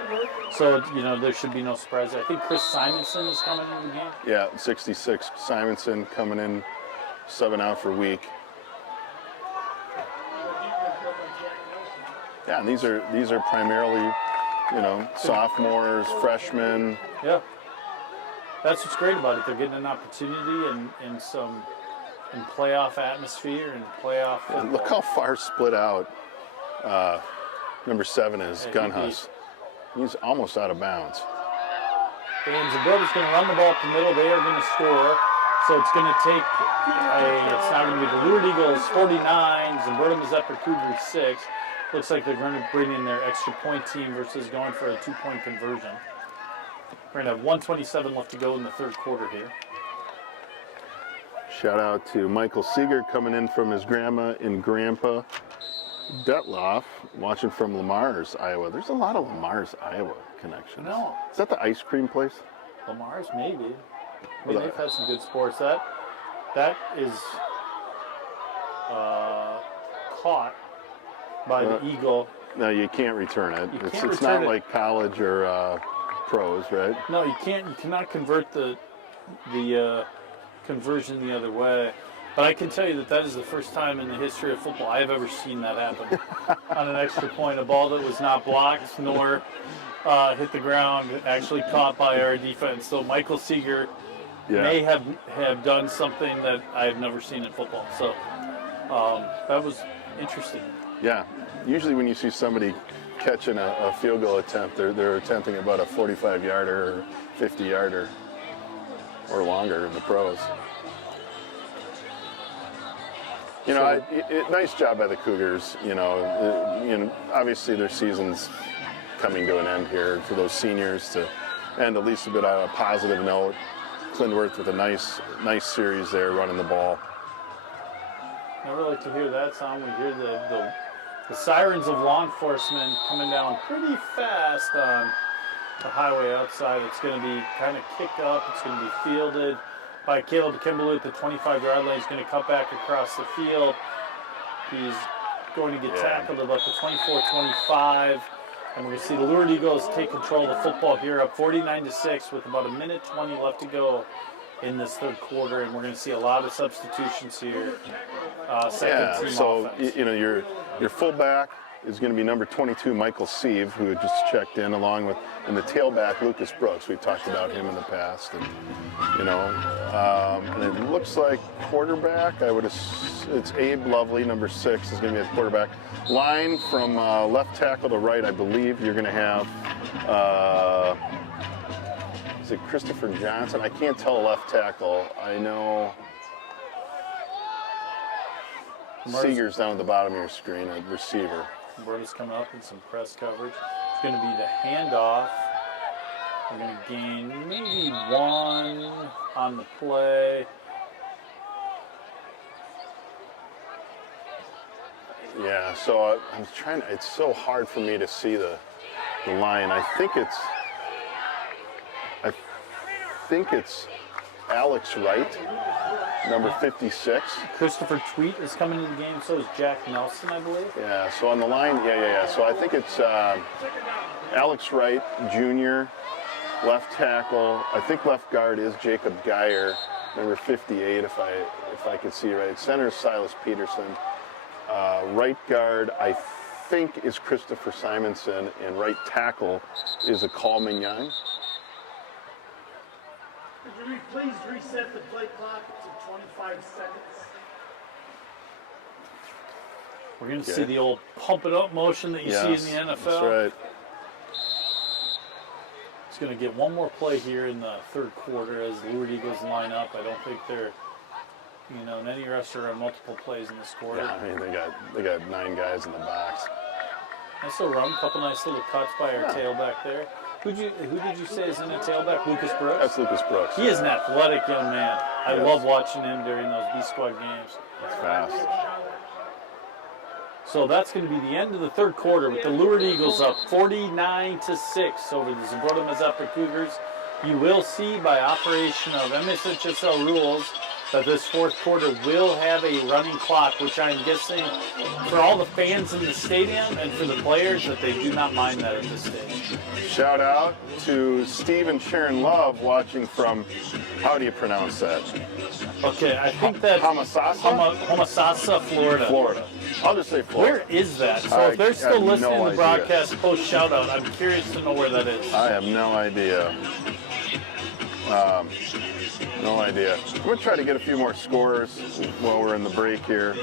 So, you know, there should be no surprise. I think Chris Simonson is coming into the game. Yeah, 66. Simonson coming in, subbing out for Week. Yeah, and these are primarily, you know, sophomores, freshmen. Yeah. That's what's great about it. They're getting an opportunity and some playoff atmosphere and playoff football. And look how far split out number 7 is, Gunhus. He's almost out of bounds. And Zumbrota's going to run the ball up the middle. They are going to score. So it's going to take it's now going to be the Lourdes Eagles 49, Zumbrota-Mazeppa Cougars 6. Looks like they're going to bring in their extra point team versus going for a 2-point conversion. We're going to have 1:27 left to go in the third quarter here. Shout out to Michael Seeger coming in from his grandma and grandpa Detloff, watching from Lamar's, Iowa. There's a lot of Lamar's, Iowa connections. No. Is that the ice cream place? Lamar's, maybe. I mean, they've had some good sports. That is caught by the Eagle. No, you can't return it. It's return not it. like college or pros, right? No, you can't. You cannot convert the conversion the other way. But I can tell you that is the first time in the history of football I have ever seen that happen. On an extra point, a ball that was not blocked nor hit the ground, actually caught by our defense. So Michael Seeger may have done something that I have never seen in football. So that was interesting. Yeah. Usually when you see somebody catching a field goal attempt, they're attempting about a 45-yarder or 50-yarder or longer in the pros. You know, nice job by the Cougars. You know, obviously their season's coming to an end here. For those seniors to end at least a bit on a positive note. Clinworth with a nice series there, running the ball. I really like to hear that sound. We hear the sirens of law enforcement coming down pretty fast on the highway outside. It's going to be kind of kicked up. It's going to be fielded by Caleb Kimbaloo at the 25-yard line. He's going to cut back across the field. He's going to get tackled about the 24-25. And we're going to see the Lourdes Eagles take control of the football here, up 49-6 with about 1:20 left to go in this third quarter. And we're going to see a lot of substitutions here. Second team offense. You know, your fullback is going to be number 22, Michael Sieve, who had just checked in, along with, and the tailback, Lucas Brooks. We've talked about him in the past, and you know, and it looks like quarterback. It's Abe Lovely, number 6, is going to be a quarterback. Line from left tackle to right, I believe you're going to have. Is it Christopher Johnson? I can't tell left tackle. I know. Seeger's down at the bottom of your screen, a receiver. Broda's coming up in some press coverage. It's going to be the handoff. We're going to gain maybe 1 on the play. Yeah, so I'm trying. It's so hard for me to see the line. I think it's Alex Wright, number 56. Christopher Tweet is coming to the game. So is Jack Nelson, I believe. Yeah, so on the line, yeah. So I think it's Alex Wright, Jr., left tackle. I think left guard is Jacob Geyer, number 58, if I could see right. Center is Silas Peterson. Right guard, I think, is Christopher Simonson, and right tackle is a Coleman Young. Could you please reset the play clock to 25 seconds? We're going to see the old pump it up motion that you see in the NFL. That's right. It's going to get one more play here in the third quarter as the Lourdes Eagles line up. I don't think they're, in any rush or multiple plays in this quarter. Yeah, I mean they got 9 guys in the box. Nice little run, couple nice little cuts by our tailback there. Who did you say is in the tailback? Lucas Brooks? That's Lucas Brooks. He is an athletic young man. I love watching him during those B-Squad games. That's fast. So that's going to be the end of the third quarter with the Lourdes Eagles up 49-6 over the Zumbrota-Mazeppa Cougars. You will see by operation of MSHSL rules that this fourth quarter will have a running clock, which I'm guessing for all the fans in the stadium and for the players that they do not mind that at this stage. Shout out to Steve and Sharon Love watching from, how do you pronounce that? Okay, I think that's Homosassa, Florida. Florida. I'll just say Florida. Where is that? So if they're still listening to the broadcast post shout out, I'm curious to know where that is. I have no idea. No idea. I'm going to try to get a few more scores while we're in the break here.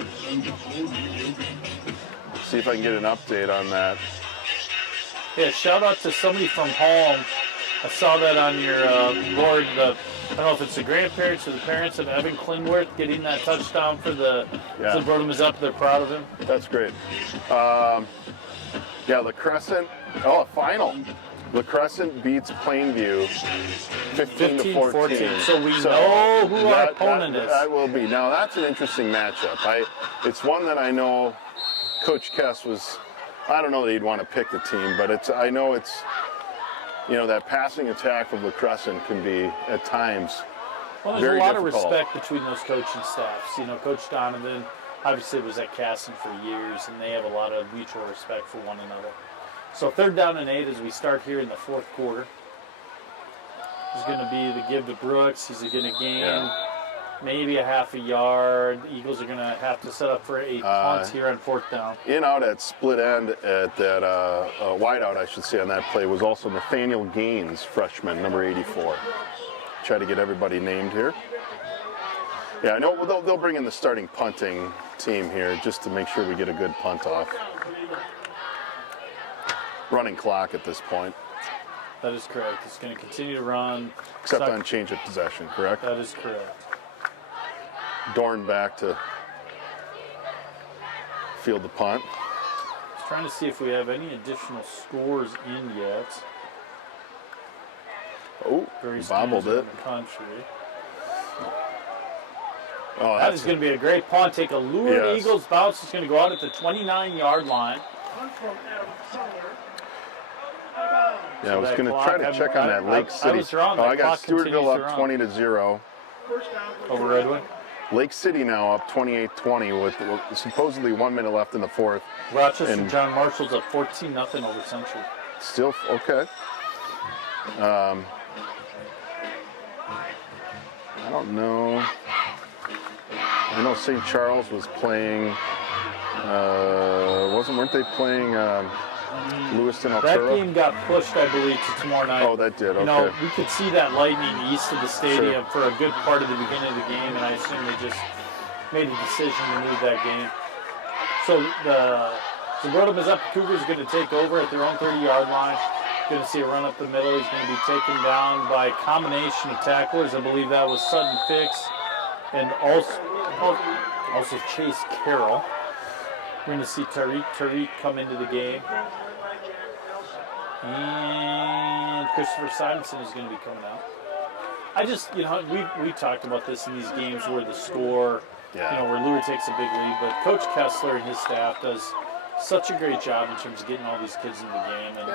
See if I can get an update on that. Yeah, shout out to somebody from home. I saw that on your board. I don't know if it's the grandparents or the parents of Evan Clinworth getting that touchdown for the Zumbrota-Mazeppa. They're proud of him. That's great. La Crescent. Oh, a final. La Crescent beats Plainview 15-14. So we know who our opponent is. That will be. Now, that's an interesting matchup. It's one that I know Coach Kess was, I don't know that he'd want to pick the team, but I know it's, that passing attack of La Crescent can be, at times, well, there's a lot of respect between those coaching staffs. Coach Donovan obviously was at Casson for years, and they have a lot of mutual respect for one another. So 3rd down and 8 as we start here in the fourth quarter. Is going to be the give to Brooks. He's going to gain maybe a half a yard. The Eagles are going to have to set up for a punt here on 4th down. In out at split end at that wide out, I should say, on that play was also Nathaniel Gaines, freshman, number 84. Try to get everybody named here. Yeah, I know they'll bring in the starting punting team here just to make sure we get a good punt off. Running clock at this point. That is correct. It's going to continue to run. Except on change of possession, correct? That is correct. Dorn back to field the punt. Just trying to see if we have any additional scores in yet. Oh, bobbled it. Country. Oh, that is going to be a great punt. Take a Lourdes Eagles bounce. It's going to go out at the 29-yard line. Yeah, I was going to try to check on that Lake City. I was wrong. I got Stewartville up 20-0. Over Redwood. Lake City now up 28-20 with supposedly 1 minute left in the fourth. Rochester and John Marshall's up 14-0 over Central. Still okay. I don't know. I know St. Charles was playing. Weren't they playing Lewiston, Altura? That game got pushed, I believe, to tomorrow night. Oh, that did. Okay. We could see that lightning east of the stadium for a good part of the beginning of the game, and I assume they just made a decision to move that game. So the Zumbrota-Mazeppa Cougars are going to take over at their own 30-yard line. Going to see a run up the middle. He's going to be taken down by a combination of tacklers. I believe that was Sutton Fix and also Chase Carroll. We're going to see Tariq come into the game. And Christopher Simonson is going to be coming out. I just, we talked about this in these games where the score, where Lourdes takes a big lead, but Coach Kessler and his staff does such a great job in terms of getting all these kids in the game. And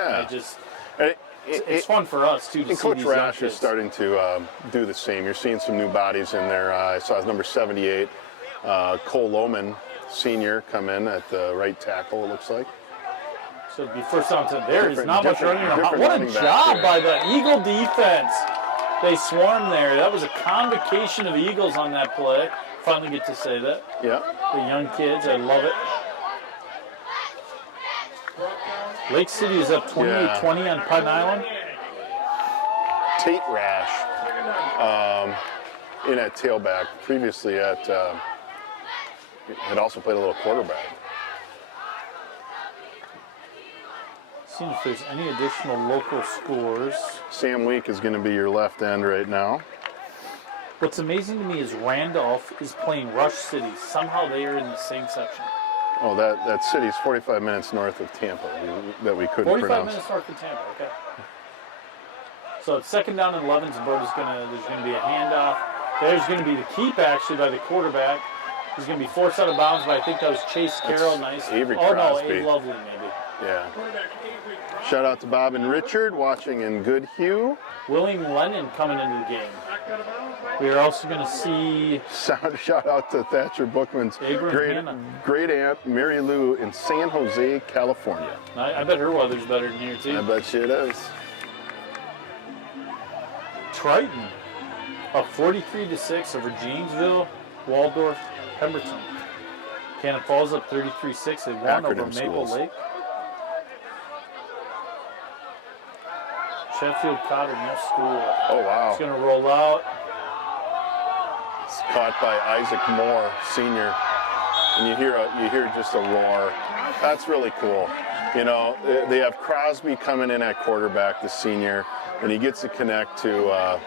It's fun for us too to And see Coach these young Rash is kids. starting to do the same. You're seeing some new bodies in there. I saw his number 78, Cole Lohman, senior, come in at the right tackle, it looks like. So it'd be first down 10. There is Different- not much different- running around. different What a running back job there. by the Eagle defense. They swarmed there. That was a convocation of Eagles on that play. Finally get to say that. Yeah. The young kids, I love it. Lake City is up 28-20 on Pine Island. Tate Rash in at tailback, previously had also played a little quarterback. Seeing if there's any additional local scores. Sam Week is going to be your left end right now. What's amazing to me is Randolph is playing Rush City. Somehow they are in the same section. Oh, that city's 45 minutes north of Tampa that we couldn't 45 pronounce. minutes north of Tampa, okay. So it's second down and 11. Zumbrota's there's going to be a handoff. There's going to be the keep, actually, by the quarterback. He's going to be forced out of bounds, but I think that was Chase Carroll. Nice. Avery Oh, no, Crosby. A. Lovely, maybe. Yeah. Shout out to Bob and Richard watching in Goodhue. William Lennon coming into the game. We are also going to see Shout out to Thatcher Bookman's Abraham Hanna. great aunt Mary Lou in San Jose, California. I bet her weather's better than here, I too. bet she it is. Triton up 43-6 over Janesville, Waldorf, Pemberton. Cannon Falls up 33-6. They won over Acronym Maple schools. Lake. Sheffield Cotter Middle School. Oh, wow. It's going to roll out. It's caught by Isaac Moore, senior. And you hear just a roar. That's really cool. You know, they have Crosby coming in at quarterback, the senior, and he gets to connect to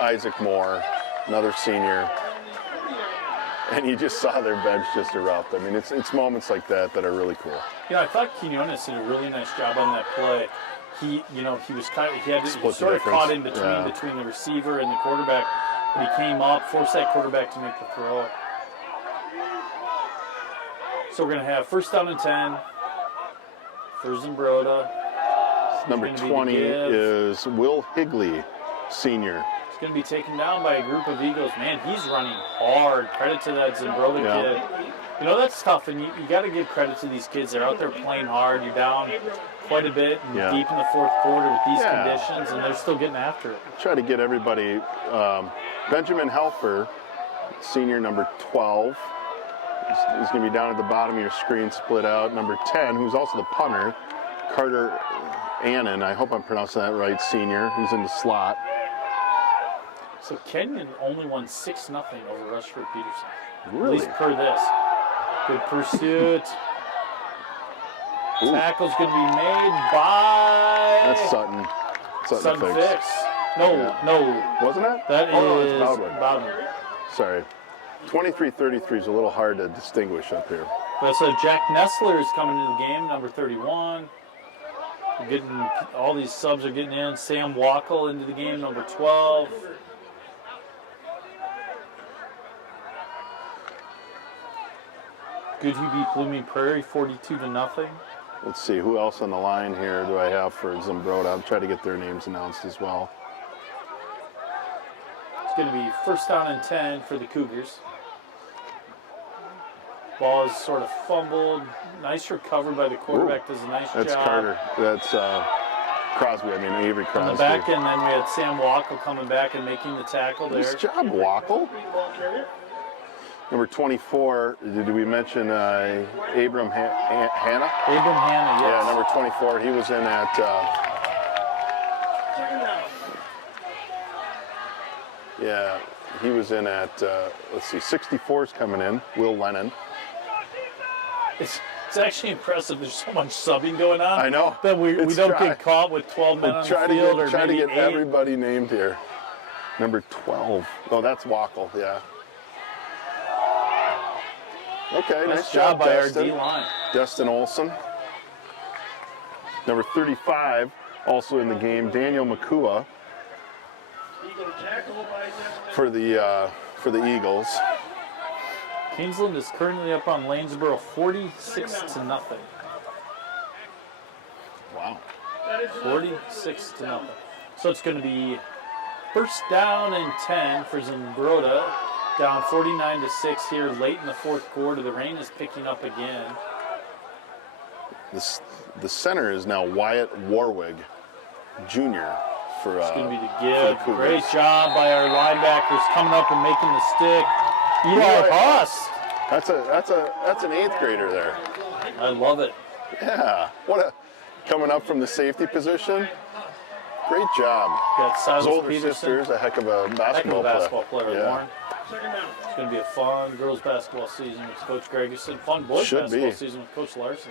Isaac Moore, another senior. And you just saw their bench just erupt. I mean, it's moments like that that are really cool. You know, I thought Quinones did a really nice job on that play. He was Split sort the of caught in difference. between the receiver and the quarterback, but he came up, forced that quarterback to make the throw. So we're going to have first down and 10 for Zumbrota. Number gonna be the 20 give. is Will Higley, senior. He's going to be taken down by a group of Eagles. Man, he's running hard. Credit to that Zumbrota Yeah. kid. You know, that's tough, and you got to give credit to these kids. They're out there playing hard. You're down quite a bit and Yeah. deep in the fourth quarter with these Yeah. conditions, and they're still getting after it. Try to get everybody. Benjamin Helfer, senior, number 12. He's going to be down at the bottom of your screen, split out. Number 10, who's also the punter, Carter Annan. I hope I'm pronouncing that right, senior. He's in the slot. So Kenyon only won 6-0 over Rushford Peterson. Really? At least per this. Good pursuit. Ooh. Tackle's going to be made by That's Sutton. Sutton Fix. No, Yeah. no. Wasn't it? That oh, is no, it's Bowden. Bowden. Sorry. 23-33 is a little hard to distinguish up here. But so Jack Nestler is coming into the game, number 31. We're getting all these subs are getting in. Sam Wackel into the game, number 12. Goodhue beat Blooming Prairie 42-0. Let's see, who else on the line here do I have for Zumbrota? I'll try to get their names announced as well. It's going to be first down and 10 for the Cougars. Ball is sort of fumbled. Nice recovery by the quarterback. Does a nice That's job. Carter. That's Crosby. I mean, Avery Crosby. On the back end, then we had Sam Wackel coming back and making the tackle there. Nice job, Wackel. Number 24, did we mention Abram Hanna? Abram Hanna, yes. Yeah, number 24. He was in at. Yeah, he was in at. Let's see, 64's coming in. Will Lennon. It's actually impressive. There's so much subbing going on. I know. That we It's don't try- get caught with 12 men on the field or try to maybe get 8. everybody named here. Number 12. Oh, that's Wackel. Yeah. Okay, Nice job by our Destin. D-line. Destin Olson. Number 35, also in the game, Daniel Makua for the Eagles. Kingsland is currently up on Lanesboro 46-0. Wow. 46-0. So it's going to be first down and 10 for Zumbrota. Down 49-6 here late in the fourth quarter. The rain is picking up again. The center is now Wyatt Warwig Jr. for It's going to be the for give. the Cougars. Great job by our linebackers coming up and making the stick. Eli Huss. That's an 8th grader there. I love it. Yeah. Coming up from the safety position. Great job. Got His Silas older Peterson. sister's a heck of a basketball player. Yeah. Lauren. Second down. It's going to be a fun girls basketball season with Coach Gregerson. Fun boys Should basketball be. season with Coach Larson.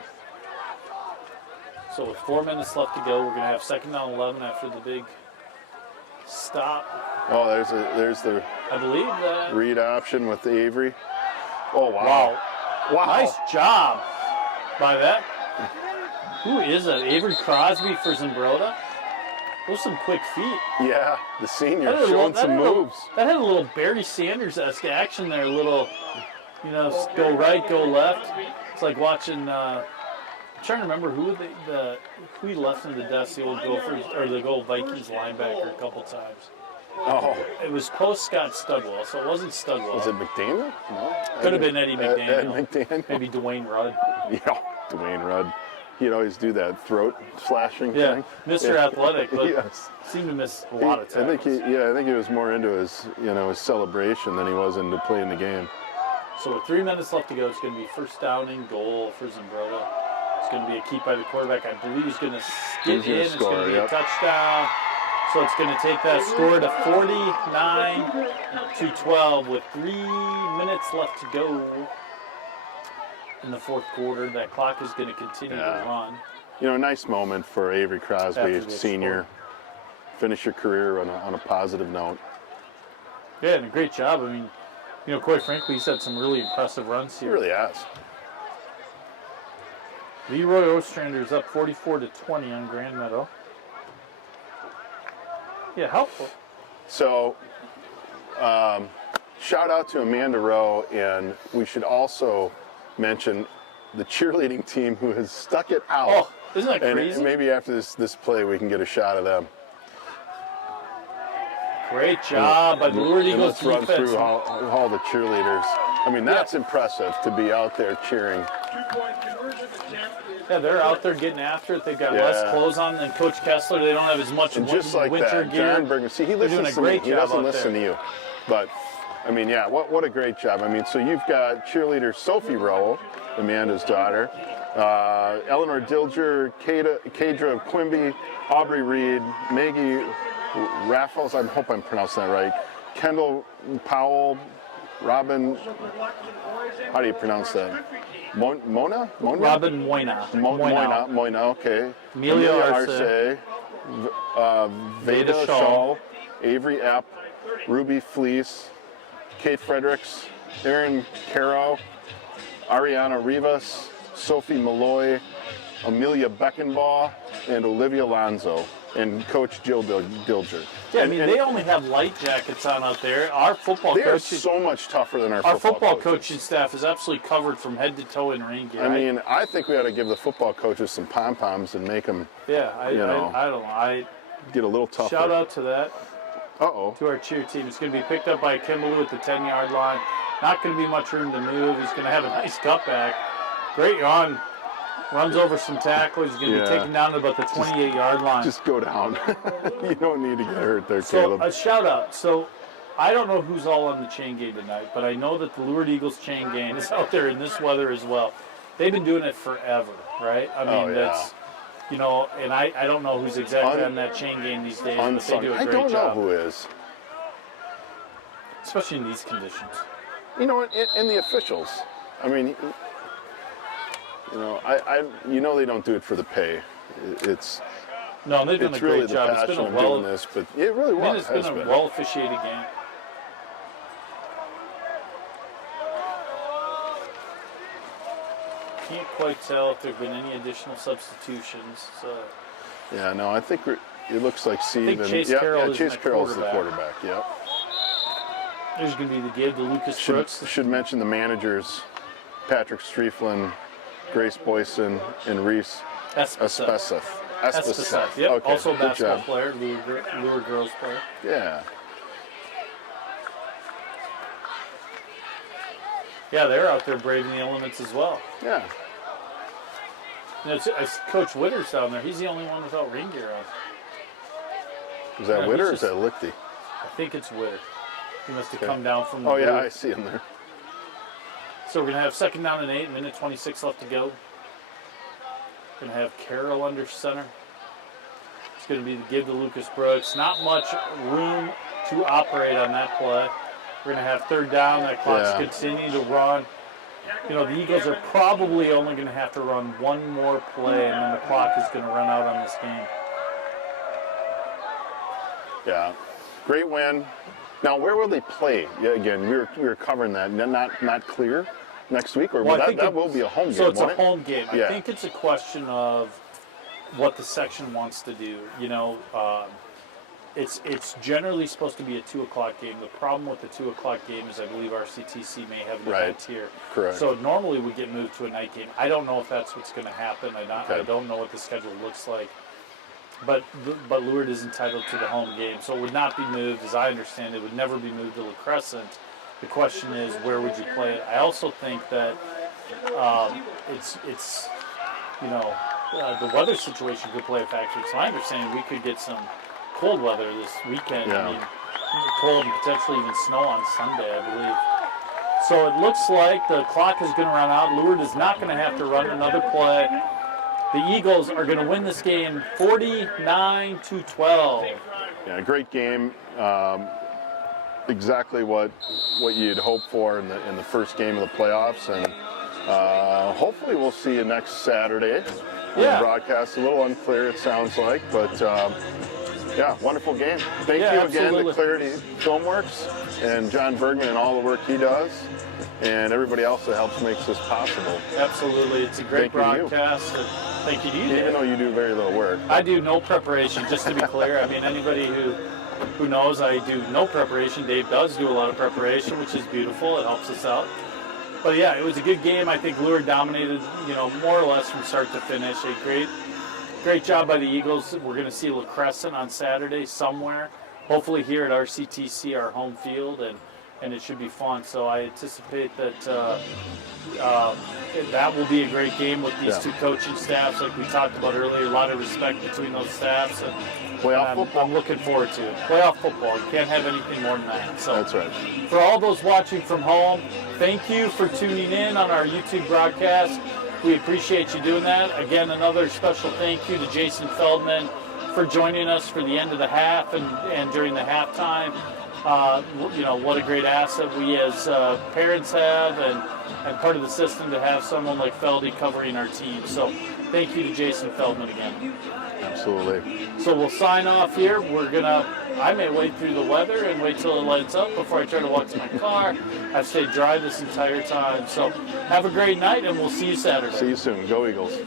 So with 4 minutes left to go, we're going to have second down 11 after the big stop. Oh, there's the I believe that. read option with Avery. Oh wow. Wow. Nice job by that. Who is that? Avery Crosby for Zumbrota? Those are some quick feet. Yeah, the senior That had a showing little- some that had a- moves. That had a little Barry Sanders-esque action there. A little, go right, go left. It's like watching. I'm trying to remember who he left in the desk. The old Gophers or the old Vikings linebacker a couple times. Oh, It was post Scott Studwell, so it wasn't Studwell. was it McDaniel? No. Could have been Eddie McDaniel. Ed McDaniel. Maybe Dwayne Rudd. Yeah, Dwayne Rudd. He'd always do that throat slashing Yeah, thing. Mr. Athletic, but Yes. seemed to miss a lot of I tackles. think he was more into his celebration than he was into playing the game. So with 3 minutes left to go, it's going to be first down and goal for Zumbrota. It's going to be a keep by the quarterback. I believe he's going to get He's in. gonna It's score, going to be yep. a touchdown. So it's going to take that score to 49-12 with 3 minutes left to go in the fourth quarter. That clock is going to continue to run. Nice moment for Avery Crosby, After the senior. Finish your career on a positive note. Yeah, and a great job. I mean, quite frankly, he's had some really impressive runs He here. really has. Leroy Ostrander's up 44-20 on Grand Meadow. Yeah, helpful. So, shout out to Amanda Rowe, and we should also mention the cheerleading team who has stuck it out. Oh, isn't that crazy? And maybe after this play, we can get a shot of them. Great job by the Lourdes And Eagles let's run defense. through all the cheerleaders. I mean, that's impressive to be out there cheering. 2-point conversion attempt is Yeah, they're out there getting after it. They've got Yeah. less clothes on than Coach Kessler. They don't have as much And just like winter that, gear. John Bergen. See, he They're doing listens a to me. great He job doesn't out listen there. to you. But, I mean, yeah, what a great job. I mean, so you've got cheerleader Sophie Rowe, Amanda's daughter, Eleanor Dilger, Kadra Quimby, Aubrey Reed, Maggie Raffles, I hope I'm pronouncing that right, Kendall Powell, Robin, how do you pronounce that? Mona? Robin Moyna. Moyna, okay. Amelia Arce. Veda Veda Shaw, Avery Epp, Ruby Fleece, Kate Fredericks, Erin Caro, Ariana Rivas, Sophie Malloy, Amelia Beckenbaugh, and Olivia Alonso, and Coach Jill Dilger. Yeah, I And- mean, and they only have light jackets on out there. Our football they are coaches, so much tougher than our our football coaches. coaching staff is absolutely covered from head to toe in rain gear. I mean, I think we ought to give the football coaches some pom-poms and make them I don't know. get a little tougher. Shout out to that. Uh-oh. To our cheer team. It's going to be picked up by Kimbaloo at the 10-yard line. Not going to be much room to move. He's going to have a nice cutback. Great run. Runs over some tackles. He's going to be taken down to about the 28-yard line. Just go down. You don't need to get hurt there, So Caleb. a shout out. So I don't know who's all on the chain gang tonight, but I know that the Lourdes Eagles chain gang is out there in this weather as well. They've been doing it forever, right? I mean, that's, and I don't know who's exactly on that chain gang these days, but they do a I great don't job. know who is. Especially in these conditions. And the officials. I mean, they don't do it for the pay. It's No, they've done a really great the job. It's passion been of doing this, but it really was. it's been a well officiated game. Can't quite tell if there have been any additional substitutions. So Yeah, no, I think it looks like Steve and Chase Carroll is Chase the Carroll's the quarterback. quarterback. Yep. there's going to be the give to Lucas Brooks. Should mention the managers: Patrick Streiflin, Grace Boyson, and Reese Espeseth. Espeseth. Espacet. Yep. Okay, Also a good basketball job. player, Lourdes girls player. Yeah. Yeah, they're out there braving the elements as well. Yeah. You know, it's Coach Witter's down there. He's the only one without ring gear on. Is that Yeah, Witter or he's is that Lichty? I think it's Witter. He must have come down from the Oh, yeah, booth. I see him there. So we're going to have 2nd down and 8, minute 26 left to go. Going to have Carroll under center. It's going to be the give to Lucas Brooks. Not much room to operate on that play. We're going to have 3rd down. That clock's continuing to run. You know, the Eagles are probably only going to have to run one more play, and then the clock is going to run out on this game. Yeah. Great win. Now, where will they play? Yeah, again, we were covering that. Not clear next week, or Well, I think that will be a home game. So it's a won't it? home game. Yeah. I think it's a question of what the section wants to do. You know, it's generally supposed to be a 2 o'clock game. The problem with the 2 o'clock game is I believe our CTC may have an event here. Correct. So it normally would get moved to a night game. I don't know if that's what's going to happen. I Okay. don't know what the schedule looks like. But Lourdes is entitled to the home game, so it would not be moved. As I understand it, would never be moved to La Crescent. The question is, where would you play it? I also think that it's you know, the weather situation could play a factor. So I understand we could get some cold weather this weekend. Yeah. I mean, cold and potentially even snow on Sunday, I believe. So it looks like the clock is going to run out. Lourdes is not going to have to run another play. The Eagles are going to win this game 49-12. Yeah, great game. Exactly what you'd hope for in the first game of the playoffs, and hopefully we'll see you next Saturday. On the broadcast. A little unclear, it sounds like, but yeah, wonderful game. Thank you again to Clarity Filmworks and John Bergman and all the work he does, and everybody else that helps makes this possible. Absolutely, it's a great broadcast. Thank you to you, Dave. Even though you do very little work. I do no preparation, just to be clear. I mean, anybody who knows I do no preparation. Dave does do a lot of preparation, which is beautiful. It helps us out. But yeah, it was a good game. I think Lourdes dominated, you know, more or less from start to finish. A great job by the Eagles. We're going to see La Crescent on Saturday somewhere. Hopefully here at RCTC, our home field, and it should be fun. So I anticipate that that will be a great game with these two coaching staffs, like we talked about earlier. A lot of respect between those staffs, and I'm looking forward to it. Playoff football, you can't have anything more than that. So that's right. For all those watching from home, thank you for tuning in on our YouTube broadcast. We appreciate you doing that. Again, another special thank you to Jason Feldman for joining us for the end of the half and during the halftime. You know, what a great asset we as parents have and part of the system to have someone like Feldy covering our team. So thank you to Jason Feldman again. Absolutely. So we'll sign off here. I may wait through the weather and wait till it lights up before I try to walk to my car. I've stayed dry this entire time. So have a great night, and we'll see you Saturday. See you soon. Go Eagles.